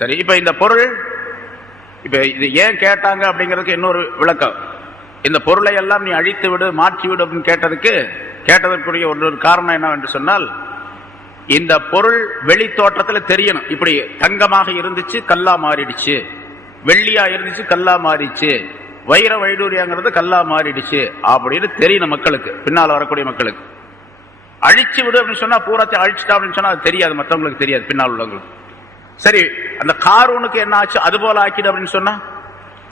சரி, இப்ப இந்த பொருள் இப்ப இது ஏன் கேட்டாங்க அப்படிங்கிறதுக்கு இன்னொரு விளக்கம். இந்த பொருளை எல்லாம் நீ அழித்து விடு, மாற்றி விடு அப்படின்னு கேட்டதற்குரிய ஒரு காரணம் என்னவென்று சொன்னால், இந்த பொருள் வெளி தோற்றத்தில் தெரியணும். இப்படி தங்கமாக இருந்துச்சு கல்லா மாறிடுச்சு, வெள்ளியா இருந்துச்சு கல்லா மாறிடுச்சு, வைர வைடூரியாங்கிறது கல்லா மாறிடுச்சு அப்படின்னு தெரியணும் மக்களுக்கு, பின்னால் வரக்கூடிய மக்களுக்கு. அழிச்சு விடு அப்படின்னு சொன்னா பூரத்தை அழிச்சுட்டா அப்படின்னு சொன்னா அது தெரியாது, மற்றவங்களுக்கு தெரியாது, பின்னால் உள்ளவங்களுக்கு. சரி, அந்த காரூனுக்கு என்ன ஆச்சு? அது போல ஆக்கிடு அப்படின்னு சொன்னா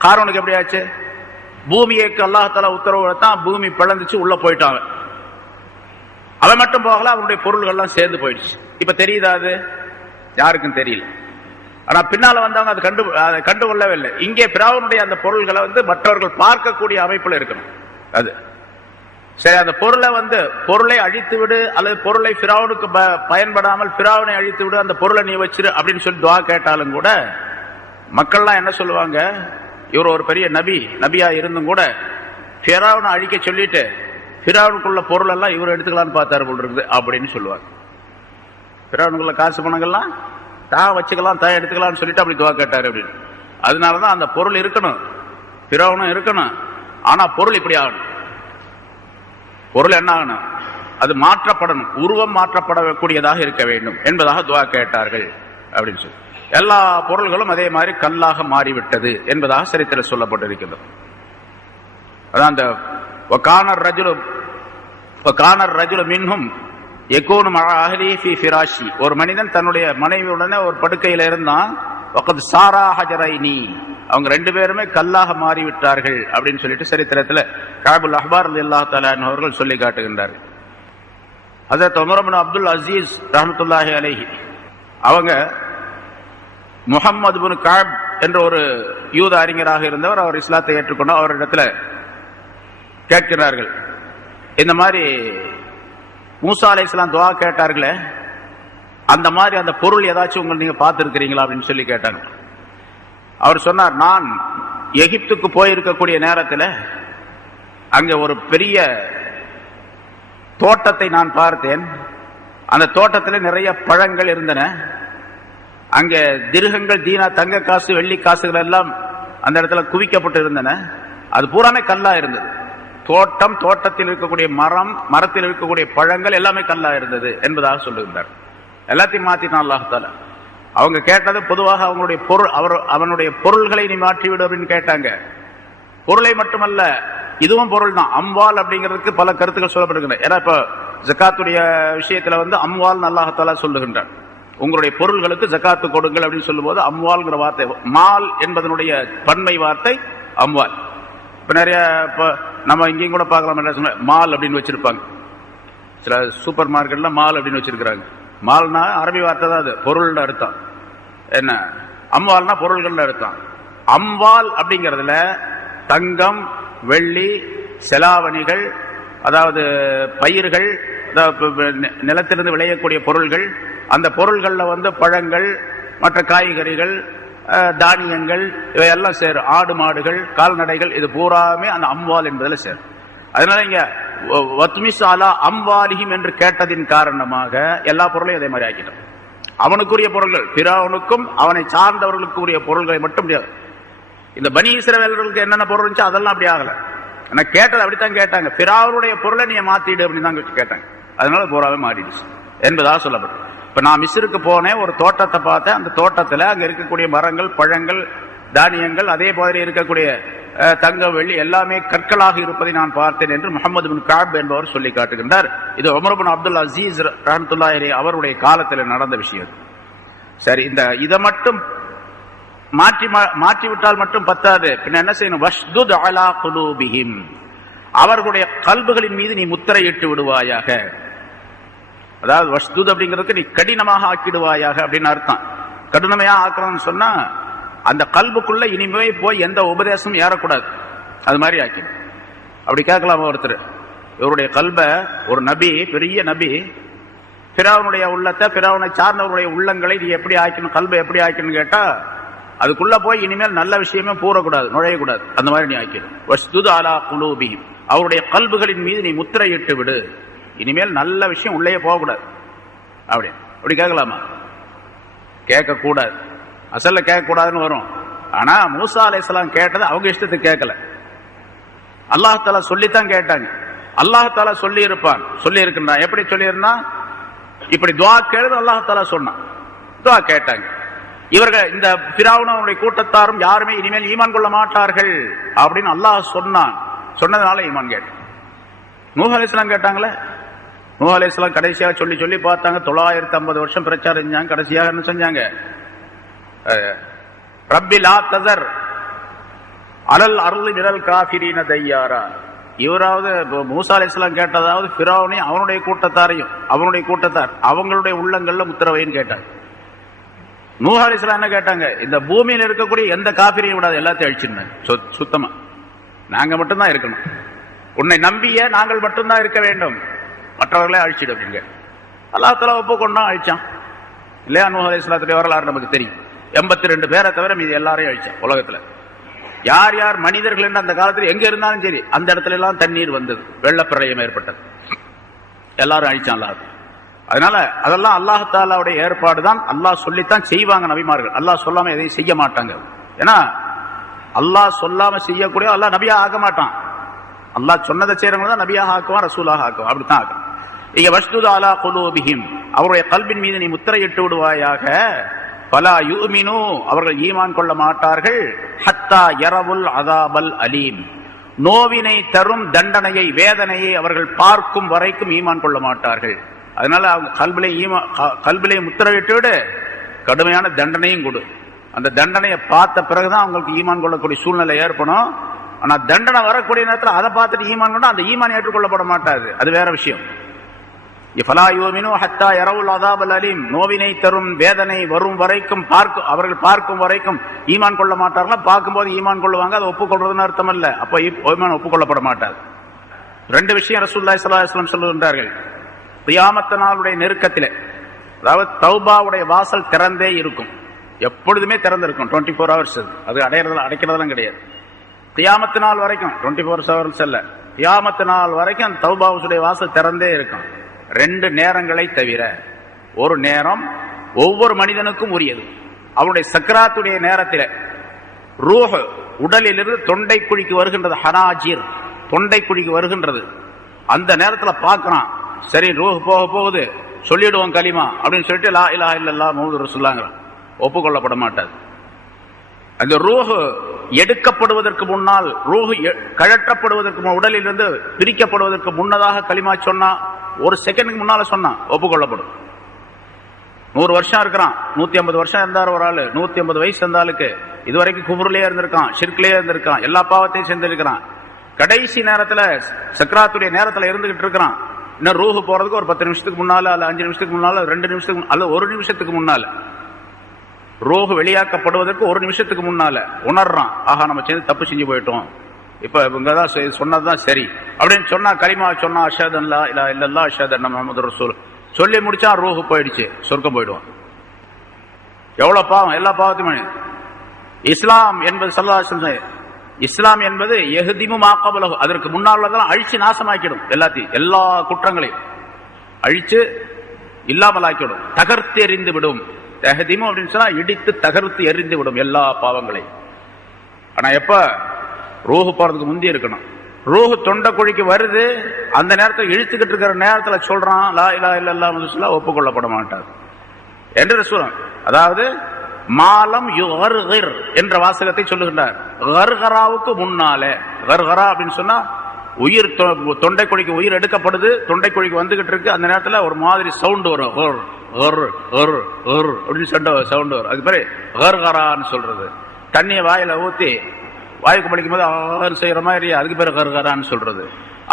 காரூனுக்கு எப்படி ஆச்சு? பூமியைக்கு அல்லாஹ் உத்தரவு தான் பூமி பிளந்துச்சு, உள்ள போயிட்டாங்க. அவன் மட்டும் போகல, அவனுடைய பொருள்கள்லாம் சேர்ந்து போயிடுச்சு. இப்ப தெரியுதா? அது யாருக்கும் தெரியல. ஆனா பின்னால வந்தவங்க அதை கண்டுகொள்ளவே இல்லை. இங்கே பிராவனுடைய அந்த பொருள்களை மற்றவர்கள் பார்க்கக்கூடிய அமைப்புல இருக்கணும். அது சரி, அந்த பொருளை அழித்து விடு, அல்லது பொருளை பிராவனுக்கு பயன்படாமல் பிராவனை அழித்து விடு, அந்த பொருளை நீ வச்சிரு அப்படின்னு சொல்லி துவா கேட்டாலும் கூட மக்கள்லாம் என்ன சொல்லுவாங்க, இவர் ஒரு பெரிய நபியா இருந்தும் கூட பிராவனை அழிக்க சொல்லிட்டு பிராவனுக்குள்ள பொருள் எல்லாம் இவர் எடுத்துக்கலான்னு பார்த்தாரு போல் இருக்குது அப்படின்னு சொல்லுவாங்க. பிராவனுக்குள்ள காசு பணங்கள்லாம் தான் வச்சுக்கலாம், தான் எடுத்துக்கலாம்னு சொல்லிட்டு அப்படி துவா கேட்டாரு அப்படின்னு. அதனாலதான் அந்த பொருள் இருக்கணும், பிராவனும் இருக்கணும். ஆனா பொருள் இப்படி ஆகணும். பொருள் என்ன ஆகணும்? அது மாற்றப்படணும், உருவம் மாற்றப்படக்கூடியதாக இருக்க வேண்டும் என்பதாக துவா கேட்டார்கள் அப்படின்னு சொல்லி. எல்லா பொருள்களும் அதே மாதிரி கல்லாக மாறிவிட்டது என்பதாக சரித்திரம் சொல்லப்பட்டிருக்கிறது. அதான் அந்த ஒரு மனிதன் தன்னுடைய மனைவியுடனே ஒரு படுக்கையில இருந்தான். அவங்க ரெண்டு பேருமே கல்லாக மாறிவிட்டார்கள் அப்படின்னு சொல்லிட்டு சரித்திரத்தில் காபுல் அஹ்பார் ரலியல்லாஹு தஆலா அன்ஹு அவர்கள் சொல்லி காட்டுகின்றார்கள். ஹஜ்ரத் உமர் இப்னு அப்துல் அசீஸ் ரஹ்மத்துல்லாஹி அலைஹி அவங்க முஹம்மது இப்னு கஅப் என்ற ஒரு யூத அறிஞராக இருந்தவர், அவர் இஸ்லாத்தை ஏற்றுக்கொண்டு அவரிடத்துல கேட்கிறார்கள், இந்த மாதிரி மூசா அலைஹிஸ்ஸலாம் துஆ கேட்டார்களே, அந்த மாதிரி அந்த பொருள் ஏதாச்சும் நீங்க பார்த்திருக்கிறீங்களா அப்படின்னு சொல்லி கேட்டாங்க. அவர் சொன்னார், நான் எகிப்துக்கு போயிருக்கக்கூடிய நேரத்தில் அங்க ஒரு பெரிய தோட்டத்தை நான் பார்த்தேன். அந்த தோட்டத்தில் நிறைய பழங்கள் இருந்தன. அங்கே திருகங்கள், தீனா, தங்க காசு, வெள்ளி காசுகள் எல்லாம் அந்த இடத்துல குவிக்கப்பட்டு இருந்தன. அது பூராமே கல்லா இருந்தது. தோட்டத்தில் இருக்கக்கூடிய மரத்தில் இருக்கக்கூடிய பழங்கள் எல்லாமே கல்லா இருந்தது என்பதாக சொல்லுகின்றார். எல்லாத்தையும் மாத்தினான் அல்லாஹ் தஆலா. அவங்க கேட்டது பொதுவாக அவங்களுடைய அவனுடைய பொருள்களை நீ மாற்றிவிடு அப்படின்னு கேட்டாங்க. பொருளை மட்டுமல்ல, இதுவும் பொருள் தான். அம்வால் அப்படிங்கிறதுக்கு பல கருத்துக்கள் சொல்லப்படுகின்றன. ஏன்னா இப்ப ஜகாத்துடைய விஷயத்துல அம்வால் அல்லாஹ் தஆலா சொல்லுகின்றான், உங்களுடைய பொருள்களுக்கு ஜகாத்து கொடுங்கள் அப்படின்னு சொல்லும் போது அம்வால்ங்கிற வார்த்தை, மால் என்பதனுடைய பன்மை வார்த்தை அம்வால். இப்ப நிறைய நம்ம இங்கேயும் கூட பார்க்கலாம், என்ன மால் அப்படின்னு வச்சிருப்பாங்க. சில சூப்பர் மார்க்கெட்ல மால் அப்படின்னு வச்சிருக்கிறாங்க. மால்னா அரபி வார்த்தை தான், அது பொருள் அர்த்தம். என்ன அம்வால்னா பொருள்கள் அர்த்தம். அம்வால் அப்படிங்கிறதுல தங்கம், வெள்ளி, செலாவணிகள், அதாவது பயிர்கள், நிலத்திலிருந்து விளையக்கூடிய பொருள்கள், அந்த பொருள்கள்ல பழங்கள், மற்ற காய்கறிகள், தானியங்கள், இவையெல்லாம் சேரும். ஆடு மாடுகள், கால்நடைகள், இது பூராமே அந்த அம்வால் என்பதுல சேரும். அதனால இங்க வத்மிசாலா அம்வாலிஹிம் என்று கேட்டதின் காரணமாக எல்லா பொருளையும் அதே மாதிரி ஆக்கிட்டோம். அவனுக்குரிய பொருள்கள், பிராவுனுக்கும் அவனை சார்ந்தவர்களுக்குரிய பொருள்களை மட்டும் முடியாது. இந்த பனி இஸ்ரவேலர்களுக்கு என்னென்ன பொருள் இருந்துச்சு அதெல்லாம் அப்படி ஆகல. ஆனா கேட்டது அப்படித்தான் கேட்டாங்க, பிராவுனுடைய பொருளை நீ மாத்திடு அப்படின்னு தான் கேட்டாங்க. அதனால பூராவே மாறிடுச்சு என்பதாக சொல்லப்படும். இப்ப நான் மிஸ்ருக்கு போனேன், ஒரு தோட்டத்தை பார்த்தேன். அந்த தோட்டத்துல அங்க இருக்கக்கூடிய மரங்கள், பழங்கள், தானியங்கள், அதே மாதிரி இருக்கக்கூடிய தங்க, வெள்ளி எல்லாமே கற்களாக இருப்பதை நான் பார்த்தேன் என்று முஹம்மது இப்னு கஅப் என்பவர் சொல்லி காட்டுகின்றார். இது உமர் இப்னு அப்துல் அசீஸ் ரஹ்மத்துல்லாஹி அலைஹி அவருடைய காலத்தில் நடந்த விஷயம். சரி, இதை மட்டும் மாற்றி விட்டால் மட்டும் பத்தாது, பின்ன என்ன செய்யணும்? வஷ்துத் அலா குலூபிஹிம், அவர்களுடைய கல்புகளின் மீது நீ முத்திரையிட்டு விடுவாயாக. அதாவது வஷ்துத் அப்படிங்கிறதுக்கு நீ கடினமாக ஆக்கிடுவாயாக அப்படின்னு அர்த்தம். கடினமையா ஆக்கணும்னு சொன்னா அந்த கல்புக்குள்ள இனிமே போய் எந்த உபதேசமும் ஏறக்கூடாது, அது மாதிரி ஆக்கிடும். அப்படி கேட்கலாமா ஒருத்தர்? இவருடைய கல்பை ஒரு நபி, பெரிய நபி, பிராவுனுடைய உள்ளத்தை, பிராவுனை சார்ந்தவருடைய உள்ளங்களை நீ எப்படி ஆக்கணும், கல்பை எப்படி ஆக்கணும்னு கேட்டா அதுக்குள்ள போய் இனிமேல் நல்ல விஷயமே பூரக்கூடாது, நுழையக்கூடாது, அந்த மாதிரி நீ ஆக்கிடும். வஷ்துத் அலா குலூபிஹிம், அவருடைய கல்புகளின் மீது நீ முத்திரையிட்டு விடு, இனிமேல் நல்ல விஷயம் உள்ளே போகக்கூடாது. அப்படி கேட்கலாமா? கேட்கக்கூடாது. அசல்ல கேட்க கூடாதுன்னு வரும். ஆனா மூசா அலைஹிஸ்ஸலாம் கேட்டது அவங்க இஷ்டத்துக்கு கேட்கல, அல்லாஹ் தஆலா சொல்லித்தான் கேட்டாங்க. அல்லாஹ் தஆலா சொல்லி இருப்பான், சொல்லி இருக்கின்றான். எப்படி சொல்லி இருந்தா, இப்படி துஆ கேளு அல்லாஹ் தஆலா சொன்னான், துஆ கேட்டாங்க. இவர்கள் இந்த ஃபிரௌனுடைய கூட்டத்தாரும் யாருமே இனிமேல் ஈமான் கொள்ள மாட்டார்கள் அப்படின்னு அல்லாஹ் சொன்னான். சொன்னதுனால ஈமான் கேட்டாங்க. நூஹ் அலைஹிஸ்ஸலாம் கேட்டாங்களே, நூஹ் அலைஹிஸ்ஸலாம் கடைசியாக சொல்லி சொல்லி பார்த்தாங்க. 950 வருஷம் பிரச்சாரம் செஞ்சாங்க. கடைசியாக என்ன செஞ்சாங்க? ரப்பி லா தஸர் அலல் அர்லி மினல் காஃபிரீன தையாரா. இவராவது மூசா அலைஹிஸ்ஸலாம் கேட்டதாவது ஃபிரௌனையும் அவனுடைய கூட்டத்தார் அவங்களுடைய உள்ளங்கள்ல முத்திரவைன்னு கேட்டாங்க. நூஹ் அலைஹிஸ்ஸலாம் என்ன கேட்டாங்க? இந்த பூமியில் இருக்கக்கூடிய எந்த காஃபிரையும் விடாது, எல்லாத்தையும் அழிச்சிருந்தாங்க சுத்தமா. நாங்க மட்டும்தான் இருக்கணும், உன்னை நம்பிய நாங்கள் மட்டும்தான் இருக்க வேண்டும், மற்றவர்களே அழிச்சிடு அப்படிங்க. அல்லாஹ் தஆலா ஒப்புக்கொண்டா அழிச்சான் இல்லையா? நூஹ் அலைஹிஸ்ஸலாத்துடைய வரலாறு நமக்கு தெரியும். 82 பேரை தவிர மீது எல்லாரையும் அழிச்சான். உலகத்துல யார் யார் மனிதர்கள் என்று அந்த காலத்தில் எங்க இருந்தாலும் சரி அந்த இடத்துல எல்லாம் தண்ணீர் வந்தது, வெள்ளப்பிரளயம் ஏற்பட்டது, எல்லாரும் அழிச்சான் அல்லாஹ். அதனால அதெல்லாம் அல்லாஹ் தஆலாவுடைய ஏற்பாடு தான். அல்லாஹ் சொல்லித்தான் செய்வாங்க நபிமார்கள். அல்லாஹ் சொல்லாம எதையும் செய்ய மாட்டாங்க. ஏன்னா அல்லாஹ் சொல்லாம செய்யக்கூடிய அல்லாஹ் நபியா ஆக்க மாட்டான். அல்லாஹ் சொன்னதை செய்யறவங்க தான் நபியாக ஆக்குவான், ரசூலாக ஆக்குவான், அப்படித்தான் ஆக்கும். இங்க வஷ்துது அலா குலூபிஹிம், அவருடைய கல்பின் மீது நீ முத்திரையிட்டு விடுவாயாக. பலா யுமினு, அவர்கள் ஈமான் கொள்ள மாட்டார்கள். ஹத்தா யரவுல் அதாபல் அலீம், நோவினை தரும் தண்டனையை வேதனையை அவர்கள் பார்க்கும் வரைக்கும் ஈமான் கொள்ள மாட்டார்கள். அதனால அவங்க கல்பிலே முத்திரையிட்டு விடு, கடுமையான தண்டனையும் கொடு. அந்த தண்டனையை பார்த்த பிறகுதான் அவங்களுக்கு ஈமான் கொள்ளக்கூடிய சூழ்நிலை ஏற்படும். ஆனா தண்டனை வரக்கூடிய நேரத்தில் அதை பார்த்துட்டு ஈமான் கொண்டா அந்த ஈமான் ஏற்றுக்கொள்ளப்பட மாட்டாது, அது வேற விஷயம். ஃபலா யுமினு ஹத்தா யரவுல் அதாபல் அலீம், நோவினை தரும் வேதனை வரும் வரைக்கும் அவர்கள் பார்க்கும் வரைக்கும் ஈமான் கொள்ள மாட்டார்கள். பார்க்கும்போது ஈமான் கொள்ளுவாங்க, அதை ஒப்புக்கொள்றதுன்னு அர்த்தம் இல்ல. அப்ப ஈமான் ஒப்புக்கொள்ளப்பட மாட்டாது. ரெண்டு விஷயம் ரசூலுல்லாஹி ஸல்லல்லாஹு அலைஹி வஸல்லம் சொல்லுகின்றார்கள். கியாமத் நாளுடைய நெருக்கத்திலே, அதாவது தௌபாவுடைய வாசல் திறந்தே இருக்கும், எப்பொழுதுமே திறந்திருக்கும், 24 hours. அது அடைக்கிறதெல்லாம் கிடையாது. கியாமத் நாள் வரைக்கும் 24 hours அல்ல, கியாமத் நாள் வரைக்கும் அந்த தௌபாவுடைய வாசல் திறந்தே இருக்கும். 2 நேரங்களை தவிர. ஒரு நேரம் ஒவ்வொரு மனிதனுக்கும் உரியது. அவனுடைய சக்கராத்துடைய நேரத்தில் ரூஹ் உடலிலிருந்து தொண்டை குழிக்கு வருகின்றது, ஹனாஜிர் தொண்டை குழிக்கு வருகின்றது. அந்த நேரத்தில் பார்க்கறான், சரி ரூஹ் போக போகுது, சொல்லிடுவோம் கலிமா அப்படின்னு சொல்லிட்டு லா இலாஹ இல்லல்லாஹ் முஹம்மது ரசூலுல்லாஹ் ஒப்புக்கொள்ளப்பட மாட்டாது. அந்த ரூஹ் எடுக்கப்படுவதற்கு முன்னால், ரூஹ் கழற்றப்படுவதற்கு உடலிலிருந்து பிரிக்கப்படுவதற்கு முன்னதாக கலிமா சொன்னா, ஒரு செகண்டுக்கு முன்னால சொன்னா ஒப்புக்கொள்ளப்படும். 100 வருஷம் இருக்கிறான், 150 வருஷம் இருந்தார் ஒரு ஆளு, 150 வயசு இருந்தாலுக்கு இதுவரைக்கும் குஃப்ர்லயே இருந்திருக்கான், ஷிர்க்லயே இருந்திருக்கான், எல்லா பாவத்தையும் செஞ்சிருக்கிறான். கடைசி நேரத்துல சக்ராத்துடைய நேரத்துல இருந்துகிட்டு இருக்கிறான். இன்னும் ரூஹ் போறதுக்கு ஒரு 10 நிமிஷத்துக்கு முன்னால, அல்ல 5 நிமிஷத்துக்கு முன்னால, 2 நிமிஷத்துக்கு அல்ல 1 நிமிஷத்துக்கு முன்னால, ரூஹ் வெளியாக்கப்படுவதற்கு 1 நிமிஷத்துக்கு முன்னால உணர்றான், ஆஹா நம்ம தப்பு செஞ்சு போயிட்டோம், இப்ப இவங்கதான் சொன்னதுதான் சரி அப்படின்னு சொன்னா, கலிமா சொன்னா, அஷ்ஹது அல்லா இலாஹ இல்லல்லாஹ் அஷ்ஹது அன்ன முஹம்மது ரசூல் சொல்லி முடிச்சா ரூஹ் போயிடுச்சு, சொர்க்கம் போயிடுவான். எவ்வளவு பாவம், எல்லா பாவத்தையும். இஸ்லாம் என்பது ஸல்லல்லாஹு அலைஹி வஸல்லம், இஸ்லாம் என்பது யஹ்திமு மா கப்லஹு, அதற்கு முன்னால் உள்ளதெல்லாம் அழிச்சு நாசமாக்கிடும், எல்லாத்தையும் எல்லா குற்றங்களையும் அழிச்சு இல்லாமல் ஆக்கிவிடும், தகர்த்து எறிந்து விடும். யஹ்திமு அப்படின்னு சொன்னா இடித்து தகர்த்து எறிந்து விடும் எல்லா பாவங்களையும். ஆனா எப்ப ரூஹ் போறதுக்கு முந்தி இருக்கணும். ரூஹ் தொண்டை குழிக்கு வருது, அந்த நேரத்தில் இழுத்துக்கிட்டு இருக்கிற நேரத்தில் சொல்றான் லா இலாஹ இல்லல்லாஹ் முஹம்மது ரசூலுல்லாஹ் ஒப்புக்கொள்ளப்பட மாட்டார் என்று சொல்றான். அதாவது மாலம் யுகர்கிர் என்ற வாசகத்தை சொல்லுகின்றார். கர்கராவுக்கு முன்னாலே, கர்கரா அப்படின்னு சொன்னா உயிர் தொண்டை குழிக்கு உயிர் எடுக்கப்படுது, தொண்டை குழிக்கு வந்துகிட்டு இருக்கு, அந்த நேரத்தில் ஒரு மாதிரி சவுண்ட் வரும், அப்படின்னு சவுண்ட் வரும். அதுக்கு பேரு கர்கரான்னு சொல்றது. தண்ணியை வாயில ஊத்தி வாய்க்கு படிக்கும் போது ஆறு செய்யற மாதிரி, அதுக்கு பேர் கர்கரான்னு சொல்றது.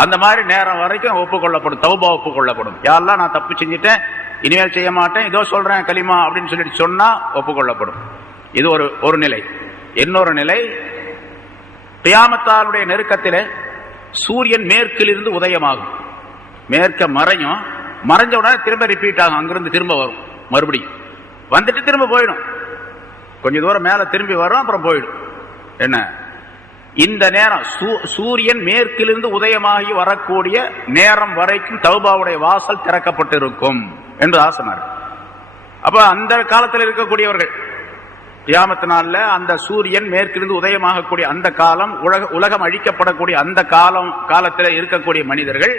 அந்த மாதிரி நேரம் வரைக்கும் ஒப்புக்கொள்ளப்படும், தௌபா ஒப்புக்கொள்ளப்படும். யாரெல்லாம் நான் தப்பு செஞ்சுட்டேன், இனிமேல் செய்ய மாட்டேன், இதோ சொல்றேன் கலிமா அப்படின்னு சொல்லிட்டு சொன்னா ஒப்புக்கொள்ளப்படும். இது ஒரு நிலை. இன்னொரு நிலை, கியாமத்தாளுடைய நெருக்கத்திலே சூரியன் மேற்கிலிருந்து உதயமாகும், மேற்க மறையும், மறைஞ்ச உடனே திரும்ப ரிப்பீட் ஆகும், அங்கிருந்து திரும்ப வரும், மறுபடியும் வந்துட்டு திரும்ப போயிடும், கொஞ்ச தூரம் மேல திரும்பி வரும், அப்புறம் போயிடும். என்ன இந்த நேரம் சூரியன் மேற்கிலிருந்து உதயமாகி வரக்கூடிய நேரம் வரைக்கும் தௌபாவுடைய வாசல் திறக்கப்பட்டிருக்கும் என்று ஆசனார். அப்ப அந்த காலத்தில் இருக்கக்கூடியவர்கள் கியாமத் நாள்ல அந்த சூரியன் மேற்கிலிருந்து உதயமாகக்கூடிய அந்த காலம், உலகம் அழிக்கப்படக்கூடிய அந்த காலத்தில் இருக்கக்கூடிய மனிதர்கள்,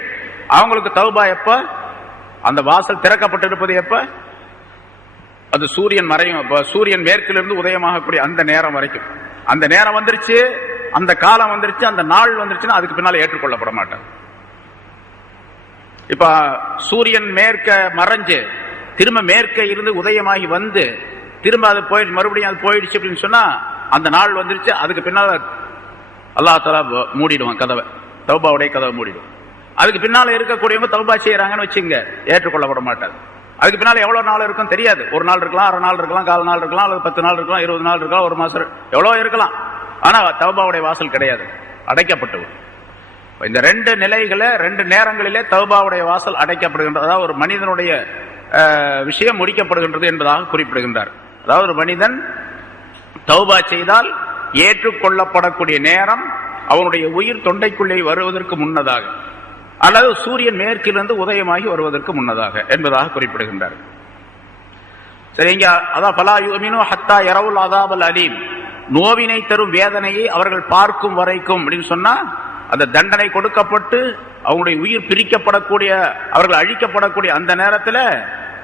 அவங்களுக்கு தௌபா எப்ப? அந்த வாசல் திறக்கப்பட்டிருப்பது எப்ப? அது சூரியன் மறையும், சூரியன் மேற்கிலிருந்து உதயமாகக்கூடிய அந்த நேரம் வரைக்கும். அந்த நேரம் வந்துருச்சு, அந்த காலம் வந்துருச்சு, அந்த நாள் வந்துருச்சுன்னா அதுக்கு பின்னால ஏற்றுக்கொள்ளப்பட மாட்டார். இப்ப சூரியன் மேற்க மறைஞ்சு திரும்ப மேற்க இருந்து உதயமாகி வந்து திரும்ப அது போயிடுச்சு, மறுபடியும் அது போயிடுச்சு அப்படின்னு சொன்னா அந்த நாள் வந்துருச்சு, அதுக்கு பின்னால அல்லாஹ் தஆலா மூடிடுவான் கதவை, தௌபாவுடைய கதவை மூடிடுவான். அதுக்கு பின்னால இருக்கக்கூடியவங்க தௌபா செய்யறாங்கன்னு வச்சுங்க, ஏற்றுக்கொள்ளப்பட மாட்டாது. அதுக்கு பின்னால எவ்வளவு நாள் இருக்கும் தெரியாது. ஒரு நாள் இருக்கலாம், அரை நாள் இருக்கலாம், 4 நாள் இருக்கலாம், அல்லது 10 நாள் இருக்கலாம், 20 நாள் இருக்கலாம், ஒரு மாசம் எவ்வளவு இருக்கலாம். ஆனா தௌபாவுடைய வாசல் கிடையாது, அடைக்கப்பட்டு. இந்த 2 நிலைகளை 2 நேரங்களிலே தௌபாவுடைய வாசல் அடைக்கப்படுகின்றது. அதாவது ஒரு மனிதனுடைய விஷயம் முடிக்கப்படுகின்றது என்பதாக குறிப்பிடுகின்றார். அதாவது ஒரு மனிதன் தௌபா செய்தால் ஏற்றுக்கொள்ளப்படக்கூடிய நேரம் அவனுடைய உயிர் தொண்டைக்குள்ளே வருவதற்கு முன்னதாக, அல்லது சூரியன் மேற்கிலிருந்து உதயமாகி வருவதற்கு முன்னதாக என்பதாக குறிப்பிடுகின்றார். சரிங்க. அதான் ஃபலா யுமினு ஹத்தா யரவுல் அஸாபல் அலீம், நோவினை தரும் வேதனையை அவர்கள் பார்க்கும் வரைக்கும் அப்படின்னு சொன்னா, அந்த தண்டனை கொடுக்கப்பட்டு அவங்களுடைய உயிர் பிரிக்கப்படக்கூடிய, அவர்கள் அழிக்கப்படக்கூடிய அந்த நேரத்தில்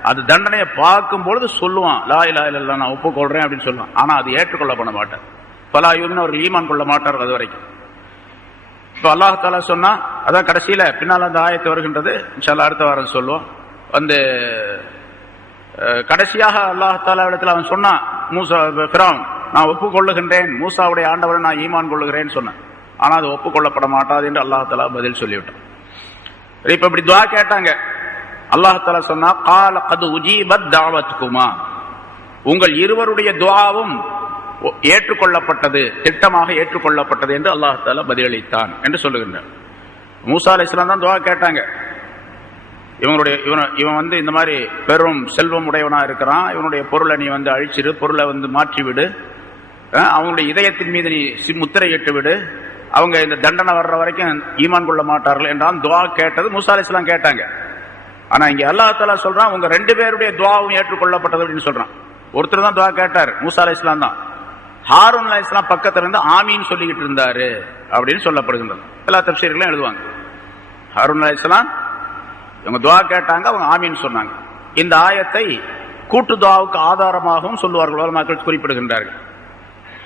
அது தண்டனையை பார்க்கும் பொழுது சொல்லுவான், லா இலாஹ இல்லல்லாஹ், நான் ஒப்புக்கொள்றேன் அப்படின்னு சொல்லுவான். ஆனா அது ஏற்றுக்கொள்ளப்பட மாட்டார். ஃபலா யுமினு, அவர்கள் ஈமான் கொள்ள மாட்டார் அது வரைக்கும். இப்ப அல்லாஹ் தஆலா சொன்னா, அதான் கடைசியில பின்னால் அந்த ஆயத்து வருகின்றது, இன்ஷா அல்லாஹ் அடுத்த வாரம் சொல்லுவோம். வந்து கடைசியாக அல்லாஹ் தஆலா இடத்துல அவன் சொன்னான், மூசா ஃபிரௌன், நான் ஒப்புக்கொள்ளுகின்றேன், மூசாவுடைய ஆண்டவரை நான் ஈமான் கொள்ளுகிறேன்னு சொன்னேன். ஆனா அது ஒப்புக்கொள்ளப்பட மாட்டாது என்று அல்லாஹ் தஆலா பதில் சொல்லிவிட்டான். இப்ப இப்படி துஆ கேட்டாங்க. அல்லாஹ் தஆலா சொன்னா, கால கது உஜீபத் தஅவத்துகுமா, உங்கள் இருவருடைய துஆவும் ஏற்றுக்கொள்ளப்பட்டது, திட்டமாக ஏற்றுக்கொள்ளப்பட்டது என்று அல்லாஹ் தஆலா பதிலளித்தான் என்று சொல்லுகின்றார். மூசா அலைஹிஸ்ஸலாம் தான் துஆ கேட்டாங்க. இவன் வந்து இந்த மாதிரி பெரும் செல்வம் உடையவனா இருக்கிறான், இவனுடைய பொருளை நீ வந்து அழிச்சிடு, பொருளை வந்து மாற்றிவிடு, அவங்களுடைய இதயத்தின் மீது நீ முத்திரையிட்டு விடு, அவங்க இந்த தண்டனை வர்ற வரைக்கும் ஈமான் கொள்ள மாட்டார்கள் என்றான் துஆ கேட்டது மூசா அலைஹிஸ்ஸலாம் கேட்டாங்க. ஆனா இங்க அல்லாஹ் தஆலா சொல்றான், உங்க 2 பேருடைய துஆவும் ஏற்றுக்கொள்ளப்பட்டது அப்படின்னு சொல்றான். ஒருத்தர் தான் துஆ கேட்டார், மூசா அலைஹிஸ்ஸலாம் தான். ஹாரூன் அலைஹிஸ்ஸலாம் பக்கத்துல இருந்து ஆமீன் சொல்லிக்கிட்டு இருந்தாரு அப்படின்னு சொல்லப்படுகின்றது. எல்லா தஃப்சீர்களும் எழுதுவாங்க. ஹாரூன் அலைஹிஸ்ஸலாம் இவங்க துஆ கேட்டாங்க, அவங்க ஆமீன் சொன்னாங்க. இந்த ஆயத்தை கூட்டு துஆவுக்கு ஆதாரமாகவும் சொல்லுவார்கள், உலமாக்கள் குறிப்பிடுகின்றார்கள்.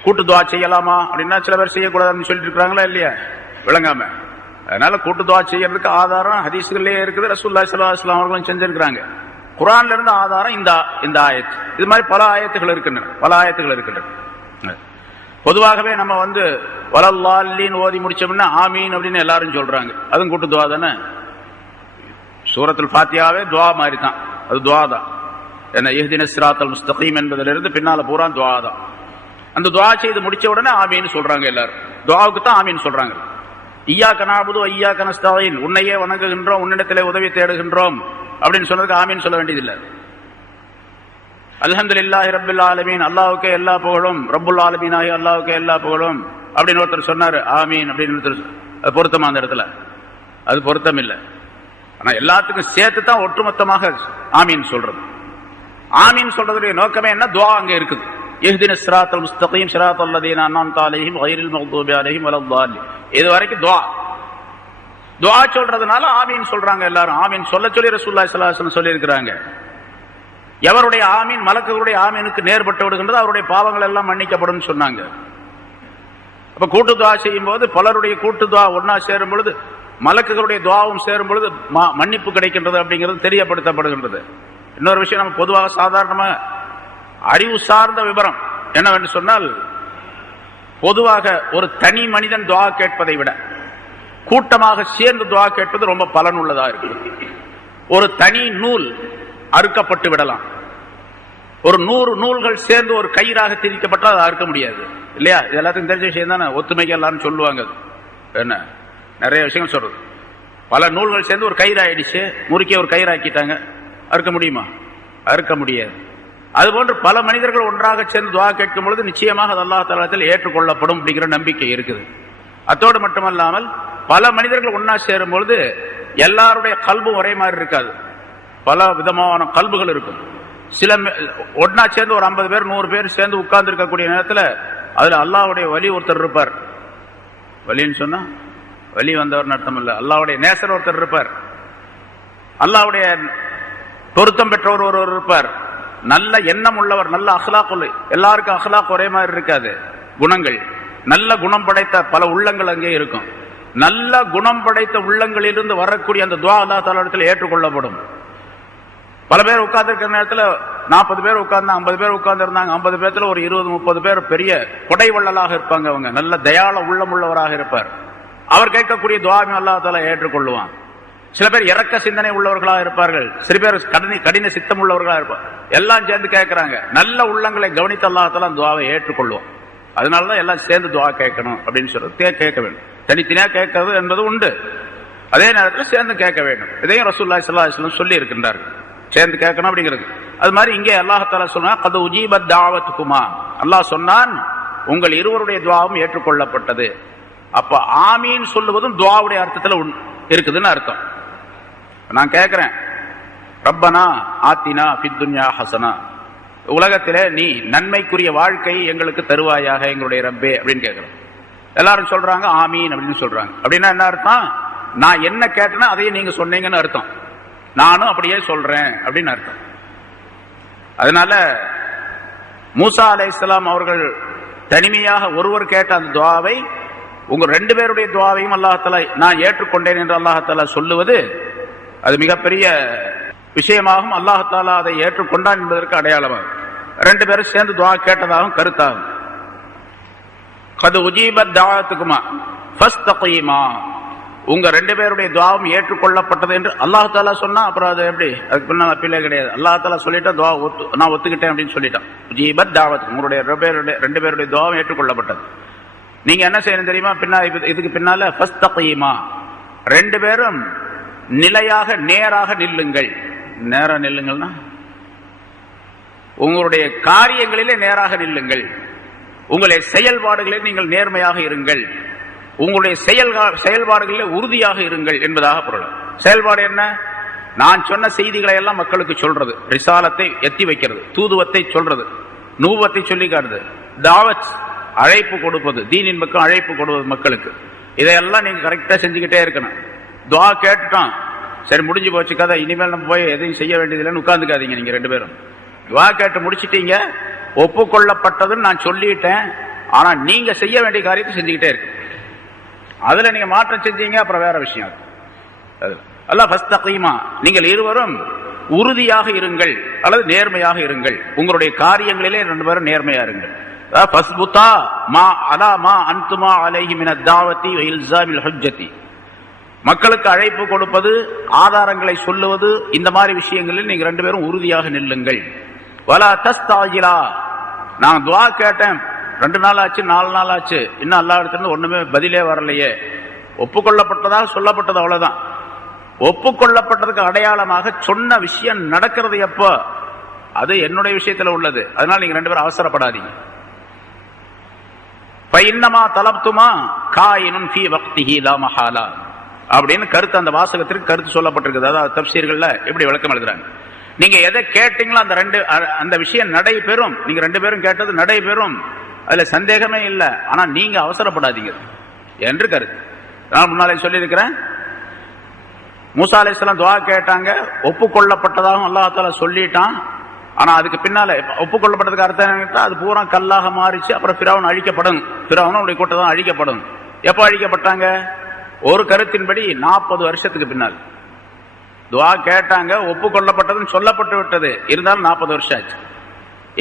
கூட்டு துஆ செய்யலாமா அப்படின்னா சில பேர் செய்யக்கூடாதுன்னு சொல்லிட்டு இருக்கிறாங்களா இல்லையா, விளங்காம. அதனால கூட்டு துஆ செய்யறதுக்கு ஆதாரம் ஹதீஸ்களே இருக்குது, ரசூலுல்லாஹி ஸல்லல்லாஹு அலைஹி வஸல்லம் அவர்களும் செஞ்சிருக்கிறாங்க. குர்ஆன்ல இருந்து ஆதாரம் இந்த ஆயத். இது மாதிரி பல ஆயத்துகள் இருக்கின்றன. பொதுவாகவே நம்ம வந்து வலல்லாலின் ஓதி முடிச்சோம்னா ஆமீன் அப்படின்னு எல்லாரும் சொல்றாங்க, அதுவும் கூட்டு துஆ தானே. சூரத்துல் ஃபாத்திஹாவே துஆ மாதிரி தான், அது துஆ தான். என்ன இஹ்தினஸ் ஸிராத்தல் முஸ்தகீம் என்பதிலிருந்து பின்னால பூரா துஆ தான். அந்த துஆ செய்து முடிச்ச உடனே ஆமீன் சொல்றாங்க எல்லாரும். துஆவுக்கு தான் ஆமீன் சொல்றாங்க. இய்யாக நஅபுது வ இய்யாக நஸ்தஈன், உன்னையே வணங்குகின்றோம், உன்னிடத்திலே உதவி தேடுகின்றோம் அப்படின்னு சொன்னதுக்கு ஆமீன் சொல்ல வேண்டியதில்லை. அல்ஹம்துலில்லாஹி ரப்பில் ஆலமீன், அல்லாஹ்வுக்கே எல்லா புகழும், ரப்புல் ஆலமீன் ஆகிய அல்லாஹ்வுக்கே எல்லா புகழும் அப்படின்னு ஒருத்தர் சொன்னாரு, ஆமீன் அப்படின்னு ஒருத்தர். அது பொருத்தமா அந்த இடத்துல? அது பொருத்தம் இல்லை. ஆனா எல்லாத்துக்கும் சேர்த்து தான் ஒட்டுமொத்தமாக ஆமீன் சொல்றது. ஆமீன் சொல்றதுடைய நோக்கமே என்ன? துஆ அங்க இருக்குது. இஹ்தினஸ் ஸிராத்தல் முஸ்தகீம் ஸிராத்தல் லதீன அன்அம்த அலைஹிம் கைரில் மக்தூபி அலைஹிம் வலல்லாலின். இது வரைக்கும் துஆ சொல்றதுனால ஆமீன் சொல்றாங்க எல்லாரும். ஆமீன் சொல்ல சொல்லி ரசூலுல்லாஹி ஸல்லல்லாஹு அலைஹி வஸல்லம் சொல்லி இருக்கிறாங்க. எவருடைய ஆமீன் மலக்குகளுடைய ஆமீனுக்கு நேர்பட்டு விடுகின்றது அவருடைய பாவங்கள் எல்லாம் மன்னிக்கப்படும் சொன்னாங்க. அப்ப கூட்டு துஆ செய்யும் போது பலருடைய கூட்டு துஆ ஒன்னா சேரும் பொழுது மலக்குகளுடைய துஆவும் சேரும் பொழுது மன்னிப்பு கிடைக்கின்றது அப்படிங்கிறது தெரியப்படுத்தப்படுகின்றது. இன்னொரு விஷயம், நம்ம பொதுவாக சாதாரணமாக அறிவு சார்ந்த விவரம் என்னவென்று சொன்னால், பொதுவாக ஒரு தனி மனிதன் துஆ கேட்பதை விட கூட்டமாக சேர்ந்து துஆ கேட்பது ரொம்ப பலனுள்ளதா இருக்கு. ஒரு தனி நூல் அறுக்கப்பட்டு விடலாம். ஒரு 100 நூல்கள் சேர்ந்து ஒரு கயிறாக திரிக்கப்பட்டால் அதை அறுக்க முடியாது இல்லையா? இது எல்லாத்துக்கும் தெரிஞ்ச விஷயம் தானே. ஒத்துமைக்கு எல்லாரும் சொல்லுவாங்க. என்ன நிறைய விஷயங்கள் சொல்றது. பல நூல்கள் சேர்ந்து ஒரு கயிறு ஆயிடுச்சு, முறுக்கிய ஒரு கயிறு ஆக்கிட்டாங்க, அறுக்க முடியுமா? அறுக்க முடியாது. அதுபோன்று பல மனிதர்கள் ஒன்றாக சேர்ந்து துஆ கேட்கும் பொழுது நிச்சயமாக அது அல்லாஹ் தஆலாவில் ஏற்றுக்கொள்ளப்படும் அப்படிங்கிற நம்பிக்கை இருக்குது. அத்தோடு மட்டுமல்லாமல் பல மனிதர்கள் ஒன்னா சேரும் பொழுது எல்லாருடைய கல்பும் ஒரே மாதிரி இருக்காது, பல விதமான கல்புகள் இருக்கும். சில ஒன்னா சேர்ந்து ஒரு 50 பேர் 100 பேர் சேர்ந்து உட்கார்ந்து இருக்கக்கூடிய நேரத்தில் அதுல அல்லாஹ்வுடைய வலி ஒருத்தர் இருப்பார். வலின்னு சொன்னா வலி வந்தவர் அர்த்தம் இல்ல, அல்லாஹ்வுடைய நேசர் ஒருத்தர் இருப்பார். அல்லாஹ்வுடைய பொருத்தம் பெற்றவர் ஒருவர் இருப்பார். நல்ல எண்ணம் உள்ளவர், நல்ல அஹ்லாக் உள்ள. எல்லாருக்கும் அஹ்லாக் ஒரே மாதிரி இருக்காது, குணங்கள். நல்ல குணம் படைத்த பல உள்ளங்கள் அங்கே இருக்கும். நல்ல குணம் படைத்த உள்ளங்களிலிருந்து வரக்கூடிய அந்த துஆ அல்லாஹ் தஆலா இடத்துல ஏற்றுக்கொள்ளப்படும். பல பேர் உட்கார்ந்து இருக்கிற நேரத்தில் 40 பேர் உட்கார்ந்து 50 பேர் உட்கார்ந்து இருந்தாங்க. 50 பேர்த்துல ஒரு 20-30 பேர் பெரிய கொடை வள்ளலாக இருப்பாங்க. அவங்க நல்ல தயாள உள்ளம் உள்ளவராக இருப்பார். அவர் கேட்கக்கூடிய துஆவை அல்லாஹ் தஆலா ஏற்றுக்கொள்ளுவான். சில பேர் இறக்க சிந்தனை உள்ளவர்களாக இருப்பார்கள், சில பேர் கடின சித்தம் உள்ளவர்களாக இருப்பார். எல்லாம் சேர்ந்து கேட்கிறாங்க. நல்ல உள்ளங்களை கவனித்து அல்லாஹ் தஆலா துஆவை ஏற்றுக்கொள்ளுவோம். அதனாலதான் எல்லாம் சேர்ந்து துஆ கேட்கணும் அப்படின்னு சொல்றது. கேட்க வேண்டும், தனித்தனியா கேட்கறது என்பது உண்டு. அதே நேரத்தில் சேர்ந்து கேட்க வேண்டும். இதையும் ரசூலுல்லாஹி ஸல்லல்லாஹு அலைஹி வஸல்லம் சொல்லி இருக்கின்றார்கள், சேர்ந்து கேட்கணும் அப்படிங்கிறது. அது மாதிரி இங்கே அல்லாஹ் தஆலா சொன்னா கத் உஜீபத் தஅவத்துகுமா, அல்லாஹ் சொன்னான் உங்கள் இருவருடைய துஆவும் ஏற்றுக்கொள்ளப்பட்டது. அப்ப ஆமீன் சொல்லுவதும் துஆவுடைய அர்த்தத்தில் இருக்குதுன்னு அர்த்தம். நான் கேட்கிறேன், ரப்பனா ஆத்தினா ஃபித் துன்யா ஹஸனா, உலகத்திலே நீ நன்மைக்குரிய வாழ்க்கையை எங்களுக்கு தருவாயாக எங்களுடைய ரப்பே அப்படின்னு கேட்கிறேன். எல்லாரும் சொல்றாங்க ஆமீன் அப்படின்னு சொல்றாங்க. அப்படின்னா என்ன அர்த்தம்? நான் என்ன கேட்டேன்னா அதையே நீங்க சொன்னீங்கன்னு அர்த்தம். நானும் அப்படியே சொல்றேன் அப்படின்னு அர்த்தம். அதனால மூசா அலைஹிஸ்ஸலாம் அவர்கள் தனிமையாக ஒருவர் கேட்ட அந்த துஆவை உங்க 2 பேருடைய துஆவையும் அல்லாஹ் தஆலா நான் ஏற்றுக்கொண்டேன் என்று அல்லாஹ் தஆலா சொல்லுவது அது மிகப்பெரிய விஷயமாகும். அல்லாஹ் தஆலா அதை ஏற்றுக்கொண்டான் என்பதற்கு அடையாளமாகும். 2 பேரும் சேர்ந்து துஆ கேட்டதாகவும் கருத்தாகும். கத் உஜீபத் தஅவத்துகுமா ஃபஸ்தகீமா, உங்க 2 பேருடைய துஆவும் ஏற்றுக்கொள்ளப்பட்டது என்று அல்லாஹ் தஆலா சொன்னா அப்புறம் அது எப்படி? அதுக்கு பின்னால் அப்பீலே கிடையாது. அல்லாஹ் தஆலா சொல்லிட்டா துஆ நான் ஒத்துக்கிட்டேன் அப்படின்னு சொல்லிட்டான். உஜீபத் தஅவத், உங்களுடைய 2 பேருடைய துஆவும் ஏற்றுக்கொள்ளப்பட்டது. நீங்க என்ன செய்யணும் தெரியுமா? இதுக்கு பின்னால ஃபஸ்தகீமா, 2 பேரும் நிலையாக நேராக நில்லுங்கள். நேரா நில்லுங்கள்னா உங்களுடைய காரியங்களிலே நேராக நில்லுங்கள், உங்களுடைய செயல்பாடுகளில் நீங்கள் நேர்மையாக இருங்கள், உங்களுடைய செயல்பாடுகளில் உறுதியாக இருங்கள் என்பதாக பொருள். செயல்பாடு என்ன? நான் சொன்ன செய்திகளை எல்லாம் மக்களுக்கு சொல்றது, ரிசாலத்தை எத்தி வைக்கிறது, தூதுவத்தை சொல்றது, நூவத்தை சொல்லி காட்டுது, தாவத் அழைப்பு கொடுப்பது, தீனின் பக்கம் அழைப்பு கொடுப்பது மக்களுக்கு. இதையெல்லாம் நீங்க கரெக்டா செஞ்சுக்கிட்டே இருக்கணும். துஆ கேட்டுட்டோம், சரி முடிஞ்சு போச்சு கதை, இனிமேல் நம்ம போய் எதையும் செய்ய வேண்டியதில்லைன்னு உட்கார்ந்துக்காதீங்க. நீங்க 2 பேரும் துஆ கேட்டு முடிச்சிட்டீங்க, ஒப்புக்கொள்ளப்பட்டதுன்னு நான் சொல்லிட்டேன். ஆனா நீங்க செய்ய வேண்டிய காரியத்தை செஞ்சுக்கிட்டே இருக்கு. அதுல நீங்க மாற்றம் செஞ்சீங்க அப்புறம் வேற விஷயம். அல்லாஹ் ஃபஸ்தகீமா, நீங்கள் இருவரும் உறுதியாக இருங்கள் அல்லது நேர்மையாக இருங்கள், உங்களுடைய காரியங்களிலே 2 பேரும் நேர்மையா இருங்கள். ஃபஸ்புதா மா அலா மா அன்துமா அலைஹி மினத் தாவத்தி வ இல்ஸாமில் ஹுஜ்ஜதி, மக்களுக்கு அழைப்பு கொடுப்பது, ஆதாரங்களை சொல்லுவது, இந்த மாதிரி விஷயங்களில் நீங்க 2 பேரும் உறுதியாக நில்லுங்கள். வலா தஸ்தாஜிலா, நான் துஆ கேட்டேன் 2 நாள் ஆச்சு 4 நாள் ஆச்சு, இன்னும் அல்லாஹ் இடத்துல ஒண்ணுமே பதிலே வரலையே. ஒப்புக்கொள்ளப்பட்டதாக சொல்லப்பட்டது, அவ்வளவுதான். ஒப்புக்கொள்ளப்பட்டதுக்கு அடையாளமாக சொன்ன விஷயம் நடக்கிறது எப்போ? அது என்னுடைய விஷயத்துல உள்ளது. அதனால நீங்க 2 பேரும் அவசரப்படாதீங்க. ஃபைன்னமா தலப்துமா காயினுன் ஃபீ வக்திஹி லா மஹாலா அப்படின்னு கருத்து அந்த வாசகத்திற்கு கருத்து சொல்லப்பட்டிருக்குது. அதாவது தஃப்சீர்கள்ல எப்படி விளக்கம் எழுதுறாங்க, நீங்க எதை கேட்டீங்களோ அந்த விஷயம் நடைபெறும். நீங்க 2 பேரும் கேட்டது நடைபெறும், அதுல சந்தேகமே இல்லை. ஆனா நீங்க அவசரப்படாதீங்க என்று கருத்து. நான் முன்னாலே சொல்லியிருக்கிறேன், மூசா அலைஹிஸ்ஸலாம் துஆ கேட்டாங்க, ஒப்புக்கொள்ளப்பட்டதாகவும் அல்லாஹ் தஆலா சொல்லிட்டான். ஆனா அதுக்கு பின்னால ஒப்புக்கொள்ளப்பட்டதுக்கு அர்த்தம் என்ன? அது பூரா கல்லாக மாறிச்சு. அப்புறம் ஃபிரௌன் அழிக்கப்படும், ஃபிரௌனும் அவருடைய கூட்டம் தான் அழிக்கப்படும். எப்போ அழிக்கப்பட்டாங்க? ஒரு கருத்தின்படி 40 வருஷத்துக்கு பின்னால். துஆ கேட்டாங்க, ஒப்புக்கொள்ளப்பட்டதுன்னு சொல்லப்பட்டு விட்டது, இருந்தாலும் 40 வருஷம் ஆச்சு.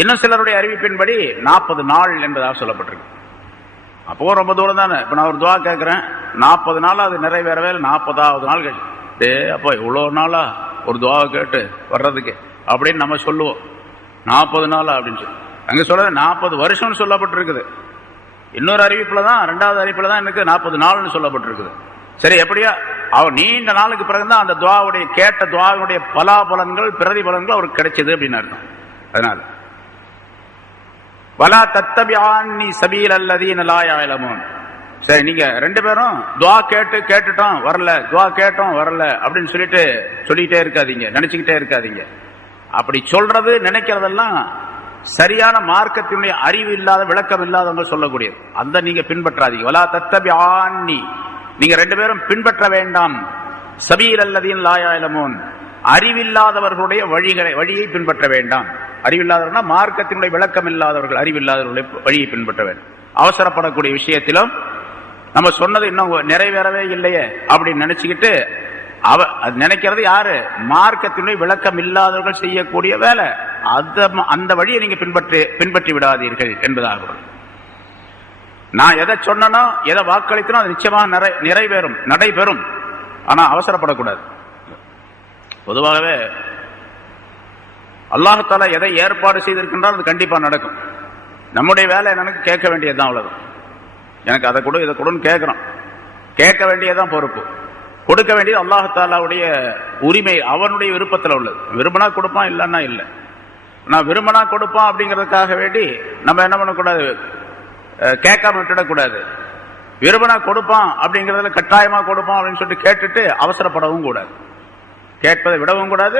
இன்னும் சிலருடைய அறிவிப்பின்படி 40 நாள் என்பதாக சொல்லப்பட்டிருக்கு. அப்போ ரொம்ப தூரம் தானே. இப்ப நான் ஒரு துஆ கேட்கிறேன், 40 நாள் அது நிறைவேறவே 40வது நாள் கழிச்சு, அப்போ இவ்வளோ நாளா ஒரு துஆ கேட்டு வர்றதுக்கு அப்படின்னு நம்ம சொல்லுவோம். 40 நாளா அப்படின்னு சொல்லி அங்க சொல்றது 40 வருஷம்னு சொல்லப்பட்டிருக்குது. இன்னொரு அறிவிப்புல தான், 2வது அறிவிப்புல தான் எனக்கு 40 நாள்னு சொல்லப்பட்டிருக்குது. சரி, எப்படியா அவர் நீண்ட நாளுக்கு பிறகுதான் அந்த துஆவுடைய கேட்ட துஆவுடைய பலாபலன்கள் பிரதிபலன்கள் அவருக்கு கிடைச்சது அப்படின்னு அர்த்தம். அதனால வலா தத்தபிஆன்னி சபீல் அல்லதீன லா யஅலமூன். சரி, நீங்க 2 பேரும் துஆ கேட்டுட்டோம் வரல, துஆ கேட்டோம் வரல அப்படின்னு சொல்லிட்டே இருக்காதீங்க, நினைச்சுக்கிட்டே இருக்காதீங்க. அப்படி சொல்றது நினைக்கிறதெல்லாம் சரியான மார்க்கத்தினுடைய அறிவு இல்லாத விளக்கம் இல்லாதவங்க சொல்லக்கூடியது. அந்த நீங்க பின்பற்றாதீங்க. வலா தத்தபிஆன்னி, நீங்க ரெண்டு பேரும் பின்பற்ற வேண்டாம். சபீல் அல்லதீன் லா யஅலமூன், அறிவில்லாதவர்களுடைய வழியை பின்பற்ற வேண்டாம். அறிவில்லாதவர்கள்னா மார்க்கத்தினுடைய விளக்கம் இல்லாதவர்கள், அறிவில்லாதவர்களுடைய வழியை பின்பற்ற வேண்டும். அவசரப்படக்கூடிய விஷயத்திலும் நம்ம சொன்னது இன்னும் நிறைவேறவே இல்லையே அப்படின்னு நினைச்சுக்கிட்டு நினைக்கிறது யாரு? மார்க்கத்தினுடைய விளக்கம் இல்லாதவர்கள் செய்யக்கூடிய வேலை. அந்த வழியை நீங்க பின்பற்றி விடாதீர்கள் என்பதாக. நான் எதை சொன்னனோ, எதை வாக்களித்தனோ அது நிச்சயமாக நிறைவேறும், நடைபெறும். ஆனா அவசரப்படக்கூடாது. பொதுவாகவே அல்லாஹ் தஆலா எதை ஏற்பாடு செய்திருக்கின்றால் அது கண்டிப்பா நடக்கும். நம்முடைய வேலை எனக்கு கேட்க வேண்டியதுதான், அவ்வளவுதான். எனக்கு அதை கொடு இதை கொடுன்னு கேட்கிறோம், கேட்க வேண்டியதான் பொறுப்பு. கொடுக்க வேண்டியது அல்லாஹ் தஆலாவுடைய உரிமை, அவனுடைய விருப்பத்தில் உள்ளது. விரும்பினா கொடுப்பான், இல்லைன்னா இல்லை. நான் விரும்பினா கொடுப்பான் அப்படிங்கிறதுக்காக வேண்டி நம்ம என்ன பண்ணக்கூடாது, கேட்காம விட்டுடக்கூடாது. விரும்பினா கொடுப்பான் அப்படிங்கிறதுல கட்டாயமா கொடுப்பான் அப்படின்னு சொல்லிட்டு கேட்டுட்டு அவசரப்படவும் கூடாது. கேட்பதை விடவும் கூடாது,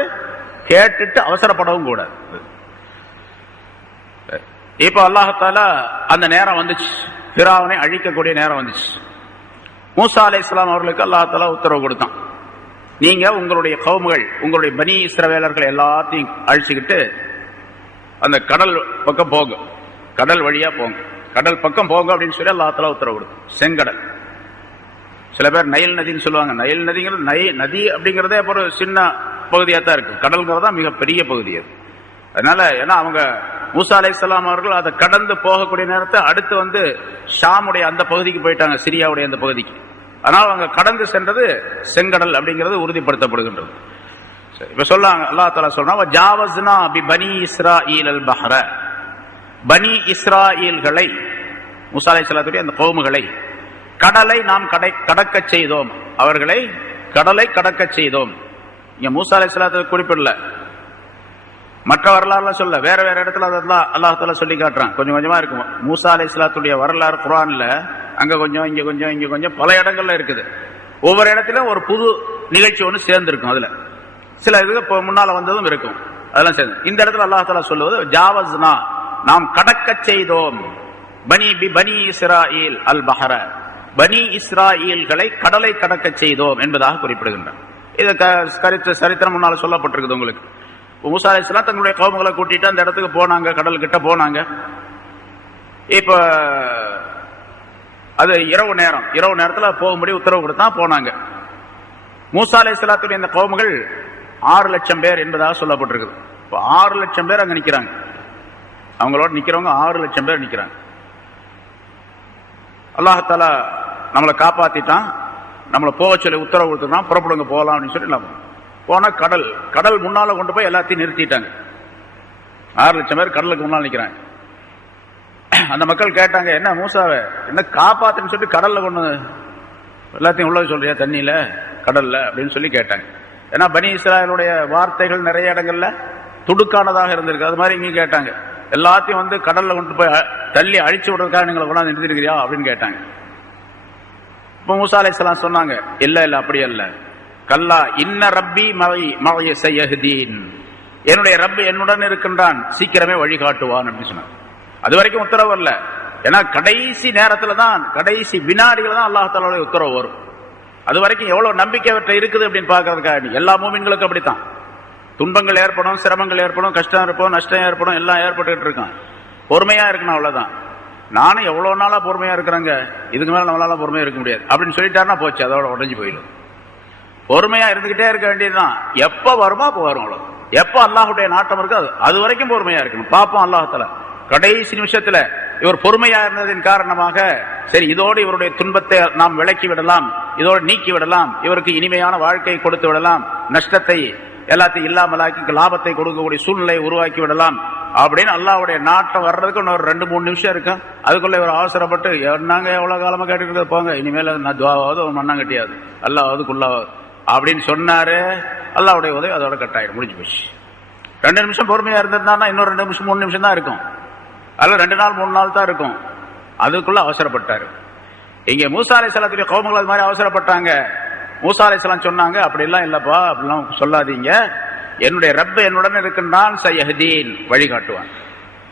கேட்டுட்டு அவசரப்படவும் கூடாது. இப்ப அல்லாஹ் தஆலா அந்த நேரம் வந்துச்சு, ஃபிரௌனை அழிக்கக்கூடிய நேரம் வந்துச்சு. மூசா அலைஹிஸ்ஸலாம் அவர்களுக்கு அல்லாஹ் தஆலா உத்தரவு கொடுத்தான், நீங்க உங்களுடைய கௌமுகள், உங்களுடைய பனி இஸ்ரவேலர்கள் எல்லாத்தையும் அழிச்சுக்கிட்டு அந்த கடல் பக்கம் போங்க, கடல் வழியா போங்க, கடல் பக்கம் போங்க அப்படின்னு சொல்லி அல்லாஹ் தஆலா உத்தரவு கொடுத்தான். செங்கடல், சில பேர் நைல் நதின்னு சொல்லுவாங்க. நைல் நதிங்கிறது நதி அப்படிங்கிறதே ஒரு சின்ன பகுதியாக தான் இருக்கு. கடல்ங்கிறது தான் மிகப்பெரிய பகுதி அது. அதனால ஏன்னா அவங்க மூசா அலைஹிஸ்ஸலாம் அவர்கள் அதை கடந்து போகக்கூடிய நேரத்தை அடுத்து வந்து ஷாமுடைய அந்த பகுதிக்கு போயிட்டாங்க, சிரியாவுடைய அந்த பகுதிக்கு. அதனால அவங்க கடந்து சென்றது செங்கடல் அப்படிங்கிறது உறுதிப்படுத்தப்படுகின்றது. இப்ப சொல்லாங்க, அல்லாஹ் தஆலா சொல்றான், ஜாவஸ்னா பி பனி இஸ்ராயீல் அல் பஹ்ர, பனி இஸ்ராயீல்களை, மூசா அலைஹிஸ்ஸலாத்துடைய அந்த கௌமுகளை கடலை நாம் கடக்க செய்தோம், அவர்களை கடலை கடக்க செய்தோம். இங்க மூசா அலைஹிஸ்ஸலாத்தை குறிப்பிடல, மற்ற வரலாறுல சொல்ல, வேற வேற இடத்துல அதெல்லாம் அல்லாஹ் தஆலா சொல்லி காட்டுறான். கொஞ்சம் கொஞ்சமா இருக்கும். மூசா அலைஹிஸ்ஸலாத்துடைய வரலாறு குர்ஆன்ல அங்க கொஞ்சம் இங்க கொஞ்சம் இங்க கொஞ்சம் பல இடங்கள்ல இருக்குது. ஒவ்வொரு இடத்திலும் ஒரு புது நிகழ்ச்சி ஒன்று சேர்ந்து இருக்கும். அதுல சில இதுக்கு முன்னால வந்ததும் இருக்கும், அதெல்லாம் சேர்ந்து. இந்த இடத்துல அல்லாஹ் தஆலா சொல்லுவது ஜாவஸ்னா, நாம் கடக்க செய்தோம், பனி இஸ்ராயீல் அல் பஹர, பனி இஸ்ராயீல்களை கடலை கடக்க செய்தோம் என்பதாக குறிப்பிடுகின்றார். இது சரித்திரம் முன்னால சொல்லப்பட்டிருக்குது உங்களுக்கு. மூசா அலைஹிஸ்ஸலாம் தங்களுடைய கௌமுகளை கூட்டிட்டு அந்த இடத்துக்கு போனாங்க, கடல் கிட்ட போனாங்க. இப்ப அது இரவு நேரத்துல போகும்படி உத்தரவு கொடுத்தா போனாங்க. மூசா அலைஹிஸ்ஸலாத்துடைய இந்த கௌமுகள் 6 லட்சம் பேர் என்பதாக சொல்லப்பட்டிருக்குது. இப்போ 6 லட்சம் பேர் அங்க நிக்கிறாங்க, அவங்களோட நிக்கிறவங்க 6 லட்சம் பேர் நிக்கிறாங்க. அல்லாஹ் தஆலா நம்மளை காப்பாத்திட்டான், நம்மளை போக சொல்லி உத்தரவு கொடுத்துட்டான், புறப்படுங்க போகலாம் அப்படின்னு சொல்லி போனா கடல் முன்னால கொண்டு போய் எல்லாத்தையும் நிறுத்திட்டாங்க. 6 லட்சம் பேர் கடலுக்கு முன்னால் நிக்கிறாங்க. அந்த மக்கள் கேட்டாங்க, என்ன மூசாவை என்ன காப்பாத்துன்னு சொல்லி கடல்ல கொண்டு எல்லாத்தையும் உள்ள சொல்றியா, தண்ணியில கடல்ல அப்படின்னு சொல்லி கேட்டாங்க. ஏன்னா பனி இஸ்ராயலுடைய வார்த்தைகள் நிறைய இடங்கள்ல துடுக்கானதாக இருந்திருக்கு. அது மாதிரி இங்க கேட்டாங்க, எல்லாத்தையும் வந்து கடல்ல கொண்டு போய் தள்ளி அழிச்சு விடுறதுக்காக நீங்களை கொண்டாந்து நிறுத்திருக்கிறியா அப்படின்னு கேட்டாங்க. இப்ப மூசா அலைஹிஸ்ஸலாம் சொன்னாங்க, இல்ல அப்படி அல்ல, கல்லா இன்ன ரப்பி மஅய சயஹ்தீன், என்னுடைய ரப்பு என்னுடன் இருக்கின்றான், சீக்கிரமே வழிகாட்டுவான் அப்படின்னு சொன்னாங்க. அது வரைக்கும் உத்தரவு வரல. ஏன்னா கடைசி நேரத்துல தான், கடைசி வினாடிகள் தான் அல்லாஹ் தஆலாவுடைய உத்தரவு வரும். அது வரைக்கும் எவ்வளவு நம்பிக்கை இருக்குது அப்படின்னு பாக்குறதுக்காக எல்லா மூமின்களுக்கும் அப்படித்தான். துன்பங்கள் ஏற்படும், சிரமங்கள் ஏற்படும், கஷ்டம் ஏற்படும், நஷ்டம் ஏற்படும், எல்லாம் ஏற்பட்டுக்கிட்டு இருக்கான். பொறுமையா இருக்கணும், அவ்வளவுதான். நானும் எவ்வளவு நாளா பொறுமையா இருக்கிறேங்க, இதுக்கு மேல நம்மளால பொறுமையா இருக்க முடியாது அப்படின்னு சொல்லிட்டாருன்னா போச்சு, அதோட உடஞ்சு போயிடும். பொறுமையா இருந்துகிட்டே இருக்க வேண்டியதுதான். எப்ப வருமோ அப்ப வரும், அவ்வளவு. எப்ப அல்லாஹுடைய நாட்டம் இருக்கு அது வரைக்கும் பொறுமையா இருக்கணும். பாப்போம் அல்லாஹ் தஆலா கடைசி நிமிஷத்துல இவர் பொறுமையா இருந்ததின் காரணமாக சரி இதோடு இவருடைய துன்பத்தை நாம் விலக்கி விடலாம், இதோடு நீக்கி விடலாம், இவருக்கு இனிமையான வாழ்க்கையை கொடுத்து விடலாம், நஷ்டத்தை எல்லாத்தையும் இல்லாமலாக்கி லாபத்தை கொடுக்கக்கூடிய சூழ்நிலையை உருவாக்கி விடலாம் அப்படின்னு அல்லாஹ்வுடைய நாட்டம் வர்றதுக்கு இன்னொரு 2-3 நிமிஷம் இருக்கு. அதுக்குள்ள இவர் அவசரப்பட்டு நாங்க எவ்வளவு காலமா கேட்டுக்கிட்டு போங்க, இனிமேல் நான் துவாவது மண்ணாங்கட்டியாது அல்லாஹ்வுக்குள்ளாவது அப்படின்னு சொன்னாரு. அல்லாஹ்வுடைய உதவி அதோட கட்டாயிடும், முடிஞ்சு போச்சு. 2 நிமிஷம் பொறுமையா இருந்திருந்தா இன்னொரு 2 நிமிஷம் 3 நிமிஷம் தான் இருக்கும், அதில் 2 நாள் 3 நாள் தான் இருக்கும். அதுக்குள்ள அவசரப்பட்டாரு. இங்க மூசா அலைஹிஸ்ஸலாத்துடைய கௌமுகள் அது மாதிரி அவசரப்பட்டாங்க. மூசா அலைஹிஸ்ஸலாம் சொன்னாங்க, அப்படிலாம் இல்லப்பா, அப்படிலாம் சொல்லாதீங்க, என்னுடைய ரப்ப என்னுடன் இருக்கின்றான், சயஹ்தீன் வழிகாட்டுவான்,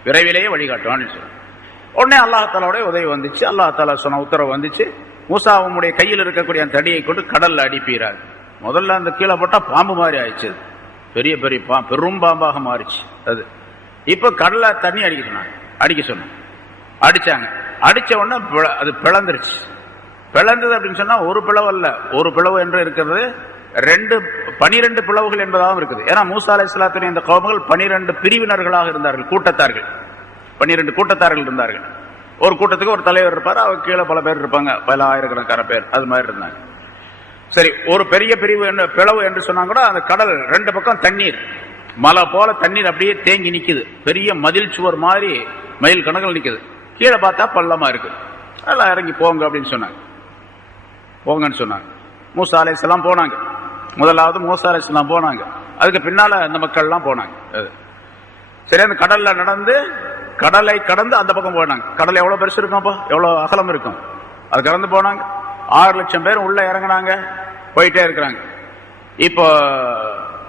விரைவிலேயே வழிகாட்டுவான்னு சொல்லுவான். உடனே அல்லாஹாலாவுடைய உதவி வந்துச்சு. அல்லாஹாலா சொன்ன உத்தரவு வந்துச்சு. மூசா அவனுடைய கையில் இருக்கக்கூடிய அந்த தடியை கொண்டு கடல்ல அடிப்பீராங்க. முதல்ல அந்த கீழே போட்டா பாம்பு மாதிரி ஆயிடுச்சு, பெரிய பெரிய பெரும் பாம்பாக மாறிச்சு அது. இப்ப கடல்ல தண்ணி அடிக்க சொன்னாங்க. அடிச்சாங்க. அடிச்ச உடனே அது பிளந்துருச்சு. பிளந்தது அப்படின்னு சொன்னா ஒரு பிளவு அல்ல, ஒரு பிளவு என்று இருக்கிறது 12 பிளவுகள் என்பதாகவும் இருக்குது. ஏன்னா மூசா அலைஹிஸ்ஸலாத்துடைய இந்த கௌமுகள் 12 பிரிவினர்களாக இருந்தார்கள், கூட்டத்தார்கள். 12 கூட்டத்தார்கள் இருந்தார்கள். ஒரு கூட்டத்துக்கு ஒரு தலைவர் இருப்பார், அவர் கீழே பல பேர் இருப்பாங்க, பல ஆயிரக்கணக்கான பேர், அது மாதிரி இருந்தாங்க. சரி, ஒரு பெரிய பிளவு என்று சொன்னா கூட அந்த கடல் 2 பக்கம் தண்ணீர், மலை போல தண்ணீர் அப்படியே தேங்கி நிக்குது, பெரிய மதில் சுவர் மாதிரி மைல் கணக்கில் நிக்குது. கீழே பார்த்தா பள்ளமா இருக்கு. அதெல்லாம் இறங்கி போங்க அப்படின்னு சொன்னாங்க. போங்கன்னு சொன்னாங்க. மூசா அலைஹிஸ்ஸலாம் போனாங்க. முதலாவது மூசா அலைஹிஸ்ஸலாம் போனாங்க. அதுக்கு பின்னால அந்த மக்கள் எல்லாம் போனாங்க. சரி, அந்த கடல்ல நடந்து கடலை கடந்து அந்த பக்கம் போனாங்க. கடல் எவ்வளவு பெருசு இருக்கும்ப்பா, எவ்வளவு அகலம் இருக்கும், அது கடந்து போனாங்க. 6 லட்சம் பேர் உள்ள இறங்கினாங்க, போயிட்டே இருக்கிறாங்க. இப்போ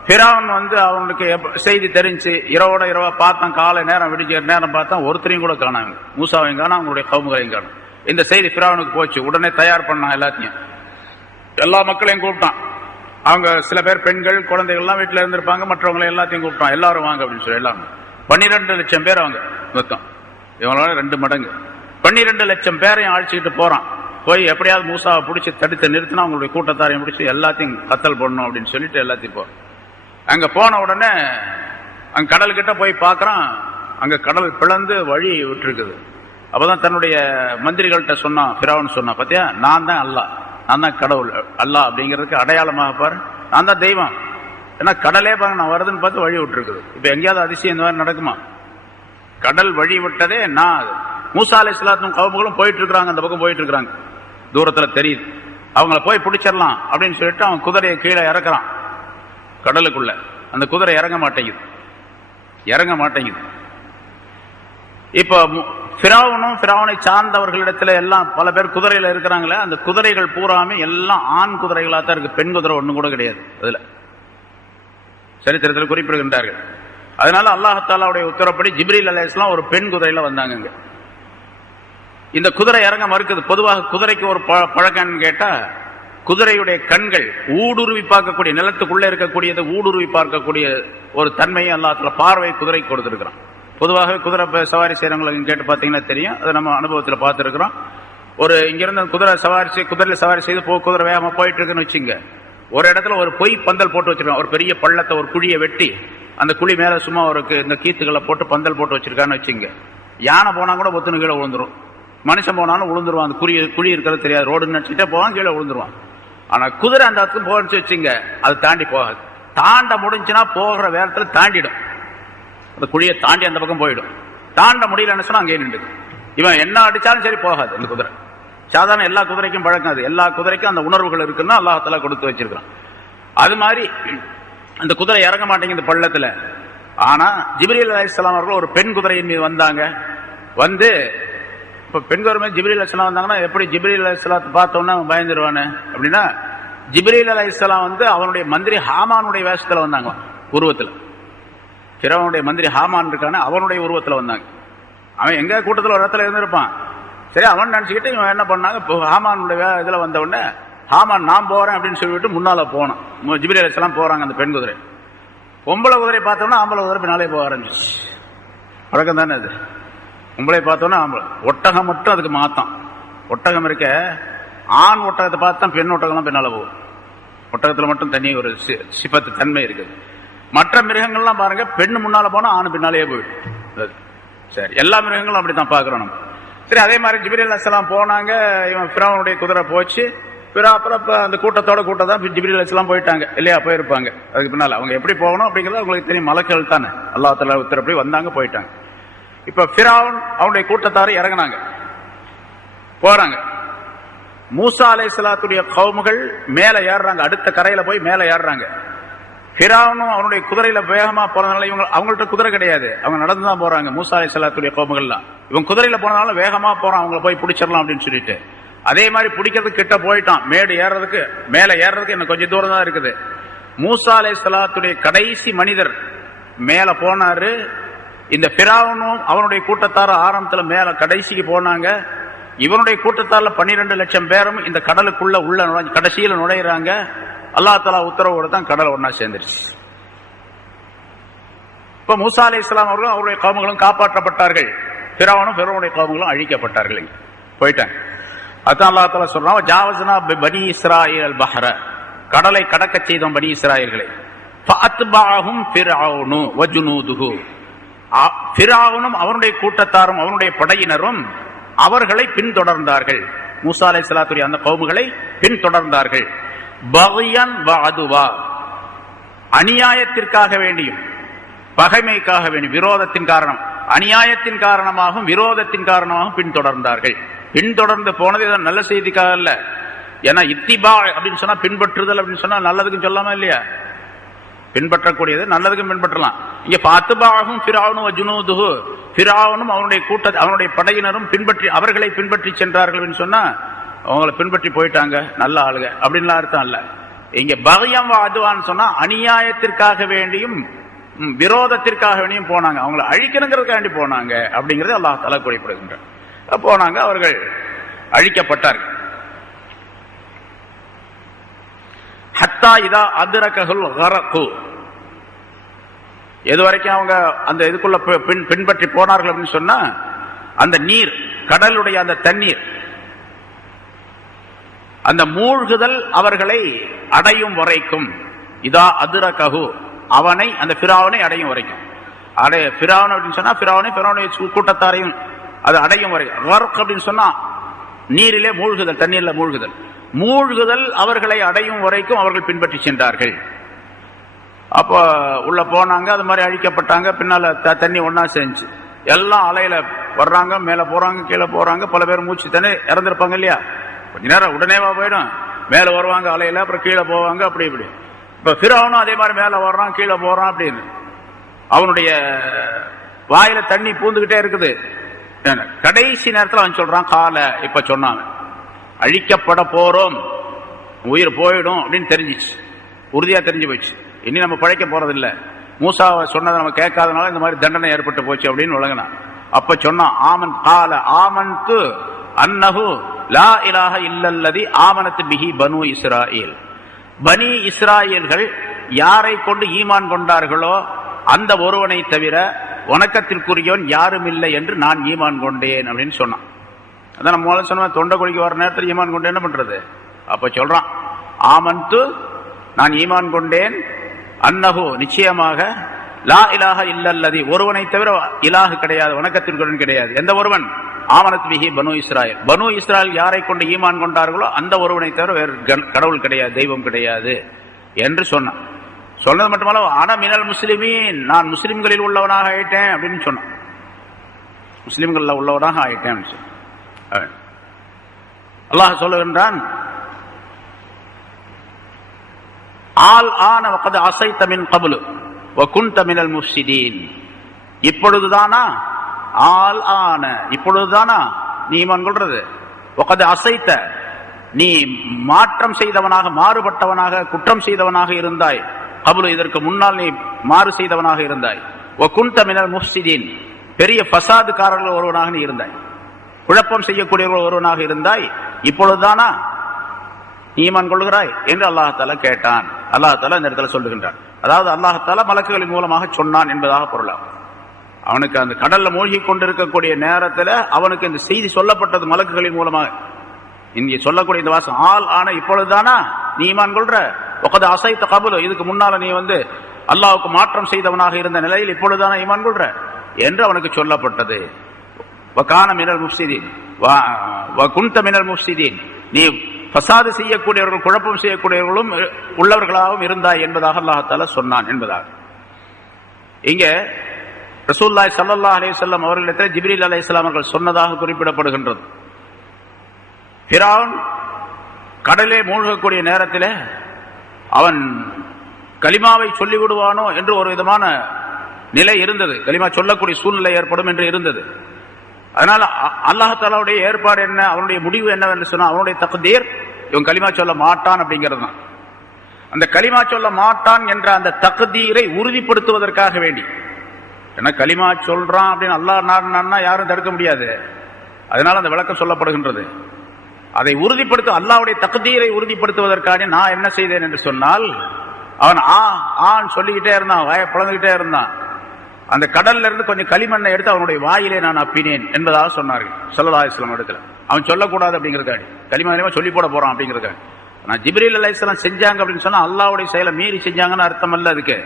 ஃபிரௌன் அவனுக்கு செய்தி தெரிஞ்சு இரவோட இரவா பார்த்தான், காலை நேரம் விடிஞ்ச நேரம் பார்த்தா ஒருத்தரையும் கூட காணாங்க. மூசாவையும் காணும், அவங்களுடைய கவுமுகளையும் காணும். இந்த செய்தி ஃபிரௌனுக்கு போச்சு. உடனே தயார் பண்ணான் எல்லாத்தையும், எல்லா மக்களையும் கூப்பிட்டான். அவங்க சில பேர் பெண்கள் குழந்தைகள் எல்லாம் வீட்டுல இருந்திருப்பாங்க, மற்றவங்களை எல்லாத்தையும் கூப்பிட்டான். எல்லாரும் வாங்க அப்படின்னு சொல்லி எல்லாரும் 12 லட்சம் பேர் அவங்க மொத்தம், இவங்களோட 2 மடங்கு. 12 லட்சம் பேரையும் அழைச்சிக்கிட்டு போறான். போய் எப்படியாவது மூசாவை பிடிச்சி தடுத்து நிறுத்தினா அவங்களுடைய கூட்டத்தாரையும் பிடிச்சி எல்லாத்தையும் கத்தல் போடணும் அப்படின்னு சொல்லிட்டு எல்லாத்தையும் போறான். அங்க போன உடனே அங்க கடல்கிட்ட போய் பாக்குறான், அங்க கடல் பிளந்து வழி விட்டுருக்குது. அப்பதான் தன்னுடைய மந்திரிகள்கிட்ட சொன்னான், ஃபிரௌன் சொன்னான், பாத்தியா நான் தான் அல்லாஹ், நான் தான் கடவுள், அல்லாஹ் அப்படிங்கிறதுக்கு அடையாளமாக பாரு, நான் தான் தெய்வம். ஏன்னா கடலே பாருங்க நான் வருதுன்னு பார்த்து வழி விட்டுருக்குது. இப்ப எங்கேயாவது அதிசயம் இந்த மாதிரி நடக்குமா? கடல் வழி விட்டதே நான். மூசா அலைஹிஸ்ஸலாத்தும் கவுமுகளும் போயிட்டு இருக்கிறாங்க, அந்த பக்கம் போயிட்டு இருக்கிறாங்க, தூரத்துல தெரியுது. அவங்கள போய் பிடிச்சிடலாம் அப்படின்னு சொல்லிட்டு அவன் குதிரையை கீழே இறக்குறான் கடலுக்குள்ள. அந்த குதிரை இறங்க மாட்டேங்குது. இப்ப ஃபிரௌனை சார்ந்தவர்களிடத்துல எல்லாம் பல பேர் குதிரையில இருக்கிறாங்களே, அந்த குதிரைகள் பூராமே எல்லாம் ஆண் குதிரைகளா தான் இருக்கு, பெண் குதிரை ஒண்ணு கூட கிடையாது. அதுல சரித்திரத்தில் குறிப்பிடுகின்றார்கள். அதனால அல்லாஹ் உத்தரப்படி ஜிப்ரீல் அலைஹிஸ்ஸலாம் ஒரு பெண் குதிரையில வந்தாங்க. இந்த குதிரை இறங்க மறுக்குது. பொதுவாக குதிரைக்கு ஒரு பழக்கம் கேட்டா, குதிரையுடைய கண்கள் ஊடுருவி பார்க்கக்கூடிய, நிலத்துக்குள்ள இருக்கக்கூடியதை ஊடுருவி பார்க்கக்கூடிய ஒரு தன்மையை அல்லாஹ் பார்வை குதிரை கொடுத்திருக்கிறான். பொதுவாக குதிரை சவாரி செய்யறவங்களுக்கு கேட்டு பார்த்தீங்கன்னா தெரியும், அதை நம்ம அனுபவத்தில் பார்த்துருக்கிறோம். ஒரு இங்கிருந்து குதிரையில சவாரி செய்து குதிரை வேகமா போயிட்டு இருக்குன்னு வச்சுங்க, ஒரு இடத்துல ஒரு பொய் பந்தல் போட்டு வச்சிருக்கான். ஒரு பெரிய பள்ளத்தை, ஒரு குழியை வெட்டி அந்த குழி மேல சும்மா ஒரு இந்த கீத்துக்களை போட்டு பந்தல் போட்டு வச்சிருக்கான்னு வச்சுங்க, யானை போனா கூட ஒத்துணு கீழே விழுந்துரும், மனுஷன் போனாலும் விழுந்துருவான். அந்த குழி இருக்கிறது தெரியாது, ரோடுன்னு நினைச்சிட்டே போவான், கீழே விழுந்துருவான். ஆனா குதிரை அந்த இடத்துக்கு போச்சு வச்சுங்க, அது தாண்டி போகாது. தாண்ட முடிஞ்சுன்னா போகிற வேகத்துல தாண்டிடும், அந்த குழியை தாண்டி அந்த பக்கம் போயிடும். தாண்ட முடியலன்னு சொன்னா அங்கேயே நின்று. இவன் என்ன அடிச்சாலும் சரி போகாது அந்த குதிரை. சாதாரண எல்லா குதிரைக்கும் பழக்கம் அது. எல்லா குதிரைக்கும் அந்த உணர்வுகள் இருக்குன்னா அல்லாஹ் தஆலா கொடுத்து வச்சிருக்கான். அது மாதிரி அந்த குதிரை இறங்க மாட்டேங்குது பள்ளத்துல. ஆனா ஜிப்ரீல் அலைஹிஸ்ஸலாம் அவர்கள் ஒரு பெண் குதிரையின் மீது வந்தாங்க. வந்து இப்ப பெண் குதிரை ஜிப்ரீல் அலைஹிஸ்ஸலாம் வந்தாங்கன்னா எப்படி ஜிப்ரீல் அலைஹிஸ்ஸலாத்தை பார்த்தோன்னா பயந்துருவானு அப்படின்னா, ஜிப்ரீல் அலைஹிஸ்ஸலாம் அவனுடைய மந்திரி ஹாமானுடைய வேஷத்துல வந்தாங்க, உருவத்துல. ஃபிரௌனுடைய மந்திரி ஹாமான் இருக்கான அவனுடைய உருவத்துல வந்தாங்க. அவன் எங்க கூட்டத்தில் ஒரு இடத்துல இருந்திருப்பான். சரி, அவன் நினைச்சுக்கிட்டு இவன் என்ன பண்ணாங்க, ஹாமானுடைய இதுல வந்த உடனே ஹாமான் நான் போறேன் அப்படின்னு சொல்லிட்டு முன்னால போனான். ஜிப்ரீல் அலைஹிஸ்ஸலாம் போறாங்க அந்த பெண் குதிரை. பொம்பளை குதிரை பார்த்தோம்னா ஆம்பளை குதிரை பின்னாலே போக ஆரம்பிச்சு. வழக்கம் தானே அது. பொம்பளை பார்த்தோன்னா ஆம்பளை. ஒட்டகம் மட்டும் அதுக்கு மாத்தான். ஒட்டகம் இருக்க ஆண் ஒட்டகத்தை பார்த்தா பெண் ஒட்டகம் பின்னால போகும். ஒட்டகத்துல மட்டும் தனி ஒரு சிபத்து தன்மை இருக்குது. மற்ற மிருகங்கள்லாம் பாருங்க, பெண்ணு முன்னால போனா ஆணு பின்னாலேயே போயிடும். சரி, எல்லா மிருகங்களும் அப்படித்தான் பாக்குறோம் நம்ம. சரி, அதே மாதிரி ஜிப்ரீல் அலைஹிஸ்ஸலாம் போனாங்க. இவன் ஃபிரௌனுடைய குதிரை போச்சு. அப்புறம் அந்த கூட்டத்தான் ஜிப்ரீல் அலைஹிஸ்ஸலாம் போயிட்டாங்க இல்லையா, போயிருப்பாங்க. அதுக்கு பின்னால அவங்க எப்படி போகணும் அப்படிங்கிறது அவங்களுக்கு தெரியும். மலக்கள் தானே, அல்லாஹ் தஆலா உத்தரப்படி வந்தாங்க, போயிட்டாங்க. இப்ப ஃபிரௌன் அவனுடைய கூட்டத்தாரை இறங்கினாங்க, போறாங்க. மூசா அலைஹிஸ்ஸலாத்துடைய கவுமுகள் மேல ஏறுறாங்க, அடுத்த கரையில போய் மேல ஏறுறாங்க. ஃபிரௌனும் அவனுடைய குதிரையில வேகமா போறதுனால இவங்க அவங்கள்ட்ட குதிரை கிடையாது, அவங்க நடந்துதான் போறாங்க. மூசா அலைஹிஸ்ஸலாத்துடைய கவுமுகள்லாம் இவங்க குதிரையில போனதுனால வேகமா போறான், அவங்களை போய் பிடிச்சிடலாம் அப்படின்னு சொல்லிட்டு. அதே மாதிரி பிடிக்கிறதுக்கு கிட்ட போயிட்டான். மேடு ஏறதுக்கு மேல ஏறதுக்கு இன்னும் கொஞ்சம் தூரம் தான் இருக்குது. மூசா அலைஹிஸ்ஸலாத்துடைய கடைசி மனிதர் மேல போனாரு. இந்த ஃபிரௌனும் அவனுடைய கூட்டத்தார ஆரம்பத்துல மேல கடைசிக்கு போனாங்க. இவனுடைய கூட்டத்தாரில் 12 லட்சம் பேரும் இந்த கடலுக்குள்ள கடைசியில நுழையிறாங்க. அல்லாஹ் தஆலா உத்தரவோடு தான் கடல் ஒன்னா சேர்ந்துருச்சு. இப்ப மூசா அலைஹிஸ்ஸலாம் அவர்களும் அவருடைய கவுமுகளும் காப்பாற்றப்பட்டார்கள். ஃபிரௌனும் ஃபிரௌனுடைய கவுமுகளும் அழிக்கப்பட்டார்கள், போயிட்டாங்க. அதான் அல்லாஹ் தஆலா சொல்றான், ஜாவஸ்னா பனி இஸ்ராயீல் பஹ்ர, கடலை கடக்க செய்தோம் பனி இஸ்ராயீல்களை. ஃபஅத்பஅஹும் ஃபிரௌனு வஜுனூதுஹு, ஃபிரௌனும் அவனுடைய கூட்டத்தாரும் அவனுடைய படையினரும் அவர்களை பின்தொடர்ந்தார்கள். மூசா அலைஹிஸ்ஸலாத்துடைய அந்த கவுமுகளை பின்தொடர்ந்தார்கள். பக்யன் வ அதுவா, அநியாயத்திற்காக வேண்டியும் பகைமைக்காக வேண்டியும், விரோதத்தின் காரணம், அநியாயத்தின் காரணமாகவும் விரோதத்தின் காரணமாகவும் பின்தொடர்ந்தார்கள். பின்தொடர்ந்து போனது நல்ல செய்திக்காக அல்ல. ஏன்னா இத்திபா அப்படின்னு சொன்னா பின்பற்றுதல் அப்படின்னு சொன்னா நல்லதுக்கும் சொல்லாம இல்லையா? பின்பற்றக்கூடியது நல்லதுக்கும் பின்பற்றலாம். இங்க ஃபஅத்பஅஹும் ஃபிரௌனு வஜுனூதுஹு, ஃபிரௌனும் அவனுடைய அவனுடைய படையினரும் அவர்களை பின்பற்றி சென்றார்கள் சொன்னா அவங்களை பின்பற்றி போயிட்டாங்க, நல்ல ஆளுங்க அப்படின்லாம் அர்த்தம் அல்ல. இங்க பக்யம் அதுவான்னு சொன்னா அநியாயத்திற்காக வேண்டியும் விரோதத்திற்காக வேண்டியும் போனாங்க, அவங்களை அழிக்கணுங்கிறதுக்காண்டி போனாங்க அப்படிங்கறது அல்லாஹ் தஆலா குறிப்பிடுகின்றார். போனாங்க, அவர்கள் அழிக்கப்பட்டார்கள். ஹத்தா இதா அத்ரகஹுல் கரகு, எதுவரைக்கும் அவங்க அந்த இதுக்குள்ள பின்பற்றி போனார்கள் அப்படின்னு சொன்னா அந்த நீர், கடலுடைய அந்த தண்ணீர், அந்த மூழ்குதல் அவர்களை அடையும் வரைக்கும், இதா அத்ரகஹு, அவனை அந்த ஃபிரௌனை அடையும் வரைக்கும். ஃபிரௌன் அப்படின்னு சொன்னா ஃபிரௌனுடைய கூட்டத்தாரையும் அது அடையும் வரைக்கும். கர்க் அப்படின்னு சொன்னா நீரிலே மூழ்குதல், தண்ணீர்ல மூழ்குதல். மூழ்குதல் அவர்களை அடையும் வரைக்கும் அவர்கள் பின்பற்றி சென்றார்கள். அப்ப உள்ள போனாங்க, அது மாதிரி அழிக்கப்பட்டாங்க. பின்னால தண்ணி ஒன்னா செஞ்சு எல்லாம் அலையில வர்றாங்க, மேல போறாங்க, கீழே போறாங்க. பல பேர் மூச்சு தண்ணி இறந்திருப்பாங்க இல்லையா? கொஞ்ச நேரம் உடனேவா போயிடும், மேல வருவாங்க அலையில, அப்புறம் கீழே போவாங்க, அப்படி இப்படி. இப்ப ஃபிரௌனும் அதே மாதிரி மேல வர்றான், கீழே போறான் அப்படின்னு. அவனுடைய வாயில தண்ணி பூந்துகிட்டே இருக்குது. கடைசி நேரத்தில் அவன் சொல்றான், கால, இப்ப சொன்னாங்க அழிக்கப்பட போறோம், உயிர் போயிடும் அப்படின்னு தெரிஞ்சிச்சு, உறுதியா தெரிஞ்சு போச்சு. இனி நம்ம பழைக்க போறது இல்ல, மூசா சொன்னதை நம்ம கேட்காதனால இந்த மாதிரி தண்டனை ஏற்பட்டு போச்சு அப்படின்னு விளங்கினான். அப்ப சொன்னான், ஆமன் கால ஆமன்து அன்னஹு லா இலாஹ இல்லல்லதி ஆமனத் பிஹி பனு இஸ்ராயீல், பனி இஸ்ராயேல்கள் யாரை கொண்டு ஈமான் கொண்டார்களோ அந்த ஒருவனை தவிர வணக்கத்திற்குரியவன் யாரும் இல்லை என்று நான் ஈமான் கொண்டேன் அப்படின்னு சொன்னான். அதான் நம்ம முதல்ல சொன்ன தொண்டை குளிக்க வர நேரத்தில் ஈமான் கொண்டு என்ன பண்றது? அப்ப சொல்றான், ஆமன்து, நான் ஈமான் கொண்டேன், அன்னஹு, நிச்சயமாக, லா இலாஹ இல்லல்லதி, ஒருவனை தவிர இலாஹு கிடையாது, வணக்கத்திற்குரியவன் கிடையாது. எந்த ஒருவன்? ஆமனத் பிஹி பனு இஸ்ராயேல், பனு இஸ்ராயேல் யாரை கொண்டு ஈமான் கொண்டார்களோ அந்த ஒருவனை தவிர வேறு கடவுள் கிடையாது, தெய்வம் கிடையாது என்று சொன்னான். சொன்னது மட்டுமல்ல, ஆனா மினல் முஸ்லிமீன், நான் முஸ்லிம்களில் உள்ளவனாக ஆயிட்டேன் அப்படின்னு சொன்னான். முஸ்லிம்கள் உள்ளவனாக ஆயிட்டேன். அல்லாஹ் சொல்லுகின்றான், ஆல் ஆன வகத் அஸைத மின் கப்லு வ குன்த மினல் முஃப்ஸிதீன், இப்பொழுதுதானா, ஆல் ஆன, இப்பொழுதுதானா நீ ஈமான் கொள்றது, வகத் அஸைத, நீ மாற்றம் செய்தவனாக, மாறுபட்டவனாக, குற்றம் செய்தவனாக இருந்தாய், கப்லு, இதற்கு முன்னால் நீ மாறு செய்தவனாக இருந்தாய், வ குன்த மினல் முஃப்ஸிதீன், பெரிய ஃபசாதுக்காரர்கள் ஒருவனாக நீ இருந்தாய், குழப்பம் செய்யக்கூடியவர்கள் ஒருவனாக இருந்தாய், இப்பொழுதுதானா ஈமான் கொள்கிறாய் என்று அல்லாஹ் தஆலா கேட்டான். அல்லாஹ் தஆலா இந்த இடத்துல சொல்லுகின்றான். அதாவது அல்லாஹ் தஆலா மலக்குகளின் மூலமாக சொன்னான் என்பதாக பொருளாகும். அவனுக்கு அந்த கடல்ல மூழ்கி கொண்டிருக்கக்கூடிய நேரத்தில் அவனுக்கு இந்த செய்தி சொல்லப்பட்டது மலக்குகளின் மூலமாக. இங்கே சொல்லக்கூடிய இந்த வாசம், ஆல் ஆன, இப்பொழுதுதானா நீ ஈமான் கொள்ற, வகத் அஸைத கப்லு, இதுக்கு முன்னால நீ அல்லாஹ்வுக்கு மாற்றம் செய்தவனாக இருந்த நிலையில் இப்பொழுதுதானா ஈமான் கொள்ற என்று அவனுக்கு சொல்லப்பட்டது. வகான மினல் முஃப்ஸிதீன் வ குன்த மினல் முஃப்ஸிதீன், நீ ஃபசாது செய்யக்கூடியவர்கள், குழப்பம் செய்யக்கூடியவர்களும் உள்ளவர்களாகவும் இருந்தாய் என்பதாக அல்லாஹ் தஆலா சொன்னான் என்பதாக. இங்க ரசூலுல்லாஹி ஸல்லல்லாஹு அலைஹி வஸல்லம் அவர்களிடத்தில் ஜிப்ரீல் அலைஹிஸ்ஸலாம் அவர்கள் சொன்னதாக குறிப்பிடப்படுகின்றது. ஃபிரௌன் கடலே மூழ்கக்கூடிய நேரத்தில் அவன் கலிமாவை சொல்லிவிடுவானோ என்று ஒரு விதமான நிலை இருந்தது, கலிமா சொல்லக்கூடிய சூழ்நிலை ஏற்படும் என்று இருந்தது. அதனால அல்லாஹ் தஆலாவுடைய ஏற்பாடு என்ன, அவனுடைய முடிவு என்னவென்று சொன்னா, அவனுடைய தக்தீர், இவன் கலிமா சொல்ல மாட்டான் அப்படிங்கிறது தான். அந்த களிமா சொல்ல மாட்டான் என்ற அந்த தக்தீரை உறுதிப்படுத்துவதற்காக வேண்டி. ஏன்னா களிமா சொல்றான் அப்படின்னு அல்லாஹ் நாடுனா யாரும் தடுக்க முடியாது. அதனால அந்த விளக்கம் சொல்லப்படுகின்றது. அதை உறுதிப்படுத்த அல்லாஹ்வுடைய தக்தீரை உறுதிப்படுத்துவதற்காக நான் என்ன செய்தேன் என்று சொன்னால், அவன் ஆன்னு சொல்லிக்கிட்டே இருந்தான், வாயை பிளந்துகிட்டே இருந்தான். அந்த கடல்ல இருந்து கொஞ்சம் களிமண்ணை எடுத்து அவனுடைய வாயிலே நான் அப்பினேன் என்பதாக சொன்னார்கள் ஸல்லல்லாஹு அலைஹி வஸல்லம் இடத்துல. அவன் சொல்லக்கூடாது அப்படிங்கிறக்காடி, களிமண்ணை சொல்லி போட போறான் அப்படிங்கிறக்காடி. நான் ஜிப்ரீல் அலைஹிஸ்ஸலாம் செஞ்சாங்க அப்படின்னு சொன்னா அல்லாஹ்வுடைய செயலை மீறி செஞ்சாங்கன்னு அர்த்தம் அல்ல அதுக்கு.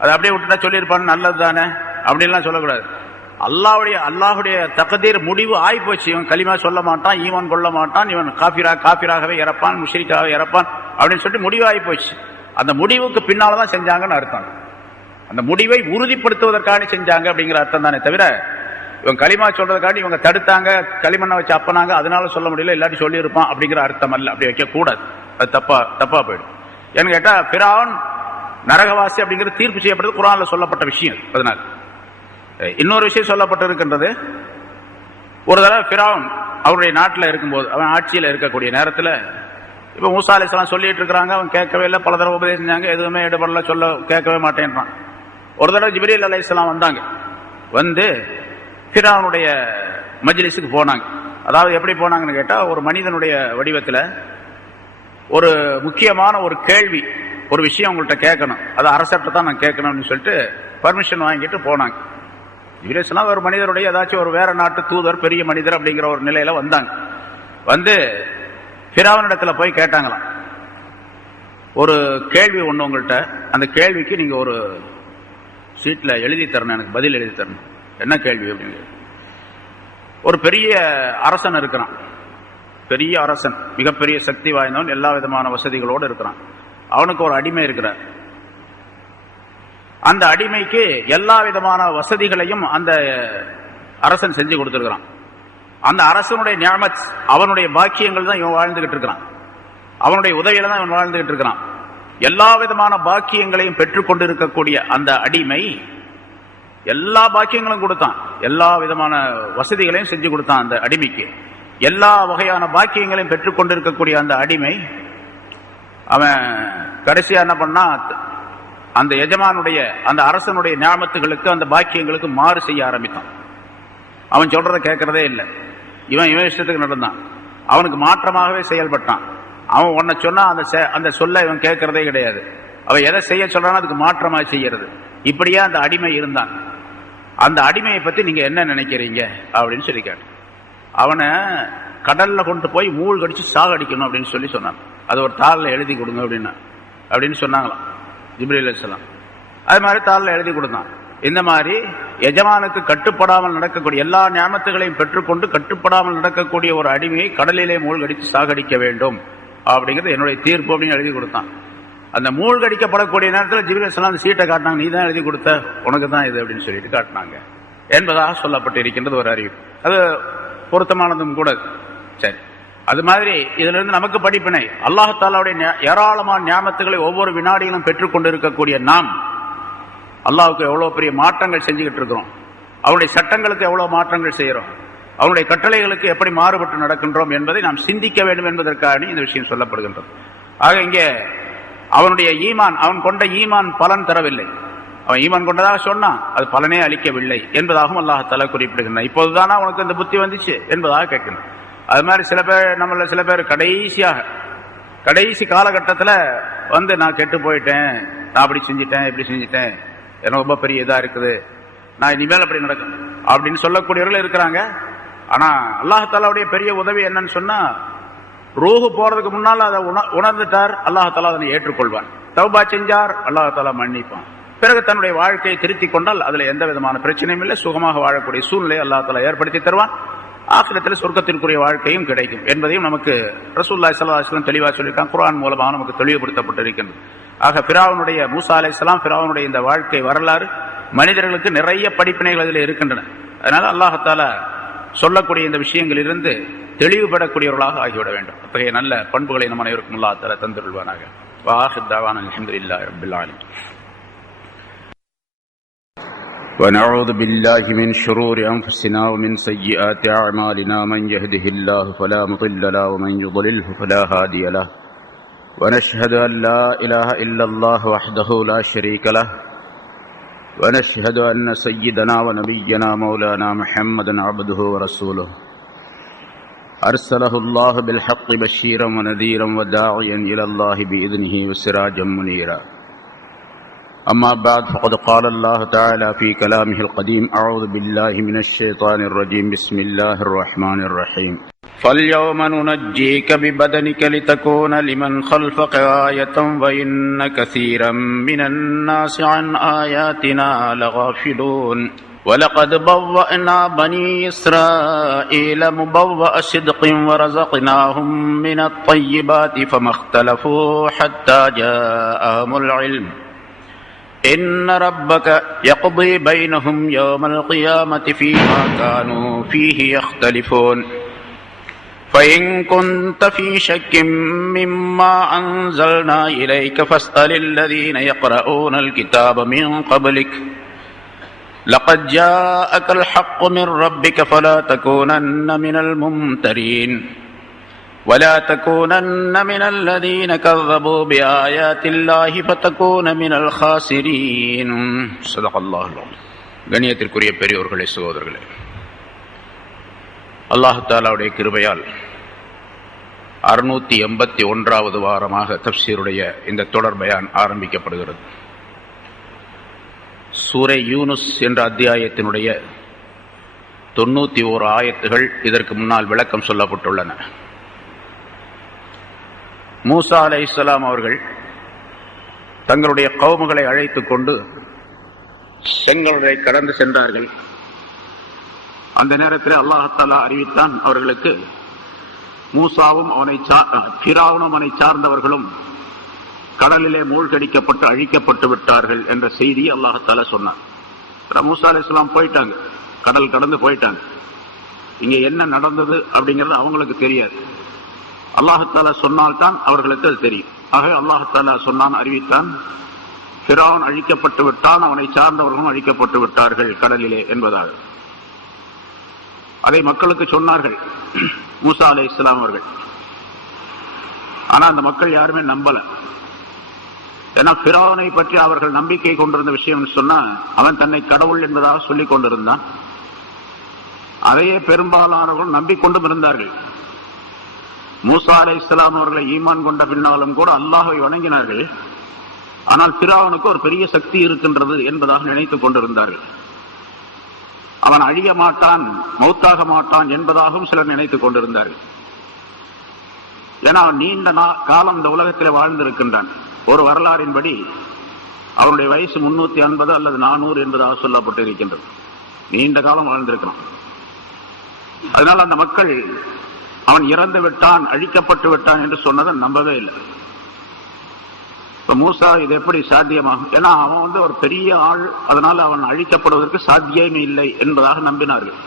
அதை அப்படியே விட்டுட்டா சொல்லியிருப்பான்னு நல்லது தானே அப்படின்லாம் சொல்லக்கூடாது. அல்லாஹுடைய தக்தீர் முடிவு ஆகி போச்சு. இவன் களிமா சொல்ல மாட்டான், ஈமான் கொள்ள மாட்டான், இவன் காபிராகவே இறப்பான், முஷ்ரிக்காகவே இறப்பான் அப்படின்னு சொல்லிட்டு முடிவு ஆகி போச்சு. அந்த முடிவுக்கு பின்னால்தான் செஞ்சாங்கன்னு அர்த்தம். அந்த முடிவை உறுதிப்படுத்துவதற்காக செஞ்சாங்க அப்படிங்கிற அர்த்தம் தானே தவிர, இவன் களிமா சொல்றதுக்காண்டி இவங்க தடுத்தாங்க, களிமண்ணை வச்சு அப்பனாங்க, அதனால சொல்ல முடியல, இல்லாட்டி சொல்லி இருப்பான் அப்படிங்கிற அர்த்தம் அல்ல. அப்படி வைக்க கூடாது, அது தப்பா போயிடும். ஏன்னு கேட்டா ஃபிரௌன் நரகவாசி அப்படிங்கிறது தீர்ப்பு செய்யப்பட்டது குர்ஆன்ல சொல்லப்பட்ட விஷயம். அதனால இன்னொரு விஷயம் சொல்லப்பட்டிருக்கின்றது. ஒரு தடவை ஃபிரௌன் அவருடைய நாட்டில் இருக்கும்போது, அவன் ஆட்சியில் இருக்கக்கூடிய நேரத்தில், இப்போ மூசா அலைஹிஸ்ஸலாம் சொல்லிட்டு இருக்கிறாங்க, அவன் கேட்கவே இல்லை. பல தடவை உபதேசம் செஞ்சாங்க, எதுவுமே எடுபடல, கேட்கவே மாட்டேன்றான். ஒரு தடவை ஜிப்ரீல் அலைஹிஸ்ஸலாம் வந்தாங்க. வந்து ஃபிரௌனுடைய மஜ்லிஸுக்கு போனாங்க. அதாவது எப்படி போனாங்கன்னு கேட்டால், ஒரு மனிதனுடைய வடிவத்தில் ஒரு முக்கியமான ஒரு கேள்வி, ஒரு விஷயம் உங்கள்கிட்ட கேட்கணும், அது அரசர்கிட்ட தான் நான் கேட்கணும்னு சொல்லிட்டு பர்மிஷன் வாங்கிட்டு போனாங்க. ஜிப்ரீல் ஒரு மனிதருடைய ஏதாச்சும் ஒரு வேற நாட்டு தூதர், பெரிய மனிதர் அப்படிங்கிற ஒரு நிலையில வந்தாங்க. வந்து ஃபிரௌனிடத்துல போய் கேட்டாங்களாம், ஒரு கேள்வி ஒன்று உங்கள்கிட்ட, அந்த கேள்விக்கு நீங்க ஒரு சீட்ல எழுதி தரணும், எனக்கு பதில் எழுதி தரணும். என்ன கேள்வி அப்படிங்க. ஒரு பெரிய அரசன் இருக்கிறான், பெரிய அரசன், மிகப்பெரிய சக்தி வாய்ந்தவன், எல்லா விதமான வசதிகளோடு இருக்கிறான். அவனுக்கு ஒரு அடிமை இருக்கிறார். அந்த அடிமைக்கு எல்லா விதமான வசதிகளையும் அந்த அரசன் செஞ்சு கொடுத்திருக்கிறான். அந்த அரசனுடைய நிஅமத், அவனுடைய பாக்கியங்கள் தான் இவன் வாழ்ந்துகிட்டு இருக்கிறான். அவனுடைய உதவியில தான் இவன் வாழ்ந்துகிட்டு இருக்கிறான். எல்லா விதமான பாக்கியங்களையும் பெற்றுக்கொண்டு இருக்கக்கூடிய அந்த அடிமை எல்லா பாக்கியங்களும் கொடுத்தான், எல்லா விதமான வசதிகளையும் செஞ்சு கொடுத்தான் அந்த அடிமைக்கு. எல்லா வகையான பாக்கியங்களையும் பெற்றுக்கொண்டு இருக்கக்கூடிய அந்த அடிமை, அவன் கடைசியா என்ன பண்ணா, அந்த எஜமானுடைய, அந்த அரசனுடைய நியாமத்துகளுக்கு, அந்த பாக்கியங்களுக்கு மாறு செய்ய ஆரம்பித்தான். அவன் சொல்றதை கேட்கறதே இல்லை. இவன் இஷ்டத்துக்கு நடந்தான், அவனுக்கு மாற்றமாகவே செயல்பட்டான். அவன் ஒன்ன சொன்னா அந்த சொல்ல இவன் கேட்கறதே கிடையாது. அவன் எதை செய்ய சொல்றானோ அதுக்கு மாற்றமாக செய்யறது. இப்படியே அந்த அடிமை இருந்தான். அந்த அடிமையை பத்தி நீங்க என்ன நினைக்கிறீங்க அப்படின்னு சொல்லி கேட்டான். அவனை கடல்ல கொண்டு போய் மூழ்கடிச்சு கடிச்சு சாகடிக்கணும் அப்படின்னு சொல்லி சொன்னான். அது ஒரு தாளில் எழுதி கொடுங்க அப்படின்னு சொன்னாங்களாம் ஜிப்ரீல் அலைஹிஸ்ஸலாம். அது மாதிரி தாளில் எழுதி கொடுத்தான். இந்த மாதிரி எஜமானுக்கு கட்டுப்படாமல் நடக்கக்கூடிய, எல்லா நியாமத்துகளையும் பெற்றுக்கொண்டு கட்டுப்படாமல் நடக்கக்கூடிய ஒரு அடிமையை கடலிலே மூழ்கடித்து சாகடிக்க வேண்டும் அப்படிங்கிறது என்னுடைய தீர்ப்பு அப்படின்னு எழுதி கொடுத்தான். அந்த மூழ்கடிக்கப்படக்கூடிய நேரத்தில் ஜிப்ரீல் அலைஹிஸ்ஸலாம் அந்த சீட்டை காட்டினாங்க, நீ தான் எழுதி கொடுத்த, உனக்கு தான் இது அப்படின்னு சொல்லிட்டு காட்டினாங்க என்பதாக சொல்லப்பட்டு இருக்கின்றது ஒரு அறிவு. அது பொருத்தமானதும் கூட. சரி, அது மாதிரி இதுல இருந்து நமக்கு படிப்பினை, அல்லாஹ் தஆலாவுடைய ஏராளமான நியாமத்துகளை ஒவ்வொரு வினாடியிலும் பெற்றுக்கொண்டு இருக்கக்கூடிய நாம் அல்லாஹ்வுக்கு எவ்வளவு பெரிய மாற்றங்கள் செஞ்சுக்கிட்டு இருக்கிறோம், அவருடைய சட்டங்களுக்கு எவ்வளவு மாற்றங்கள் செய்யறோம், அவருடைய கட்டளைகளுக்கு எப்படி மாறுபட்டு நடக்கின்றோம் என்பதை நாம் சிந்திக்க வேண்டும் என்பதற்காக இந்த விஷயம் சொல்லப்படுகின்றது. ஆக இங்கே அவனுடைய ஈமான், அவன் கொண்ட ஈமான் பலன் தரவில்லை. அவன் ஈமான் கொண்டதாக சொன்னான், அது பலனே அளிக்கவில்லை என்பதாகவும் அல்லாஹ் தஆலா குறிப்பிடுகின்றான். இப்போதுதானா உனக்கு இந்த புத்தி வந்துச்சு என்பதாக கேட்கின்றான். அது மாதிரி சில பேர் கடைசி காலகட்டத்தில் வந்து நான் கெட்டு போயிட்டேன், நான் அப்படி செஞ்சிட்டேன், இப்படி செஞ்சிட்டேன், எனக்கு ரொம்ப பெரிய இதா இருக்குது, நான் இனிமேல் அப்படி நடக்கும் அப்படின்னு சொல்லக்கூடியவர்கள் இருக்கிறாங்க. ஆனா அல்லாஹ் தஆலாவுடைய பெரிய உதவி என்னன்னு சொன்னா, ரூஹு போறதுக்கு முன்னால் அதை உணர்ந்துட்டார், அல்லாஹ் தஆலா அதனை ஏற்றுக்கொள்வான். தௌபா செஞ்சார், அல்லாஹ் தஆலா மன்னிப்பான். பிறகு தன்னுடைய வாழ்க்கையை திருத்திக் கொண்டால் அதுல எந்த விதமான பிரச்சனையும் இல்லை, சுகமாக வாழக்கூடிய சூழ்நிலை அல்லாஹ் தஆலா ஏற்படுத்தி தருவான். ஆகிரத்தில் சொர்க்கத்திற்குரிய வாழ்க்கையும் கிடைக்கும் என்பதையும் நமக்கு ரசூலுல்லாஹி ஸல்லல்லாஹு அலைஹி வஸல்லம் தெளிவாக சொல்லியிருக்காங்க. குர்ஆன் மூலமாக நமக்கு தெளிவுபடுத்தப்பட்டிருக்கின்றது. ஆக ஃபிரௌனுடைய, மூசா அலைஹிஸ்ஸலாம் ஃபிரௌனுடைய இந்த வாழ்க்கை வரலாறு மனிதர்களுக்கு நிறைய படிப்பினைகள் அதில் இருக்கின்றன. அதனால அல்லாஹ் தஆலா சொல்லக்கூடிய இந்த விஷயங்களிலிருந்து தெளிவுபடக்கூடியவர்களாக ஆகிவிட வேண்டும். அத்தகைய நல்ல பண்புகளை நம் அனைவருக்கும் அல்லாஹ் தஆலா தந்தருள்வானாக. வாஹிர் தஅவானா அல்ஹம்துலில்லாஹி ரப்பில் ஆலமீன். ونعوذ بالله من شرور أنفسنا ومن سيئات أعمالنا من يهده الله فلا مضل له ومن يضلله فلا هادي له ونشهد أن لا إله إلا الله وحده لا شريك له ونشهد أن سيدنا ونبينا مولانا محمدا عبده ورسوله أرسله الله بالحق بشيرا ونذيرا وداعيا إلى الله بإذنه وسراجا منيرا أما بعد فقد قال الله تعالى في كلامه القديم أعوذ بالله من الشيطان الرجيم بسم الله الرحمن الرحيم فاليوم ننجيك ببدنك لتكون لمن خلفك آية وإن كثيرا من الناس عن آياتنا لغافلون ولقد بوأنا بني إسرائيل مبوأ صدق ورزقناهم من الطيبات فما اختلفوا حتى جاءهم العلم إن ربك يقضي بينهم يوم القيامة فيما كانوا فيه يختلفون فإن كنت في شك مما أنزلنا إليك فاسأل الذين يقرؤون الكتاب من قبلك لقد جاءك الحق من ربك فلا تكونن من الممترين ولا تكونن من الذين كذبوا بآيات الله فتكون من الخاسرين صدق الله العظيم. கண்ணியத்திற்குரிய பெரியோர்களே, சகோதரர்களே, அல்லாஹ் தஆலாவுடைய கிருபையால் 681வது வாரமாக தஃப்சீருடைய இந்த தொடர் பயான் ஆரம்பிக்கப்படுகிறது. சூரை யூனுஸ் என்ற அத்தியாயத்தினுடைய 91 ஆயத்துகள் இதற்கு முன்னால் விளக்கம் சொல்லப்பட்டுள்ளன. மூசா அலைஹிஸ்ஸலாம் அவர்கள் தங்களுடைய கௌமுகளை அழைத்துக் கொண்டு செங்கடலை கடந்து சென்றார்கள். அந்த நேரத்தில் அல்லாஹ் தஆலா அறிவித்தான் அவர்களுக்கு, மூசாவும் ஃபிரௌனும் அவனை சார்ந்தவர்களும் கடலிலே மூழ்கடிக்கப்பட்டு அழிக்கப்பட்டு விட்டார்கள் என்ற செய்தியை அல்லாஹ் தஆலா சொன்னார். மூசா அலைஹிஸ்ஸலாம் போயிட்டாங்க, கடல் கடந்து போயிட்டாங்க. இங்க என்ன நடந்தது அப்படிங்கிறது அவங்களுக்கு தெரியாது. அல்லாஹ் தஆலா சொன்னால்தான் அவர்களுக்கு அது தெரியும். ஆக அல்லாஹ் தஆலா சொன்னான், அறிவித்தான், ஃபிரௌன் அழிக்கப்பட்டு விட்டான், அவனை சார்ந்தவர்களும் அழிக்கப்பட்டு விட்டார்கள் கடலிலே என்பதாக. அதை மக்களுக்கு சொன்னார்கள் மூசா அலைஹிஸ்ஸலாம் அவர்கள். ஆனா அந்த மக்கள் யாருமே நம்பல. ஏன்னா ஃபிரௌனை பற்றி அவர்கள் நம்பிக்கை கொண்டிருந்த விஷயம் சொன்னா, அவன் தன்னை கடவுள் என்பதாக சொல்லிக் கொண்டிருந்தான். அதையே பெரும்பாலானவர்கள் நம்பிக்கொண்டும் இருந்தார்கள். மூசா அலைஹிஸ்ஸலாம் அவர்களை ஈமான் கொண்ட பின்னாலும் கூட அல்லாஹ்வை வணங்கினார்கள். ஆனால் ஃபிரௌனுக்கு ஒரு பெரிய சக்தி இருக்கின்றது என்பதாக நினைத்துக் கொண்டிருந்தார்கள். அவன் அழிய மாட்டான், மௌத்தாக மாட்டான் என்பதாகவும் சிலர் நினைத்துக் கொண்டிருந்தார்கள். ஏன்னா அவன் நீண்ட காலம் இந்த உலகத்தில் வாழ்ந்திருக்கின்றான். ஒரு வரலாறின்படி அவனுடைய வயசு 350 அல்லது 400 என்பதாக சொல்லப்பட்டு இருக்கின்றது. நீண்ட காலம் வாழ்ந்திருக்கிறான். அதனால் அந்த மக்கள் அவன் இறந்து விட்டான், அழிக்கப்பட்டு விட்டான் என்று சொன்னதை நம்பவே இல்லை. இப்ப மூசா இது எப்படி சாத்தியமாகும்? ஏன்னா அவன் ஒரு பெரிய ஆள், அதனால அவன் அழிக்கப்படுவதற்கு சாத்தியமே இல்லை என்பதாக நம்பினார்கள்.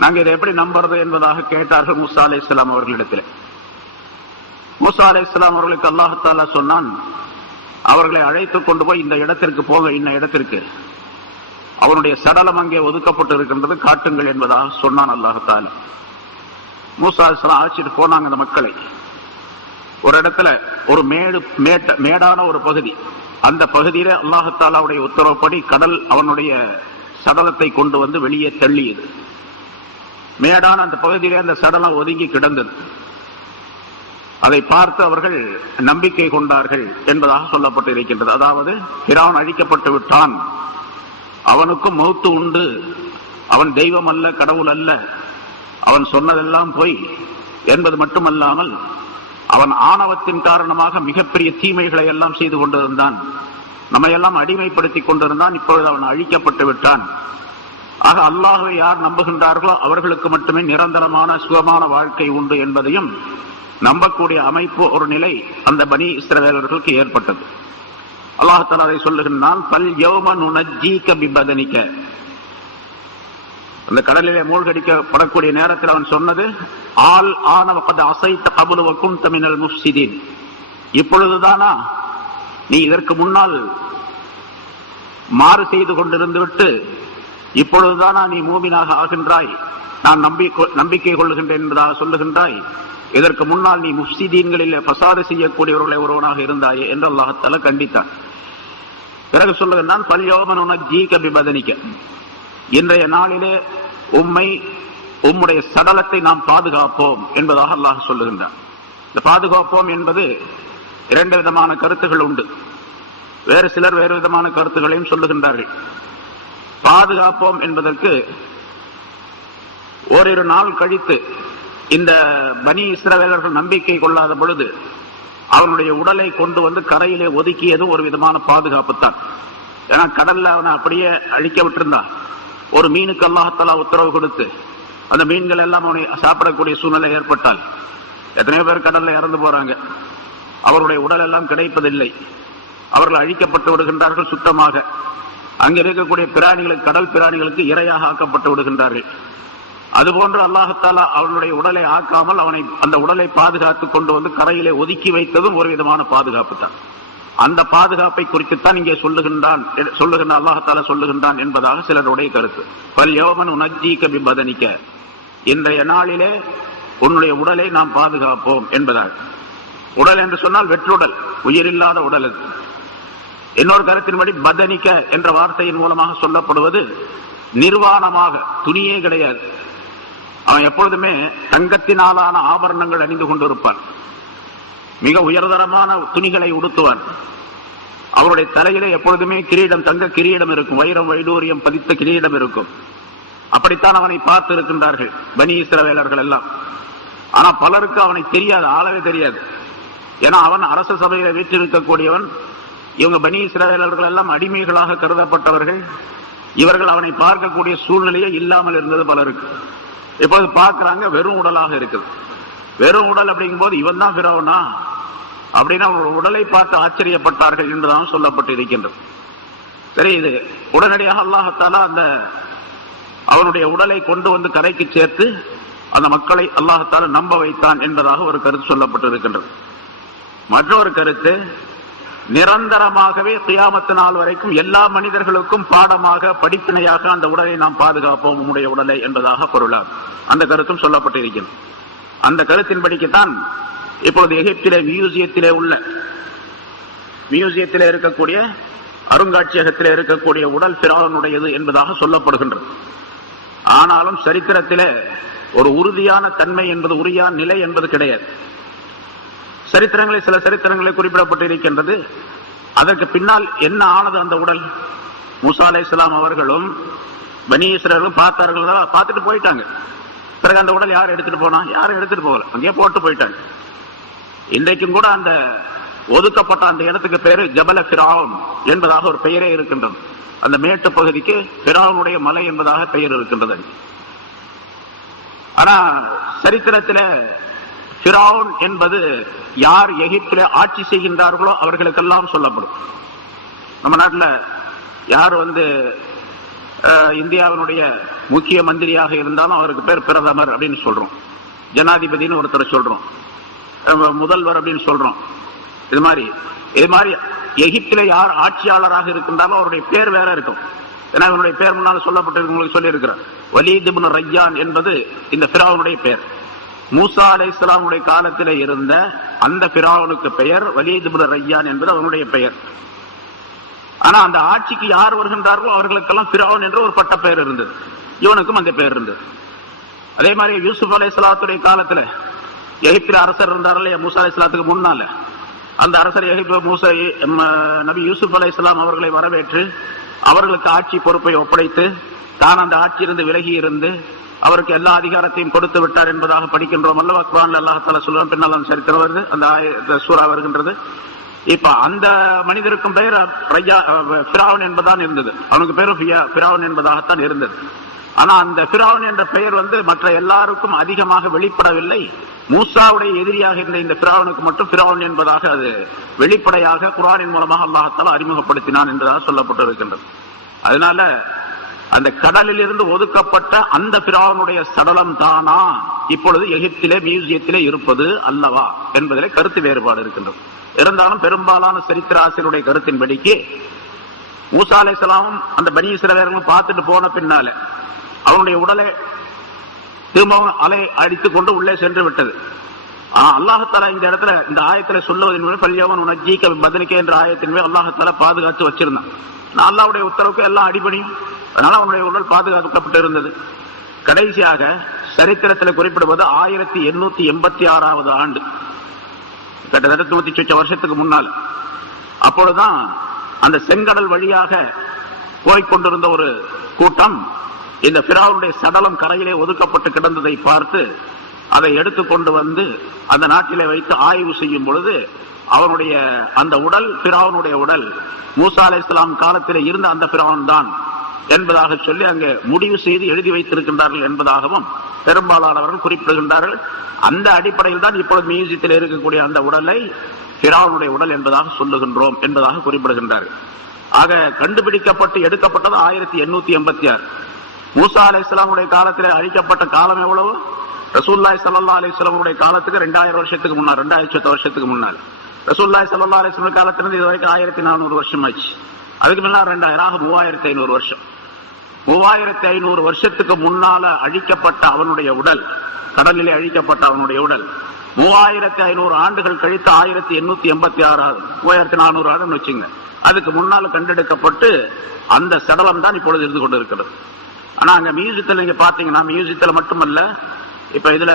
நாங்கள் இதை எப்படி நம்புறது என்பதாக கேட்டார்கள் மூசா அலைஹிஸ்ஸலாம் அவர்களிடத்தில். மூசா அலைஹிஸ்ஸலாம் அவர்களுக்கு அல்லாஹ் தஆலா சொன்னான், அவர்களை அழைத்துக் கொண்டு போய் இந்த இடத்திற்கு போக, இந்த இடத்திற்கு அவனுடைய சடலம் அங்கே ஒதுக்கப்பட்டு இருக்கின்றது, காட்டுங்கள் என்பதாக சொன்னான் அல்லாஹ் தஆலா. மூசா அலைஹிஸ்ஸலாம் அழைச்சிட்டு போனாங்க அந்த மக்களை. ஒரு இடத்துல ஒரு மேடான ஒரு பகுதி, அந்த பகுதியில அல்லாஹ் தஆலாவுடைய உத்தரவுப்படி கடல் அவனுடைய சடலத்தை கொண்டு வந்து வெளியே தள்ளியது. மேடான அந்த பகுதியிலே அந்த சடலம் ஒதுங்கி கிடந்தது. அதை பார்த்து அவர்கள் நம்பிக்கை கொண்டார்கள் என்பதாக சொல்லப்பட்டு இருக்கின்றது. அதாவது ஃபிரௌன் அழிக்கப்பட்டு விட்டான், அவனுக்கும் மௌத்து உண்டு, அவன் தெய்வம் அல்ல, கடவுள் அல்ல, அவன் சொன்னதெல்லாம் பொய் என்பது மட்டுமல்லாமல் அவன் ஆணவத்தின் காரணமாக மிகப்பெரிய தீமைகளை எல்லாம் செய்து கொண்டிருந்தான், நம்மையெல்லாம் அடிமைப்படுத்திக் கொண்டிருந்தான், இப்பொழுது அவன் அழிக்கப்பட்டு விட்டான். ஆக அல்லாஹ்வை யார் நம்புகின்றார்களோ அவர்களுக்கு மட்டுமே நிரந்தரமான சுகமான வாழ்க்கை உண்டு என்பதையும் நம்பக்கூடிய அமைப்பு, ஒரு நிலை அந்த பனி இஸ்ரவேலர்களுக்கு ஏற்பட்டது. அல்லாஹ் தஆலா அதை சொல்லுகின்றான், ஃபல் யௌம நுனஜ்ஜீக பிபதனிக. அந்த கடலிலே மூழ்கடிக்கப்படக்கூடிய நேரத்தில் அவன் சொன்னது, ஆல் ஆன வகத் அஸைத கப்லு வ குன்த மினல் முஃப்ஸிதீன். இப்பொழுதுதானா நீ இதற்கு முன்னால் மாறு செய்து கொண்டிருந்து விட்டு இப்பொழுதுதானா நீ மூமினாக ஆகின்றாய், நான் நம்பிக்கை கொள்ளுகின்றேன் என்பதாக சொல்லுகின்றாய். இதற்கு முன்னால் நீ முஃப்சிதீன்களில் ஃபசாது செய்யக்கூடியவர்களை ஒருவனாக இருந்தாயே என்று அல்லாஹ் தஆலா கண்டித்தான். பிறகு சொல்லுகின்றான், ஃபல்யௌம நுனஜ்ஜீக பிபதனிக, இன்றைய நாளிலே உம்முடைய சடலத்தை நாம் பாதுகாப்போம் என்பதாக அல்லாஹ் சொல்லுகின்றான். இந்த பாதுகாப்போம் என்பது இரண்டு விதமான கருத்துகள் உண்டு. வேறு சிலர் வேறு விதமான கருத்துகளையும் சொல்லுகின்றார்கள். பாதுகாப்போம் என்பதற்கு ஓரிரு நாள் கழித்து இந்த பனி இஸ்ரவேலர்கள் நம்பிக்கை கொள்ளாத பொழுது அவனுடைய உடலை கொண்டு வந்து கரையிலே ஒதுக்கியதும் ஒரு விதமான பாதுகாப்பு தான். ஏன்னா கடல்ல அவனை அப்படியே அழிக்க விட்டிருந்தான். ஒரு மீனுக்கு அல்லாஹ் தஆலா உத்தரவு கொடுத்து அந்த மீன்கள் எல்லாம் அவனை சாப்பிடக்கூடிய சூழ்நிலை ஏற்பட்டால் எத்தனையோ பேர் கடல்ல இறந்து போறாங்க. அவருடைய உடல் எல்லாம் கிடைப்பதில்லை. அவர்கள் அழிக்கப்பட்டு விடுகின்றார்கள். சுத்தமாக அங்கே இருக்கக்கூடிய பிராணிகளுக்கு, கடல் பிராணிகளுக்கு இரையாக ஆக்கப்பட்டு விடுகின்றார்கள். அதுபோன்று அல்லாஹ் தஆலா அவனுடைய உடலை ஆக்காமல் அவனை அந்த உடலை பாதுகாத்து கொண்டு வந்து கரையிலே ஒதுக்கி வைத்ததும் ஒரு விதமான பாதுகாப்பு தான். அந்த பாதுகாப்பை குறித்துத்தான் இங்கே சொல்லுகின்ற அல்லாஹ் தஆலா சொல்லுகின்றான் என்பதாக சிலருடைய கருத்து. ஃபல்யௌம நுனஜ்ஜீக பிபதனிக, இன்றைய நாளிலே உன்னுடைய உடலை நாம் பாதுகாப்போம் என்பதாக. உடல் என்று சொன்னால் வெற்றுடல், உயிரில்லாத உடல். அது இன்னொரு கருத்தின்படி பதனிக்க என்ற வார்த்தையின் மூலமாக சொல்லப்படுவது நிர்வாணமாக, துணியே கிடையாது. அவன் எப்பொழுதுமே தங்கத்தினாலான ஆபரணங்கள் அணிந்து கொண்டிருப்பான். மிக உயர்தரமான துணிகளை உடுத்துவான். அவருடைய தலையிலே எப்பொழுதுமே கிரீடம், தங்க கிரீடம் இருக்கும். வைரம் வைடூரியம் பதித்த கிரீடம் இருக்கும். அப்படித்தான் அவனை பார்த்து இருக்கின்றார்கள் பனி இஸ்ரவேலர்கள் எல்லாம். ஆனா பலருக்கு அவனை தெரியாது, ஆளவே தெரியாது. ஏன்னா அவன் அரச சபையில வீற்றிருக்கக்கூடியவன். இவங்க பனி இஸ்ரவேலர்கள் எல்லாம் அடிமைகளாக கருதப்பட்டவர்கள். இவர்கள் அவனை பார்க்கக்கூடிய சூழ்நிலையே இல்லாமல் இருந்தது பலருக்கு. இப்போது பார்க்கிறாங்க, வெறும் உடலாக இருக்குது. வெறும் உடல் அப்படிங்கும் போது இவன் தான் பிறவனா அப்படின்னா உடலை பார்த்து ஆச்சரியப்பட்டார்கள் என்றுதான் சொல்லப்பட்டு இருக்கின்றது. சரி, இது உடனடியாக அல்லாஹ் தஆலா அந்த அவனுடைய உடலை கொண்டு வந்து கரைக்கு சேர்த்து அந்த மக்களை அல்லாஹ் தஆலா நம்ப வைத்தான் என்பதாக ஒரு கருத்து சொல்லப்பட்டு இருக்கின்றது. மற்றொரு கருத்து, நிரந்தரமாகவே கியாமத்து நாள் வரைக்கும் எல்லா மனிதர்களுக்கும் பாடமாக, படிப்பினையாக அந்த உடலை நாம் பாதுகாப்போம், உம்முடைய உடலை என்பதாக பொருளாகும். அந்த கருத்தும் சொல்லப்பட்டிருக்கிறது. அந்த கருத்தின்படிக்குத்தான் இப்பொழுது எகிப்திலே மியூசியத்திலே இருக்கக்கூடிய அருங்காட்சியகத்திலே இருக்கக்கூடிய உடல் ஃபிரௌனுடையது என்பதாக சொல்லப்படுகின்றது. ஆனாலும் சரித்திரத்திலே ஒரு உறுதியான தன்மை என்பது, உறுதியான நிலை என்பது கிடையாது. சில சரித்திரங்களில் குறிப்பிடப்பட்டிருக்கின்றது. அதற்கு பின்னால் என்ன ஆனது அந்த உடல்? மூசா அலைஹிஸ்ஸலாம் அவர்களும் பனி இஸ்ரவேலும் பார்த்துட்டு போயிட்டாங்க. பிறகு அந்த உடல் யார் எடுத்துட்டு போனா? யாரும் எடுத்துட்டு போகல, அங்கேயே போட்டு போயிட்டாங்க. இன்றைக்கும் கூட அந்த ஒதுக்கப்பட்ட அந்த இடத்துக்கு பேரு ஜபல ஃபிரௌன் என்பதாக ஒரு பெயரே இருக்கின்றது. அந்த மேட்டு பகுதிக்கு ஃபிரௌனுடைய மலை என்பதாக பெயர் இருக்கின்றது. ஆனா சரித்திரத்தில ஃபிரௌன் என்பது யார் எகிப்திலே ஆட்சி செய்கின்றார்களோ அவர்களுக்கெல்லாம் சொல்லப்படும். நம்ம நாட்டில் யார் இந்தியாவினுடைய முக்கிய மந்திரியாக இருந்தாலும் அவருக்கு பேர் பிரதமர் அப்படின்னு சொல்றோம், ஜனாதிபதினு ஒருத்தர் சொல்றோம், முதல்வர் அப்படின்னு சொல்றோம். இது மாதிரி எகிப்திலே யார் ஆட்சியாளராக இருக்கின்றாலும் அவருடைய பேர் வேற இருக்கும். ஏன்னா அவருடைய பேர் முன்னால் சொல்லப்பட்டிருக்கு, உங்களுக்கு சொல்லி இருக்கிறார். வலீத் இப்னு ரய்யான் என்பது இந்த ஃபிரௌனுடைய பெயர். மூசா அலைஹிஸ்ஸலாமுடைய காலத்தில் இருந்த அந்த ஃபிரௌனுக்கு பெயர் வலீத் இப்னு ரய்யான் என்பது அவனுடைய பெயர். ஆனா அந்த ஆட்சிக்கு யார் வருகின்றார்களோ அவர்களுக்கெல்லாம் ஃபிரௌன் என்ற ஒரு பட்ட பெயர் இருந்தது. இவனுக்கும் அந்த பெயர் இருந்தது. அதே மாதிரி யூசுப் அலைஹிஸ்ஸலாத்துடைய காலத்துல எகிப்தில் அரசர் இருந்தார் இல்லையா, மூசா அலைஹிஸ்ஸலாத்துக்கு முன்னால. அந்த அரசர் நபி யூசுப் அலைஹிஸ்ஸலாம் அவர்களை வரவேற்று அவர்களுக்கு ஆட்சி பொறுப்பை ஒப்படைத்து தான் அந்த ஆட்சியிலிருந்து விலகி இருந்து அவருக்கு எல்லா அதிகாரத்தையும் கொடுத்து விட்டார் என்பதாக படிக்கின்றோம் அல்லவா. குர்ஆன்ல அல்லாஹ் தஆலா சொல்லுவான், பின்னால் அந்த சரித்திரம் வருது, அந்த சூரா வருகின்றது. இப்ப அந்த மனிதருக்கும் பெயர் ஃபிரௌன் என்பதான் இருந்தது. அவனுக்கு பேரும் ஃபிரௌன் என்பதாகத்தான் இருந்தது. ஆனா அந்த ஃபிரௌன் என்ற பெயர் மற்ற எல்லாருக்கும் அதிகமாக வெளிப்படவில்லை. மூசாவுடைய எதிரியாக இருந்த இந்த ஃபிரௌனுக்கு மட்டும் ஃபிரௌன் என்பதாக அது வெளிப்படையாக குர்ஆனின் மூலமாக அல்லாஹ் தஆலா அறிமுகப்படுத்தினான் என்பதாக சொல்லப்பட்டிருக்கின்றது. அதனால அந்த கடலில் இருந்து ஒதுக்கப்பட்ட அந்த ஃபிரௌனுடைய சடலம் தானா இப்பொழுது எகிப்திலே மியூசியத்திலே இருப்பது அல்லவா என்பதிலே கருத்து வேறுபாடு இருக்கின்றது. இருந்தாலும் பெரும்பாலான சரித்திர ஆசிரியருடைய கருத்தின்படிக்கு மூசா அலைஹிஸ்ஸலாமும் அந்த பனி இஸ்ரவேலர்களும் பார்த்துட்டு போன பின்னால அவனுடைய உடலை திரும்பவும் அலை அடித்துக் கொண்டு உள்ளே சென்று விட்டது. அல்லாஹால இந்த இடத்துல இந்த ஆயத்துல சொல்லுவதன் பல்யவன் உனஜீக்க பதினிக்க என்ற ஆயத்தின் அல்லாஹால பாதுகாத்து வச்சிருந்தான். அல்லாஹ்வுடைய உத்தரவுக்கு எல்லாம் அடிபணியும். அதனால அவனுடைய உடல் பாதுகாக்கப்பட்டு இருந்தது. கடைசியாக சரித்திரத்தில் குறிப்பிடுவது 1886 ஆண்டு, கிட்டத்தட்ட 100 வருஷத்துக்கு முன்னால். அப்பொழுதுதான் அந்த செங்கடல் வழியாக போய்கொண்டிருந்த ஒரு கூட்டம் இந்த பிராவுடைய சடலம் கரையிலே ஒதுக்கப்பட்டு கிடந்ததை பார்த்து அதை எடுத்துக்கொண்டு வந்து அந்த நாட்டிலே வைத்து ஆய்வு செய்யும் பொழுது அவனுடைய அந்த உடல் பிராவுனுடைய உடல் மூசா அலைஹிஸ்ஸலாம் காலத்திலே இருந்த அந்த பிராவன் தான் என்பதாக சொல்லி அங்கே முடிவு செய்து எழுதி வைத்திருக்கின்றார்கள் என்பதாகவும் பெரும்பாலானவர்கள் குறிப்பிடுகின்றார்கள். அந்த அடிப்படையில் தான் இப்பொழுது மியூசியத்தில் இருக்கக்கூடிய அந்த உடலை பிராவுனுடைய உடல் என்பதாக சொல்லுகின்றோம் என்பதாக குறிப்பிடுகின்றார்கள். ஆக கண்டுபிடிக்கப்பட்டு எடுக்கப்பட்டது 1886. மூசா அலைஹிஸ்ஸலாமுடைய காலத்திலே அழிக்கப்பட்ட காலம் எவ்வளவு? ரசூலுல்லாஹி ஸல்லல்லாஹு அலைஹி வஸல்லம் காலத்துக்கு 2000 வருஷத்துக்கு முன்னால், 2000 வருஷத்துக்கு முன்னால். ரசூலுல்லாஹி ஸல்லல்லாஹு அலைஹி வஸல்லம் காலத்திலிருந்து இது வரைக்கும் 1400 வருஷம் ஆச்சு. அதுக்கு முன்னால் 2000 3500 வருஷம். 3500 வருஷத்துக்கு முன்னால அழிக்கப்பட்ட அவனுடைய உடல், கடலிலே அழிக்கப்பட்ட அவனுடைய உடல் 3500 ஆண்டுகள் கழித்து 1886 3400 ஆண்டுன்னு வச்சுங்க, அதுக்கு முன்னால் கண்டெடுக்கப்பட்டு அந்த சடலம் தான் இப்பொழுது இருந்து கொண்டு இருக்கிறது. ஆனா அங்க மியூசியத்தில் நீங்க பாத்தீங்கன்னா, மியூசியத்தில் மட்டுமல்ல, இப்ப இதுல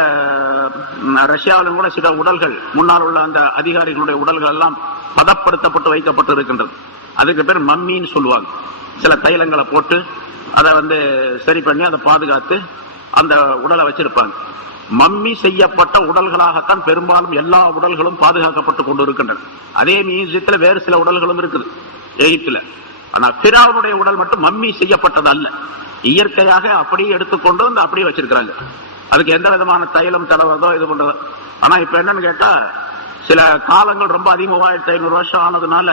ரஷ்யாவிலும் கூட சில உடல்கள், முன்னால் உள்ள அந்த அதிகாரிகளுடைய உடல்கள் எல்லாம் பதப்படுத்தப்பட்டு வைக்கப்பட்டு இருக்கின்றது. அதுக்கு பேர் மம்மின்னு சொல்லுவாங்க. சில தைலங்களை போட்டு அதை சரி பண்ணி அதை பாதுகாத்து அந்த உடலை வச்சிருப்பாங்க. மம்மி செய்யப்பட்ட உடல்களாகத்தான் பெரும்பாலும் எல்லா உடல்களும் பாதுகாக்கப்பட்டு கொண்டு இருக்கின்றன. அதே மியூசியத்தில் வேறு சில உடல்களும் இருக்குது எகிப்துல. ஆனா பிராவுடைய உடல் மட்டும் மம்மி செய்யப்பட்டது அல்ல, இயற்கையாக அப்படியே எடுத்துக்கொண்டு வந்து அப்படியே வச்சிருக்கிறாங்க. அதுக்கு எந்த விதமான தைலம் தடவதோ இது பண்றதோ. ஆனா இப்ப என்னன்னு கேட்டா, சில காலங்கள் ரொம்ப அதிகம் 3500 வருஷம் ஆனதுனால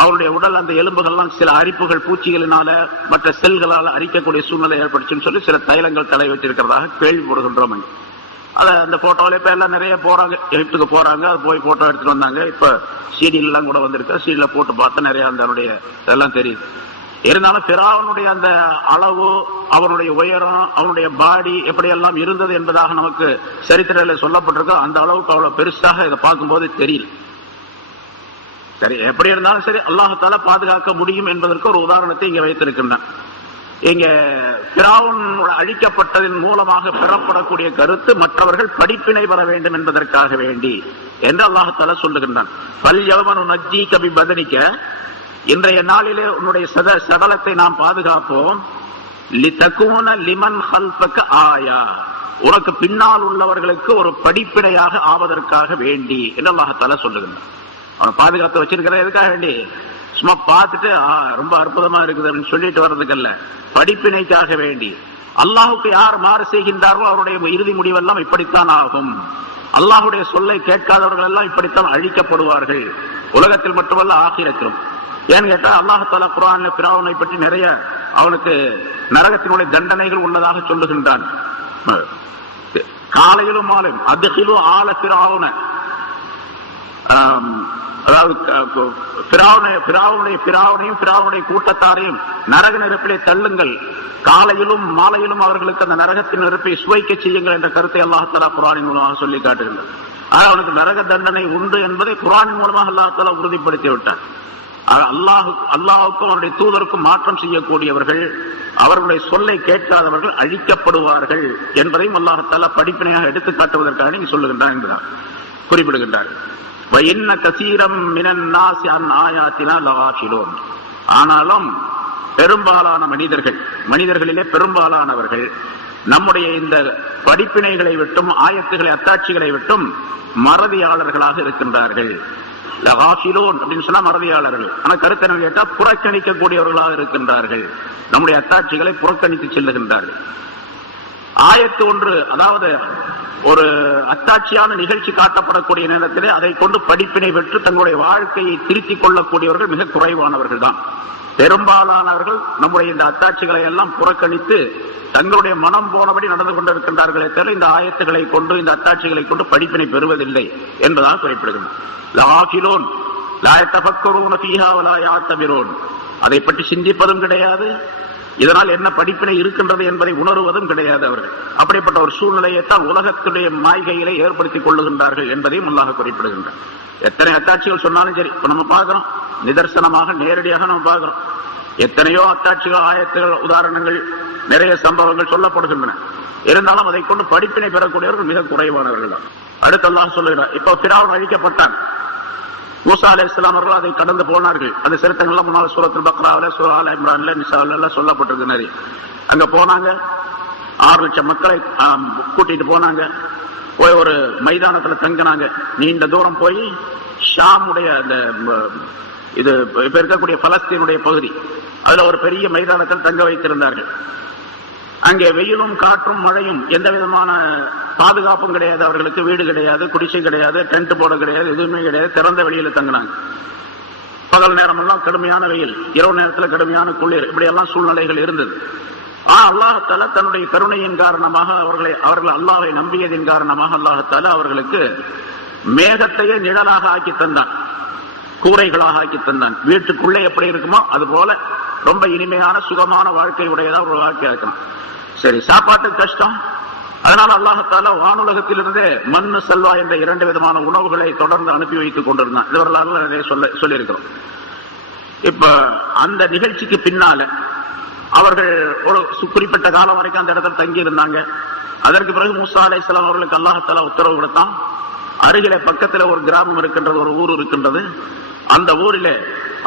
அவருடைய உடல் அந்த எலும்புகள்லாம் சில அரிப்புகள், பூச்சிகளினால மற்ற செல்களால் அரிக்கக்கூடிய சூழ்நிலை ஏற்படுச்சுன்னு சொல்லி சில தைலங்கள் தடவி வச்சிருக்கிறதாக கேள்விப்படுகின்றோம். அந்த போட்டோல இப்ப எல்லாம் நிறைய போறாங்க, எகிப்துக்கு போறாங்க, அது போய் போட்டோ எடுத்துட்டு வந்தாங்க. இப்ப சீடியில் எல்லாம் கூட வந்திருக்கு, சீடியில போட்டு பார்த்தா நிறைய அதனுடைய இதெல்லாம் தெரியுது. இருந்தாலும் பிராவுனுடைய அந்த அளவு, அவனுடைய உயரம், அவனுடைய பாடி எப்படியெல்லாம் இருந்தது என்பதாக நமக்கு சரித்திரத்தில் சொல்லப்பட்டிருக்கு. அந்த அளவுக்கு அவ்வளவு பெருசாக இதை பார்க்கும்போது தெரியல. சரி, எப்படி இருந்தாலும் சரி, அல்லாஹ்தால பாதுகாக்க முடியும் என்பதற்கு ஒரு உதாரணத்தை இங்க வைத்திருக்கின்றான். இங்க பிராவுன் அழிக்கப்பட்டதன் மூலமாக பெறப்படக்கூடிய கருத்து மற்றவர்கள் படிப்பினை பெற வேண்டும் என்பதற்காக வேண்டி என்று அல்லாஹ்தால சொல்லுகின்றான். பல்யவமனு நஜ்ஜீக பிபதனிக, இன்றைய நாளிலே உன்னுடைய சடலத்தை நாம் பாதுகாப்போம். லிதகூன லிமன் ஹல்ஃபக ஆயா, உனக்கு பின்னால் உள்ளவர்களுக்கு ஒரு படிப்பினையாக ஆவதற்காக வேண்டி என்று அல்லாஹ்தால சொல்லுகின்றான். அவனை பாதுகாத்து வச்சிருக்கிற எதுக்காக வேண்டி? சும்மா பார்த்துட்டு ரொம்ப அற்புதமா இருக்குது அப்படின்னு சொல்லிட்டு வர்றதுக்கு அல்ல, படிப்பினைக்காக வேண்டி. அல்லாஹுக்கு யார் மாறு செய்கின்றார்களோ அவருடைய இறுதி முடிவெல்லாம் இப்படித்தான் ஆகும். அல்லாஹுடைய சொல்லை கேட்காதவர்கள் எல்லாம் இப்படித்தான் அழிக்கப்படுவார்கள், உலகத்தில் மட்டுமல்ல ஆகிரத்திலும். ஏன்னு கேட்டா, அல்லாஹால குர்ஆன்ல பிராவுனை பற்றி நிறைய அவனுக்கு நரகத்தினுடைய தண்டனைகள் உள்ளதாக சொல்லுகின்றான். காலையிலும் மாலையும் அத்கிலு ஆல பிராவுன, அதாவது பிராவுனையும் பிராவுடைய கூட்டத்தாரையும் நரக நெருப்பிலே தள்ளுங்கள், காலையிலும் மாலையிலும் அவர்களுக்கு அந்த நரகத்தின் நெருப்பை சுவைக்க செய்யுங்கள் என்ற கருத்தை அல்லாஹ்தாலா குர்ஆனின் மூலமாக சொல்லி காட்டுகின்றார். அவனுக்கு நரக தண்டனை உண்டு என்பதை குர்ஆனின் மூலமாக அல்லாஹ்தாலா உறுதிப்படுத்தி விட்டார். அல்லாஹுக்கும் அவருடைய தூதருக்கும் மாற்றம் செய்யக்கூடியவர்கள், அவர்களுடைய சொல்லை கேட்காதவர்கள் அழிக்கப்படுவார்கள் என்பதையும் அல்லாஹ்தாலா படிப்பினையாக எடுத்து காட்டுவதற்காக நீங்க சொல்லுகின்றார் என்பதாக குறிப்பிடுகின்றார். ஆனாலும் பெரும்பாலான மனிதர்களிலே பெரும்பாலானவர்கள் நம்முடைய இந்த படிப்பினைகளை விட்டும், ஆயத்துகளை, அத்தாட்சிகளை விட்டும் மறதியாளர்களாக இருக்கின்றார்கள். அப்படின்னு சொன்னா மறதியாளர்கள். ஆனா கருத்து என்ன கேட்டா, புறக்கணிக்கக்கூடியவர்களாக இருக்கின்றார்கள். நம்முடைய அத்தாட்சிகளை புறக்கணித்து செல்லுகின்றார்கள். ஆயத்து ஒன்று, அதாவது ஒரு அத்தாட்சியான நிகழ்ச்சி காட்டப்படக்கூடிய நேரத்திலே அதை கொண்டு படிப்பினை பெற்று தங்களுடைய வாழ்க்கையை திருத்திக் கொள்ளக்கூடியவர்கள் மிக குறைவானவர்கள் தான். பெரும்பாலானவர்கள் நம்முடைய இந்த அத்தாட்சிகளை எல்லாம் புறக்கணித்து தங்களுடைய மனம் போனபடி நடந்து கொண்டிருக்கின்றார்களே தவிர இந்த ஆயத்துகளை கொண்டு, இந்த அத்தாட்சிகளை கொண்டு படிப்பினை பெறுவதில்லை என்பதாக குறிப்பிடுகின்றனர். அதை பற்றி சிந்திப்பதும் கிடையாது. இதனால் என்ன படிப்பினை இருக்கின்றது என்பதை உணர்வதும் கிடையாது அவர்கள். அப்படிப்பட்ட ஒரு சூழ்நிலையை தான் உலகத்துடைய மாய்கையிலே ஏற்படுத்திக் கொள்ளுகின்றார்கள் என்பதையும் அல்லாஹ் குறிப்பிடுகின்றார். எத்தனை அத்தாட்சிகள் சொன்னாலும் சரி, இப்ப நம்ம பார்க்கிறோம், நிதர்சனமாக நேரடியாக நம்ம பார்க்கிறோம். எத்தனையோ அத்தாட்சிகள், ஆயத்துகள், உதாரணங்கள், நிறைய சம்பவங்கள் சொல்லப்படுகின்றன. இருந்தாலும் அதை கொண்டு படிப்பினை பெறக்கூடியவர்கள் மிக குறைவானவர்கள் தான். அடுத்து அல்லாஹ் சொல்லுகிறார், இப்ப பிராவுன் அழிக்கப்பட்டான். மூசா அலைஹிஸ்ஸலாம் அவர்கள் அதை கடந்து போனார்கள். அந்த சரித்திரங்கள்லாம் முன்னாள் சூரத்துல் பக்ராவில, சூரா ஆல இம்ரான்ல, நிசால எல்லாம் சொல்லப்பட்டிருக்கு நிறைய. அங்க போனாங்க, 6 லட்சம் மக்களை கூட்டிட்டு போனாங்க. போய் ஒரு மைதானத்துல தங்கினாங்க. நீண்ட தூரம் போய் ஷாமுடைய அந்த இது இப்ப இருக்கக்கூடிய பலஸ்தீனுடைய பகுதி, அதுல ஒரு பெரிய மைதானத்தில் தங்க வைத்திருந்தார்கள். அங்கே வெயிலும் காற்றும் மழையும், எந்த விதமான பாதுகாப்பும் கிடையாது அவர்களுக்கு. வீடு கிடையாது, குடிசை கிடையாது, டென்ட் போட கிடையாது, எதுவுமே கிடையாது. திறந்த வெளியில தங்கினாங்க. பகல் நேரம் எல்லாம் கடுமையான வெயில், இரவு நேரத்தில் கடுமையான குளிர், இப்படி எல்லாம் சூழ்நிலைகள் இருந்தது. அல்லாஹ்தாலா தன்னுடைய கருணையின் காரணமாக அவர்கள் அல்லாஹ்வை நம்பியதின் காரணமாக அல்லாஹ்தாலா அவர்களுக்கு மேகத்தையே நிழலாக ஆக்கி தந்தான், கூரைகளாக ஆக்கி தந்தான். வீட்டுக்குள்ளே எப்படி இருக்குமோ அது போல ரொம்ப இனிமையான சுகமான வாழ்க்கை உடையதா ஒரு வாழ்க்கையா இருக்கணும். சரி, சாப்பாட்டுக்கு கஷ்டம். அதனால அல்லாஹ்தாலா வானுலகத்திலிருந்தே மண்ணு செல்வா என்ற 2 விதமான உணவுகளை தொடர்ந்து அனுப்பி வைத்துக் கொண்டிருந்தான். இது வரலாறு நிறைய சொல்லியிருக்கிறோம். இப்ப அந்த நிகழ்ச்சிக்கு பின்னால அவர்கள் ஒரு குறிப்பிட்ட காலம் வரைக்கும் அந்த இடத்துல தங்கி இருந்தாங்க. அதற்கு பிறகு மூசா அலைஹிஸ்ஸலாம் அவர்களுக்கு அல்லாஹ்தாலா உத்தரவு கொடுத்தான். அருகிலே பக்கத்தில் ஒரு கிராமம் இருக்கின்றது, ஒரு ஊர் இருக்கின்றது. அந்த ஊரிலே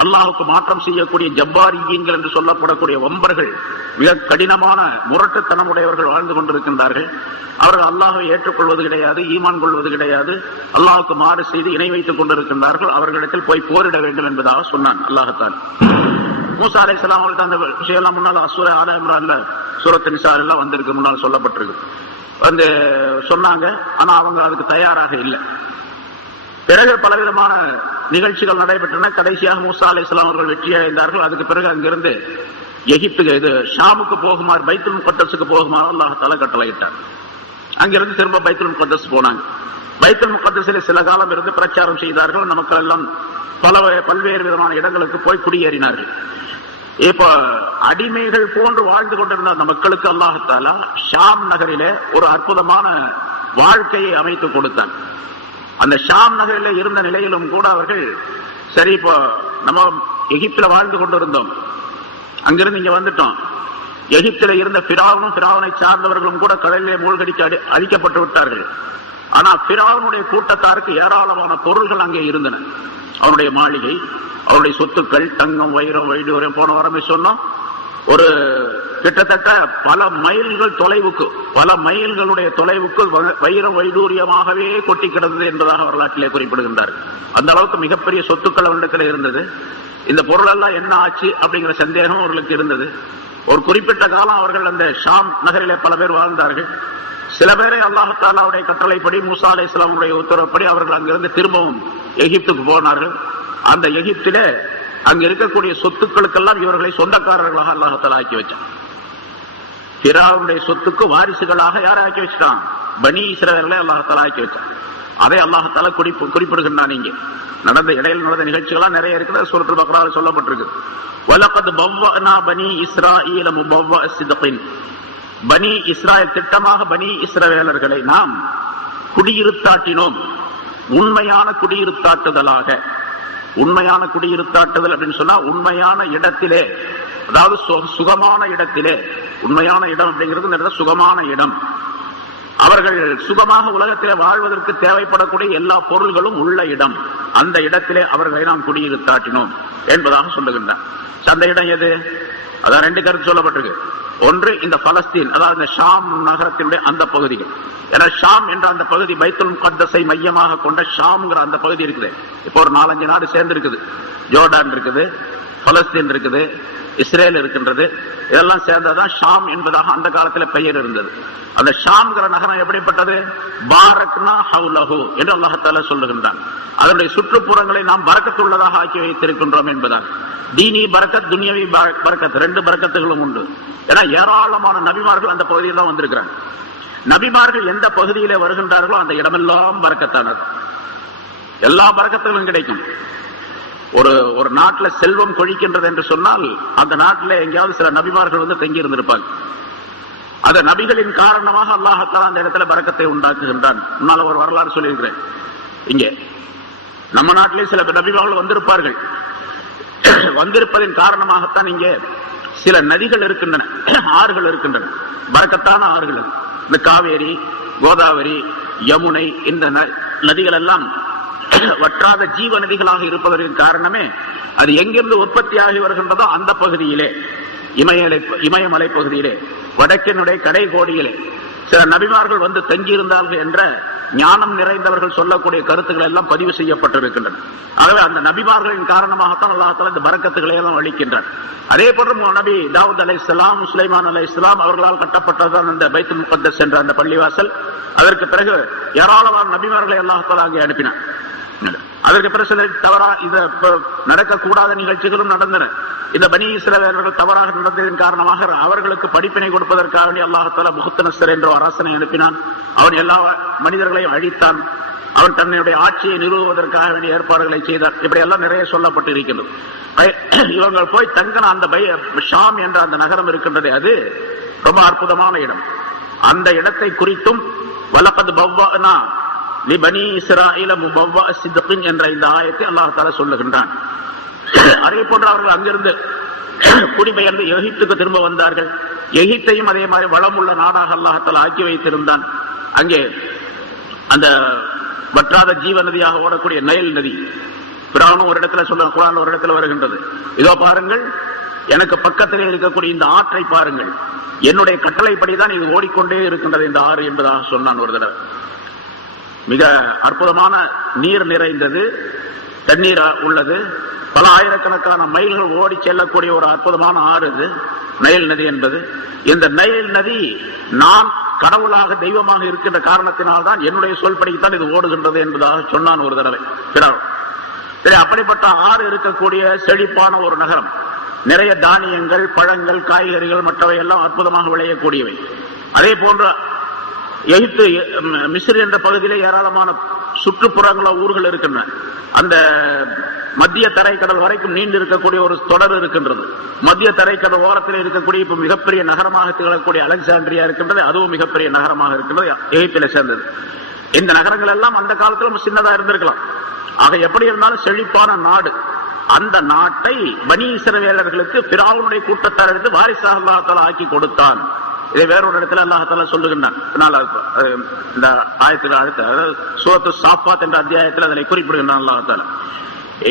அல்லாஹுக்கு மாற்றம் செய்யக்கூடிய ஜப்பாரியீன்கள் என்று சொல்லப்படக்கூடிய வம்பர்கள், மிக கடினமான முரட்டுத்தனமுடையவர்கள் வாழ்ந்து கொண்டிருக்கின்றார்கள். அவர்கள் அல்லாஹை ஏற்றுக்கொள்வது கிடையாது, ஈமான் கொள்வது கிடையாது, அல்லாஹுக்கு மாறு செய்து இணை வைத்துக் கொண்டிருக்கின்றார்கள். அவர்களிடத்தில் போய் போரிட வேண்டும் என்பதாக சொன்னான் அல்லாஹ்தான். மூசா அலைஹிஸ்ஸலாம் அவர்களுக்கு அந்த விஷயம் முன்னால் சூரா ஆல இம்ரான்ல, சூரத்து நிசா எல்லாம் வந்திருக்கு, முன்னால் சொல்லப்பட்டிருக்கு. வந்து சொன்னாங்க. ஆனா அவங்க அதுக்கு தயாராக இல்லை. பிறகு பலவிதமான நிகழ்ச்சிகள் நடைபெற்றன. கடைசியாக மூசா அலைஹிஸ்ஸலாம் அவர்கள் வெற்றி அடைந்தார்கள். அதுக்கு பிறகு அங்கிருந்து எகிப்துக்கு, இது ஷாமுக்கு போகுமாறு, பைத்துல் முகத்தஸுக்கு போகுமாறு அல்லாஹ்தாலா கட்டளையிட்டார். அங்கிருந்து திரும்ப பைத்துல் முகத்தஸ் போனாங்க. பைத்துல் முகத்தஸில் சில காலம் இருந்து பிரச்சாரம் செய்தார்கள். நமக்கு எல்லாம் பல்வேறு விதமான இடங்களுக்கு போய் குடியேறினார்கள். இப்ப அடிமைகள் போன்று வாழ்ந்து கொண்டிருந்த அந்த மக்களுக்கு அல்லாஹ்தாலா ஷாம் நகரிலே ஒரு அற்புதமான வாழ்க்கையை அமைத்துக் கொடுத்தான். அந்த ஷாம் நகரில் இருந்த நிலையிலும் கூட அவர்கள், சரி இப்போ நம்ம எகிப்துல வாழ்ந்து கொண்டிருந்தோம், அங்கிருந்து இங்க வந்துட்டோம். எகிப்தில இருந்த பிராவனும் பிராவனை சார்ந்தவர்களும் கூட கடலிலே மூழ்கடித்து அழிக்கப்பட்டு விட்டார்கள். ஆனா பிராவனுடைய கூட்டத்தாருக்கு ஏராளமான பொருள்கள் அங்கே இருந்தன. அவருடைய மாளிகை, அவருடைய சொத்துக்கள், தங்கம், வைரம், வைடூரியம், போன வாரமே சொன்னோம். ஒரு கிட்டத்தட்ட பல மைல்கள் தொலைவுக்கு, பல மைல்களுடைய தொலைவுக்கு வைரம் வைடூரியமாகவே கொட்டி கிடந்தது என்பதாக வரலாற்றிலே குறிப்பிடுகின்றார்கள். அந்த அளவுக்கு மிகப்பெரிய சொத்துக்கள் அவரிடத்தில் இருந்தது. இந்த பொருள் எல்லாம் என்ன ஆச்சு அப்படிங்கிற சந்தேகம் அவர்களுக்கு இருந்தது. ஒரு குறிப்பிட்ட காலம் அவர்கள் அந்த ஷாம் நகரிலே பல பேர் வாழ்ந்தார்கள். சில பேரை அல்லாஹ்தாலாவுடைய கட்டளைப்படி, மூசா அலைஹிஸ்ஸலாமுடைய உத்தரவுப்படி அவர்கள் அங்கிருந்து திரும்பவும் எகிப்துக்கு போனார்கள். அந்த எகிப்திலே அங்க இருக்கக்கூடிய சொத்துக்களுக்கெல்லாம் இவர்களை சொந்தக்காரர்களாக அல்லாஹ்தாலா ஆக்கி வச்சான். பிராவுடைய சொத்துக்கு வாரிசுகளாக யாரை ஆக்கி வச்சுட்டான்? பனி இஸ்ரவேலை அல்லாஹ்தாலா ஆக்கி வச்சான். அதை அல்லாஹ்தாலா குறிப்பிடுகின்றான். இங்கே இடையில் நடந்த நிகழ்ச்சிகளாம் நிறைய இருக்கிறது. சூரத்துல் பக்ராவில் சொல்லப்பட்டிருக்கு. வலகத் பவ்வஅனா பனி இஸ்ராயீல முபவ்வஅ ஸித்கின். பனி இஸ்ராயல் திட்டமாக பனி இஸ்ரவேலர்களை நாம் குடியிருத்தாட்டினோம், உண்மையான குடியிருத்தாட்டுதலாக. உண்மையான குடியிருத்தாட்டுதல் அப்படின்னு சொன்னா உண்மையான இடத்திலே, அதாவது சுகமான இடத்திலே. உண்மையான இடம் அப்படிங்கிறது சுகமான இடம். அவர்கள் சுகமாக உலகத்திலே வாழ்வதற்கு தேவைப்படக்கூடிய எல்லா பொருள்களும் உள்ள இடம். அந்த இடத்திலே அவர்களை நாம் குடியிருத்தாட்டினோம் என்பதாக சொல்லுகின்றார். அந்த இடம் எது? அதான் 2 கருத்து சொல்லப்பட்டிருக்கு. ஒன்று இந்த பலஸ்தீன், அதாவது இந்த ஷாம் நகரத்தினுடைய அந்த பகுதிகள். ஏன்னா ஷாம் என்ற அந்த பகுதி பைத்துல் முகத்தஸை மையமாக கொண்ட ஷாம்ங்கிற அந்த பகுதி இருக்குது. இப்போ ஒரு 4-5 நாடு சேர்ந்து இருக்குது. ஜோர்டான் இருக்குது, பலஸ்தீன் இருக்குது, இஸ்ரேல் இருக்கின்றது. இதெல்லாம் சேர்ந்ததான் ஷாம் என்பதாக அந்த காலத்தில் பெயர் இருந்தது. அந்த ஷாம்ங்கிற நகரம் எப்படிப்பட்டது? பாரக்னா ஹவுலஹு என்று அல்லாஹ்தாலா சொல்லுகின்றான். அதனுடைய சுற்றுப்புறங்களை நாம் பரக்கத்துள்ளதாக ஆக்கி வைத்திருக்கின்றோம் என்பதாக. தீனி பரக்கத், துன்யவி பரக்கத், 2 பரக்கத்துகளும் உண்டு. ஏன்னா ஏராளமான நபிமார்கள் அந்த பகுதியில் தான் வந்திருக்கிறாங்க. நபிமார்கள் எந்த பகுதியிலே வருகின்றார்களோ அந்த இடமெல்லாம் பரக்கத்தானது, எல்லா பரக்கத்துகளும் கிடைக்கும். ஒரு நாட்டுல செல்வம் கொழிக்கின்றது என்று சொன்னால் அந்த நாட்டில் எங்கேயாவது சில நபிமார்கள் வந்து தங்கி இருந்திருப்பாங்க. அந்த நபிகளின் காரணமாக அல்லாஹ் அந்த இடத்துல பரக்கத்தை உண்டாக்குகின்றான். முன்னால் ஒரு வரலாறு சொல்லியிருக்கிறேன். இங்கே நம்ம நாட்டிலே சில நபிமார்கள் வந்திருப்பார்கள். வந்திருப்பதன் காரணமாகத்தான் இங்கே சில நதிகள் இருக்கின்றன, ஆறுகள் இருக்கின்றன, பரக்கத்தான ஆறுகள். இந்த காவேரி, கோதாவரி, யமுனை, இந்த நதிகள் எல்லாம் வற்றாத ஜீவ நதிகளாக இருப்பதற்கு காரணமே அது எங்கிருந்து உற்பத்தியாகி வருகின்றதோ அந்த பகுதியிலே, இமயமலை பகுதியிலே, வடக்கினுடைய கடை கோடியிலே சில நபிமார்கள் வந்து தங்கியிருந்தார்கள் என்ற ஞானம் நிறைந்தவர்கள் சொல்லக்கூடிய கருத்துக்கள் எல்லாம் பதிவு செய்யப்பட்டிருக்கின்றன. ஆகவே அந்த நபிமார்களின் காரணமாகத்தான் அல்லாஹ் தஆலா இந்த பரக்கத்துகளை எல்லாம் அளிக்கின்றார். அதே போன்று நபி தாவூத் அலைஹிஸ்ஸலாம், சுலைமான் அலைஹிஸ்ஸலாம் அவர்களால் கட்டப்பட்டதான் இந்த பைத்துல் முகத்தஸ் என்ற அந்த பள்ளிவாசல். அதற்கு பிறகு ஏராளமான நபிமார்களை அல்லாஹ் தஆலா அங்கே அனுப்பினார். அதற்கு பிறகு சில நடக்கக்கூடாத நிகழ்ச்சிகளும் நடந்தன. இந்த பனி இஸ்ரவேலர்கள் தவறாக நடந்ததன் காரணமாக அவர்களுக்கு படிப்பினை கொடுப்பதற்காக வேண்டி அல்லாஹ் தஆலா புக்தனஸ்ஸர் என்ற அரசனை அனுப்பினான். அவன் எல்லா மனிதர்களையும் அழித்தான். அவன் தன்னுடைய ஆட்சியை நிறுவுவதற்காக வேண்டிய ஏற்பாடுகளை செய்தார். இப்படி எல்லாம் நிறைய சொல்லப்பட்டு இருக்கின்றது. இவங்க போய் தங்கின அந்த ஷாம் என்ற அந்த நகரம் இருக்கின்றது, அது ரொம்ப அற்புதமான இடம். அந்த இடத்தை குறித்தும் வலகத் பவ்வஅனா லிபனி இஸ்ராயீல முபவ்வஅ ஸித்கின் என்ற இந்த ஆயத்தை அல்லாஹ் தஆலா சொல்லுகின்றான். அதே போன்று அவர்கள் அங்கிருந்து குடிபெயர்ந்து எகிப்துக்கு திரும்ப வந்தார்கள். எகிப்தையும் அதே மாதிரி வளமுள்ள நாடாக அல்லாஹ் தஆலா ஆக்கி வைத்திருந்தான். அங்கே அந்த வற்றாத ஜீவ நதியாக ஓடக்கூடிய நைல் நதி, பிரானும் ஒரு இடத்துல சொல்ல, குர்ஆன் ஒரு இடத்துல வருகின்றது. இதோ பாருங்கள், எனக்கு பக்கத்திலே இருக்கக்கூடிய இந்த ஆற்றை பாருங்கள், என்னுடைய கட்டளைப்படிதான் இது ஓடிக்கொண்டே இருக்கின்றது இந்த ஆறு என்பதாக சொன்னான் ஒரு தடவை. மிக அற்புதமான நீர் நிறைந்தது, தண்ணீர் உள்ளது, பல ஆயிரக்கணக்கான மைல்கள் ஓடி செல்லக்கூடிய ஒரு அற்புதமான ஆறு இது நைல் நதி என்பது. இந்த நைல் நதி நான் கடவுளாக தெய்வமாக இருக்கின்ற காரணத்தினால்தான் என்னுடைய சொல்படித்தான் இது ஓடுகின்றது என்பதாக சொன்னான் ஒரு தடவை. அப்படிப்பட்ட ஆறு இருக்கக்கூடிய செழிப்பான ஒரு நகரம், நிறைய தானியங்கள், பழங்கள், காய்கறிகள் மற்றவை எல்லாம் அற்புதமாக விளையக்கூடியவை. அதே போன்ற எகிப்து, மிஸ்ர் என்ற பகுதியிலே ஏராளமான சுற்றுப்புறங்கள ஊர்கள் இருக்கின்றன. அந்த மத்திய தரைக்கடல் வரைக்கும் நீண்டு இருக்கக்கூடிய ஒரு தொடர் இருக்கின்றது. மத்திய தரைக்கடல் ஓரத்தில் இருக்கக்கூடிய இப்ப மிகப்பெரிய நகரமாக திகழக்கூடிய அலெக்சாண்ட்ரியா இருக்கின்றது, அதுவும் மிகப்பெரிய நகரமாக இருக்கின்றது, எகிப்திலே சேர்ந்தது. இந்த நகரங்கள் எல்லாம் அந்த காலத்தில் சின்னதா இருந்திருக்கலாம். ஆக எப்படி இருந்தாலும் செழிப்பான நாடு. அந்த நாட்டை பனி இஸ்ரவேலர்களுக்கு ஃபிரௌனுடைய கூட்டத்தாருக்கு வாரிசாக அல்லாஹ் தஆலா ஆக்கி கொடுத்தான். இதை வேறொரு இடத்துல அல்லாஹ் தஆலா சொல்லுகின்றான். இந்த ஆயத்தில் அடுத்த சூரத்து சாஃபாத் என்ற அத்தியாயத்தில் அதனை குறிப்பிடுகின்றான் அல்லாஹ் தஆலா.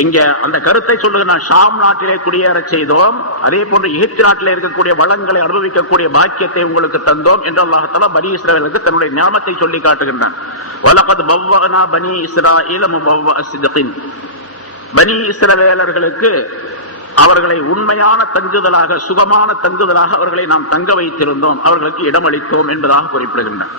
இங்க அந்த கருத்தை சொல்லுகின்றான். ஷாம் நாட்டிலே குடியேற செய்தோம், அதே போன்று எகிப்து நாட்டிலே இருக்கக்கூடிய வளங்களை அனுபவிக்கக்கூடிய பாக்கியத்தை உங்களுக்கு தந்தோம் என்று அல்லாஹ் தஆலா பனி இஸ்ரவேலுக்கு தன்னுடைய ஞானத்தை சொல்லி காட்டுகின்றான். வலகத் பவ்வஅனா பனி இஸ்ராயீல முபவ்வஅ ஸித்கின். பனி இஸ்ரவேலர்களுக்கு அவர்களை உண்மையான தங்குதலாக, சுகமான தங்குதலாக அவர்களை நாம் தங்க வைத்திருந்தோம், அவர்களுக்கு இடமளித்தோம் என்பதாக குறிப்பிடுகின்றனர்.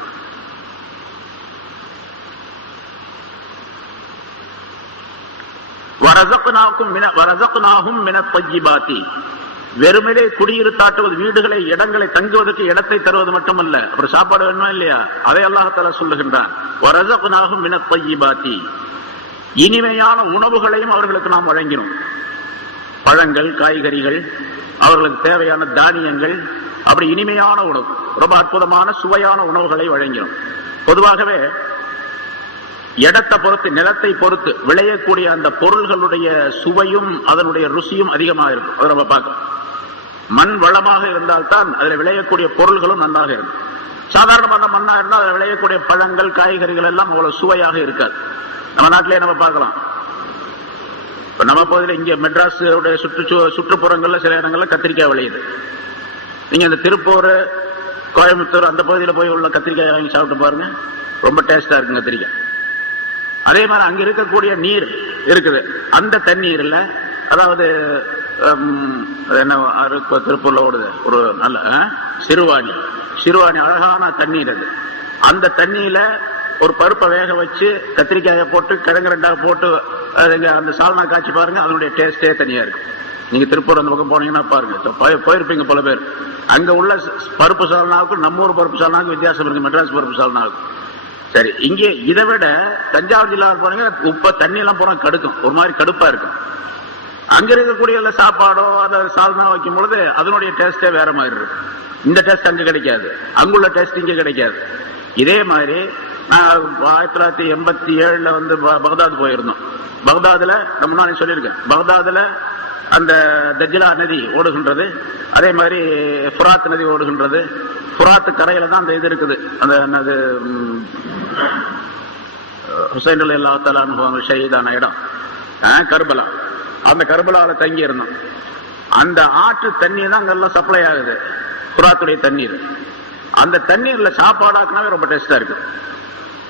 வெறுமனே குடியிருத்தாட்டுவது, வீடுகளை, இடங்களை, தங்குவதற்கு இடத்தை தருவது மட்டுமல்ல, அப்புறம் சாப்பாடு வேணுமா இல்லையா, அதை அல்லாஹ் தஆலா சொல்லுகின்றான். வரஸக்னாஹும் மினத் தய்யிபாத்தி, இனிமையான உணவுகளையும் அவர்களுக்கு நாம் வழங்கினோம். பழங்கள், காய்கறிகள், அவர்களுக்கு தேவையான தானியங்கள், அப்படி இனிமையான உணவு, ரொம்ப அற்புதமான சுவையான உணவுகளை வழங்கினோம். பொதுவாகவே இடத்தை பொறுத்து, நிலத்தை பொறுத்து விளையக்கூடிய அந்த பொருள்களுடைய சுவையும் அதனுடைய ருசியும் அதிகமாக இருக்கும். அதை நம்ம பார்க்கணும். மண் வளமாக இருந்தால்தான் அதில் விளையக்கூடிய பொருள்களும் நன்றாக இருக்கும். சாதாரணமான மண்ணா இருந்தால் அதில் விளையக்கூடிய பழங்கள், காய்கறிகள் எல்லாம் அவ்வளவு சுவையாக இருக்காது. நம்ம நாட்டிலே நம்ம பார்க்கலாம். நம்ம பகுதியில் இங்கே மெட்ராஸ் சுற்றுப்புறங்கள்ல சில இடங்கள்ல கத்திரிக்காய் விளையுது. நீங்க இந்த திருப்பூர், கோயம்புத்தூர் அந்த பகுதியில் போய் உள்ள கத்திரிக்காய் வாங்கி சாப்பிட்டு பாருங்க, ரொம்ப டேஸ்டா இருக்குங்க கத்திரிக்காய். அதே மாதிரி அங்க இருக்கக்கூடிய நீர் இருக்குது, அந்த தண்ணீர்ல, அதாவது என்ன திருப்பூர்ல ஓடுது ஒரு நல்ல சிறுவாணி அழகான தண்ணீர். அது அந்த தண்ணியில ஒரு பருப்பை வேக வச்சு கத்திரிக்காயை போட்டு கிழங்கு ரெண்டாக போட்டு அந்த சால்னா காய்ச்சி பாருங்க, அதனுடைய டேஸ்டே தனியா இருக்கு. நீங்க திருப்பூர் அந்த பக்கம் போனீங்கன்னா பாருங்க, போயிருப்பீங்க பல பேர். அங்க உள்ள பருப்பு சால்னாவுக்கும் நம்ம ஊர் பருப்பு சால்னாவுக்கும் வித்தியாசம் இருக்கு, மெட்ராஸ் பருப்பு சால்னாவுக்கும். சரி, இங்கே இதை விட தஞ்சாவூர் ஜில்லாவில் போனீங்க, உப்ப தண்ணி எல்லாம் போனா கடுக்கும், ஒரு மாதிரி கடுப்பா இருக்கும். அங்க இருக்கக்கூடிய சாப்பாடோ அதை சால்னா வைக்கும் பொழுது அதனுடைய டேஸ்டே வேற மாதிரி இருக்கும். இந்த டேஸ்ட் அங்க கிடைக்காது, அங்குள்ள டேஸ்ட் இங்க கிடைக்காது. இதே மாதிரி 1987 வந்து பகதாத் போயிருந்தோம். பகதாதுல நான் முன்னாடி சொல்லியிருக்கேன், பகதாதுல அந்த தஜ்லா நதி ஓடுகின்றது, அதே மாதிரி ஃபுராத் நதி ஓடுகின்றது. ஃபுராத்து கரையில தான் அந்த இது இருக்குது, அந்த ஹுசைன் ரலியல்லாஹு தஆலா அன்ஹு ஷஹீதான இடம் கர்பலா. அந்த கர்பலாவில் தங்கி இருந்தோம். அந்த ஆற்று தண்ணீர் தான் அங்கெல்லாம் சப்ளை ஆகுது, ஃபுராத்துடைய தண்ணீர். அந்த தண்ணீர்ல சாப்பாடாக்குனாவே ரொம்ப டேஸ்டா இருக்கு.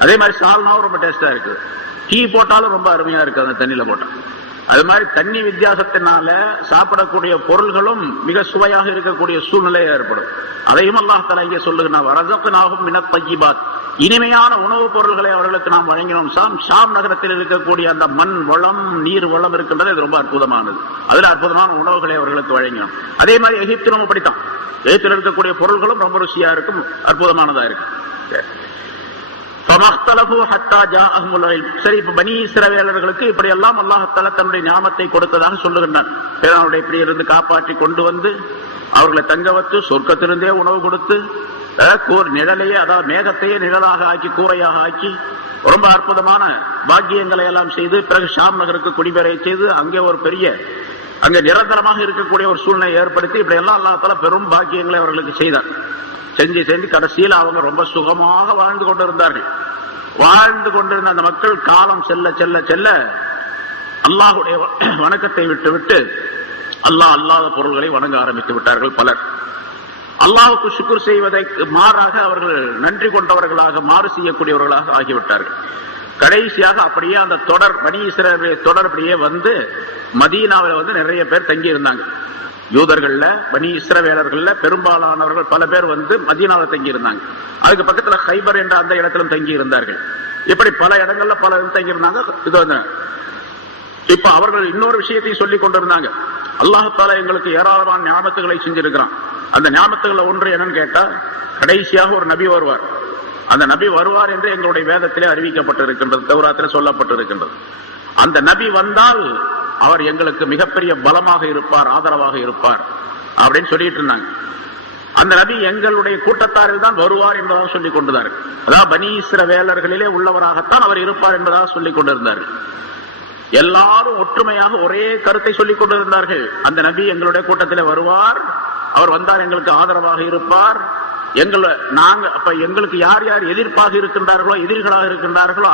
அதே மாதிரி சால்னாவும் ரொம்ப டேஸ்டா இருக்கு. டீ போட்டாலும் ரொம்ப அருமையா இருக்கு அந்த தண்ணியில போட்டா. அது மாதிரி தண்ணி வித்தியாசத்தினால சாப்பிடக்கூடிய பொருள்களும் மிக சுவையாக இருக்கக்கூடிய சூழ்நிலை ஏற்படும். அதையும் அல்லாஹ் தஆலா இங்கே சொல்லுகிறார், வரஸக்னாஹும் மினத் தய்யிபாத், இனிமையான உணவுப் பொருள்களை அவர்களுக்கு நாம் வழங்கினோம். ஷாம் நகரத்தில் இருக்கக்கூடிய அந்த மண் வளம் நீர் வளம் இருக்கின்றது, இது ரொம்ப அற்புதமானது. அதுல அற்புதமான உணவுகளை அவர்களுக்கு வழங்கினோம். அதே மாதிரி எகிப்திலும் அப்படித்தான். எகிப்தில் இருக்கக்கூடிய பொருள்களும் ரொம்ப ருசியா இருக்கும், அற்புதமானதா இருக்கு. சரி, இப்ப பனி இஸ்ரவேலர்களுக்கு இப்படி எல்லாம் அல்லாஹ் தஆலா தன்னுடைய ஞானத்தை கொடுத்ததாக சொல்லுகின்றான். அவருடைய பிரியரிலிருந்து காப்பாற்றி கொண்டு வந்து அவர்களை தங்க வச்சு சொர்க்கத்திலிருந்தே உணவு கொடுத்து நிழலையே, அதாவது மேகத்தையே நிழலாக ஆக்கி கூரையாக ஆக்கி ரொம்ப அற்புதமான பாக்கியங்களை எல்லாம் செய்து பிறகு ஷாம் நகருக்கு குடிபெறை செய்து அங்கே ஒரு பெரிய அங்கே நிரந்தரமாக இருக்கக்கூடிய ஒரு சூழ்நிலை ஏற்படுத்தி இப்படி எல்லாம் அல்லாஹ் தஆலா பெரும் பாக்கியங்களை அவர்களுக்கு செய்தார். செஞ்சு கடைசியில் அவங்க ரொம்ப சுகமாக வாழ்ந்து கொண்டிருந்தார்கள். வாழ்ந்து கொண்டிருந்த அந்த மக்கள் காலம் செல்ல செல்ல செல்ல அல்லாஹுடைய வணக்கத்தை விட்டு அல்லாஹ் அல்லாத பொருள்களை வணங்க ஆரம்பித்து விட்டார்கள் பலர். அல்லாஹுக்கு ஷுக்ர் செய்வதற்கு மாறாக அவர்கள் நன்றி கொண்டவர்களாக மாறு செய்யக்கூடியவர்களாக ஆகிவிட்டார்கள். கடைசியாக அப்படியே அந்த தொடர் பனி இஸ்ரவேல் தொடர் அப்படியே வந்து மதீனாவில் வந்து நிறைய பேர் தங்கி இருந்தாங்க. யூதர்கள்ல பனி இஸ்ரவேலர்கள்ல பெரும்பாலானவர்கள் பல பேர் வந்து மதீனாவில் தங்கி இருந்தாங்க. அதுக்கு பக்கத்துல ஹைபர் என்ற அந்த இடத்திலும் தங்கி இருந்தார்கள். இப்படி பல இடங்கள்ல பல தங்கி இருந்தாங்க. இது வந்து இப்ப அவர்கள் இன்னொரு விஷயத்தையும் சொல்லிக் கொண்டிருந்தாங்க. அல்லாஹ் தஆலா எங்களுக்கு ஏராளமான ஞாபகங்களை செஞ்சிருக்கிறான். அந்த ஞாபகத்துல ஒன்று என்னன்னு கேட்டா, கடைசியாக ஒரு நபி வருவார். அந்த நபி வருவார் என்று எங்களுடைய வேதத்திலே அறிவிக்கப்பட்டிருக்கின்றது, தௌராத்திலே சொல்லப்பட்டிருக்கின்றது. அந்த நபி வந்தால் அவர் எங்களுக்கு மிகப்பெரிய பலமாக இருப்பார், ஆதரவாக இருப்பார் அப்படின்னு சொல்லிட்டு இருந்தாங்க. அந்த நபி எங்களுடைய கூட்டத்தாரில் தான் வருவார் என்பதாக சொல்லிக் கொண்டிருந்தார்கள். அதாவது பனி இஸ்ரவேலர்களிலே உள்ளவராகத்தான் அவர் இருப்பார் என்பதாக சொல்லிக் கொண்டிருந்தார்கள். எல்லாரும் ஒற்றுமையாக ஒரே கருத்தை சொல்லிக் கொண்டிருந்தார்கள். அந்த நபி எங்களுடைய கூட்டத்திலே வருவார், அவர் வந்தால் எங்களுக்கு ஆதரவாக இருப்பார். எங்களுக்கு யார் யார் எதிர்ப்பாக இருக்கின்றார்களோ எதிரிகளாக இருக்கின்றார்களோ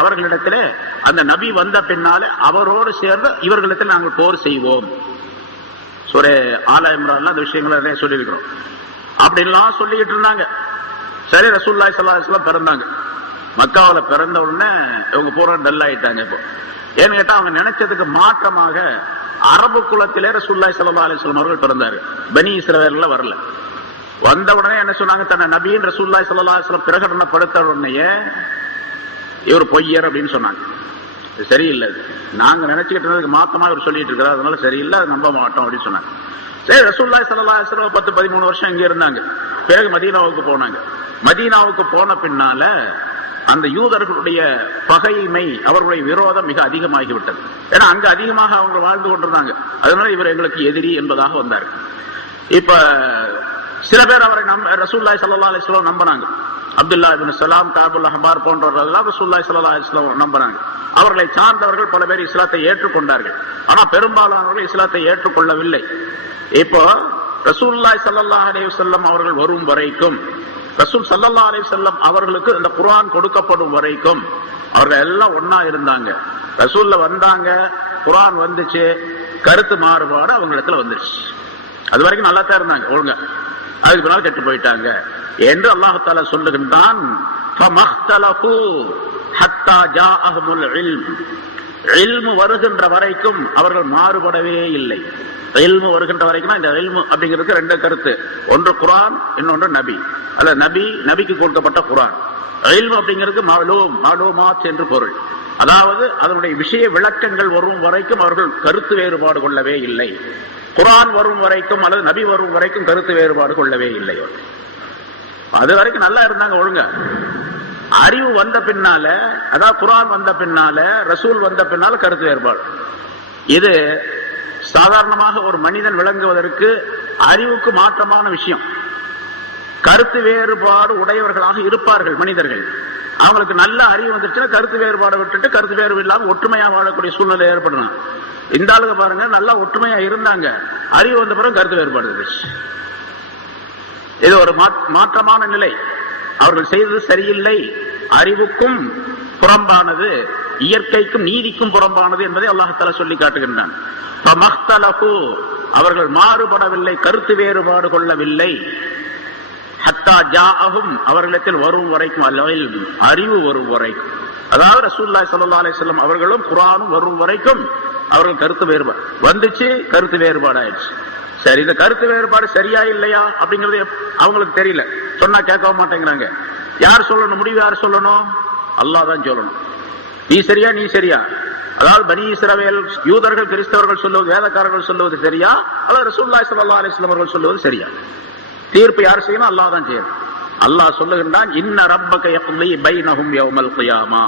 அவர்களிடத்திலே அந்த நபி வந்த பின்னாலே அவரோடு சேர்ந்து இவர்களிடத்தில் நாங்கள் போர் செய்வோம். சூரே ஆல இம்ரான்ல அந்த விஷயங்களை சொல்லியிருக்கிறோம். அப்படின்லாம் சொல்லிக்கிட்டு இருந்தாங்க. சரி, ரசூலுல்லாஹி ஸல்லல்லாஹு அலைஹி வஸல்லம் பிறந்தாங்க. மக்காவுல பிறந்த உடனே இவங்க பூரா டல் ஆயிட்டாங்க. இப்போ ஏன்னு கேட்டா, அவங்க நினைச்சதுக்கு மாற்றமாக அரபு குலத்திலே ரசூலுல்லாஹி ஸல்லல்லாஹு அலைஹி வஸல்லம் அவர்கள் பிறந்தாரு. பனி இஸ்ரவேல்ல வரல. வந்த உடனே என்ன சொன்னாங்க, தன்னை நபியின் ரசூலுல்லாஹி ஸல்லல்லாஹு அலைஹி வஸல்லம் பிரகடனப்படுத்த உடனே இவர் பொய்யர் அப்படின்னு சொன்னாங்க. சரியில்லை, நாங்க நினைச்சுக்கிட்டு இருந்ததுக்கு மாத்தமா இவர் சொல்லிட்டு இருக்கிறார், அதனால சரியில்லை, நம்ப மாட்டோம் அப்படின்னு சொன்னாங்க. சரி, ரசூலுல்லாஹி ஸல்லல்லாஹு அலைஹி வஸல்லம் 10-13 வருஷம் இங்க இருந்தாங்க. பிறகு மதீனாவுக்கு போனாங்க. மதீனாவுக்கு போன பின்னால அந்த யூதர்களுடைய பகைமை, அவர்களுடைய விரோதம் மிக அதிகமாகிவிட்டது. ஏன்னா அங்க அதிகமாக அவங்க வாழ்ந்து கொண்டிருந்தாங்க. அதனால இவர் எங்களுக்கு எதிரி என்பதாக வந்தார்கள். இப்ப சில பேர் அவரை ரசூலுல்லாஹி ஸல்லல்லாஹு அலைஹி வஸல்லம் நம்பினாங்க. அப்துல்லா இப்னு சலாம், காபுல் அஹ்பார் போன்றவர்கள் எல்லாம் ரசூலுல்லாஹி ஸல்லல்லாஹு அலைஹி வஸல்லம் நம்பினாங்க. அவர்களை சார்ந்தவர்கள் பல பேர் இஸ்லாத்தை ஏற்றுக்கொண்டார்கள். ஆனா பெரும்பாலானவர்கள் இஸ்லாத்தை ஏற்றுக்கொள்ளவில்லை. இப்போ ரசூலுல்லாஹி ஸல்லல்லாஹு அலைஹி வஸல்லம் அவர்கள் வரும் வரைக்கும், ரசூல் ஸல்லல்லாஹு அலைஹி வஸல்லம் அவர்களுக்கு இந்த குர்ஆன் கொடுக்கப்படும் வரைக்கும் அவர்கள் எல்லாம் ஒன்னா இருந்தாங்க. ரசூல்ல வந்தாங்க, குர்ஆன் வந்துச்சு, கருத்து மாறுபாடு அவங்க இடத்துல வந்துருச்சு. அது வரைக்கும் நல்லா தான் இருந்தாங்க, ஒழுங்க. அதுக்கு பின்னால் கெட்டு போயிட்டாங்க என்று அல்லாஹ் தஆலா சொல்லுகின்றான். இல்மு வருகின்ற வரைக்கும் அவர்கள் மாறுபடவே இல்லை. இல்மு வருகின்ற வரைக்கும் இந்த இல்மு அப்படிங்கிறதுக்கு ரெண்டு கருத்து, ஒன்று குர்ஆன், இன்னொன்று நபி. அல்ல நபிக்கு கொடுக்கப்பட்ட குர்ஆன். இல்மு அப்படிங்கிறதுக்கு மாலூமாத் என்று பொருள். அதாவது அதனுடைய விஷய விளக்கங்கள் வரும் வரைக்கும் அவர்கள் கருத்து வேறுபாடு கொள்ளவே இல்லை. குர்ஆன் வரும் வரைக்கும் அல்லது நபி வரும் வரைக்கும் கருத்து வேறுபாடு கொள்ளவே இல்லை. அது வரைக்கும் நல்லா இருந்தாங்க, ஒழுங்க. அறிவு வந்த பின்னால, அதாவது குர்ஆன் வந்த பின்னால, ரசூல் வந்த பின்னால கருத்து வேறுபாடு. இது சாதாரணமாக ஒரு மனிதன் விளங்குவதற்கு அறிவுக்கு மாற்றமான விஷயம். கருத்து வேறுபாடு உடையவர்களாக இருப்பார்கள் மனிதர்கள். அவங்களுக்கு நல்ல அறிவு வந்துருச்சுன்னா கருத்து வேறுபாடை விட்டுட்டு கருத்து வேறுபாடு இல்லாம ஒற்றுமையா வாழக்கூடிய சூழ்நிலை ஏற்படணும். இந்த ஆளுங்க பாருங்க, நல்லா ஒற்றுமையா இருந்தாங்க, அறிவு வந்த பிறகு கருத்து வேறுபாடு இருந்துச்சு. இது ஒரு மாற்றமான நிலை. அவர்கள் செய்தது சரியில்லை, அறிவுக்கும் புறம்பானது, இயற்கைக்கும் நீதிக்கும் புறம்பானது என்பதை அல்லாஹ் தஆலா சொல்லி காட்டுகின்றான். அவர்கள் மாறுபடவில்லை, கருத்து வேறுபாடு கொள்ளவில்லை. ஹத்தா ஜாஅஹும், அவர்களிடத்தில் வரும் வரைக்கும், அறிவு வரும் வரைக்கும். அதாவது ரசூலுல்லாஹி ஸல்லல்லாஹு அலைஹி வஸல்லம் அவர்களும் குர்ஆனும் வரும் வரைக்கும் அவர்கள் கருத்து வேறுபாடு வந்துச்சு, கருத்து வேறுபாடு ஆயிடுச்சு. சரி, இந்த கருத்து வேறுபாடு சரியா இல்லையா அப்படிங்கிறது அவங்களுக்கு தெரியல, சொன்னா கேட்கவும் மாட்டேங்கிறாங்க. யார் சொல்லணும்? முடிவு யார் சொல்லணும்? அல்லாஹ் தான் சொல்லணும். நீ சரியா, நீ சரியா? அதாவது பனி இஸ்ரவேல், யூதர்கள், கிறிஸ்தவர்கள் சொல்லுவது, வேதக்காரர்கள் சொல்லுவது சரியா, அதாவது ரசூலுல்லாஹி ஸல்லல்லாஹு அலைஹி வஸல்லம் அவர்கள் சொல்லுவது சரியா? தீர்ப்பு யார் செய்யணும்? அல்லாஹ் தான் செய்யணும். அல்லாஹ் சொல்லுகின்றான், இன்ன ரப்பக யக்லி பைனஹும் யௌமல் கியாமா.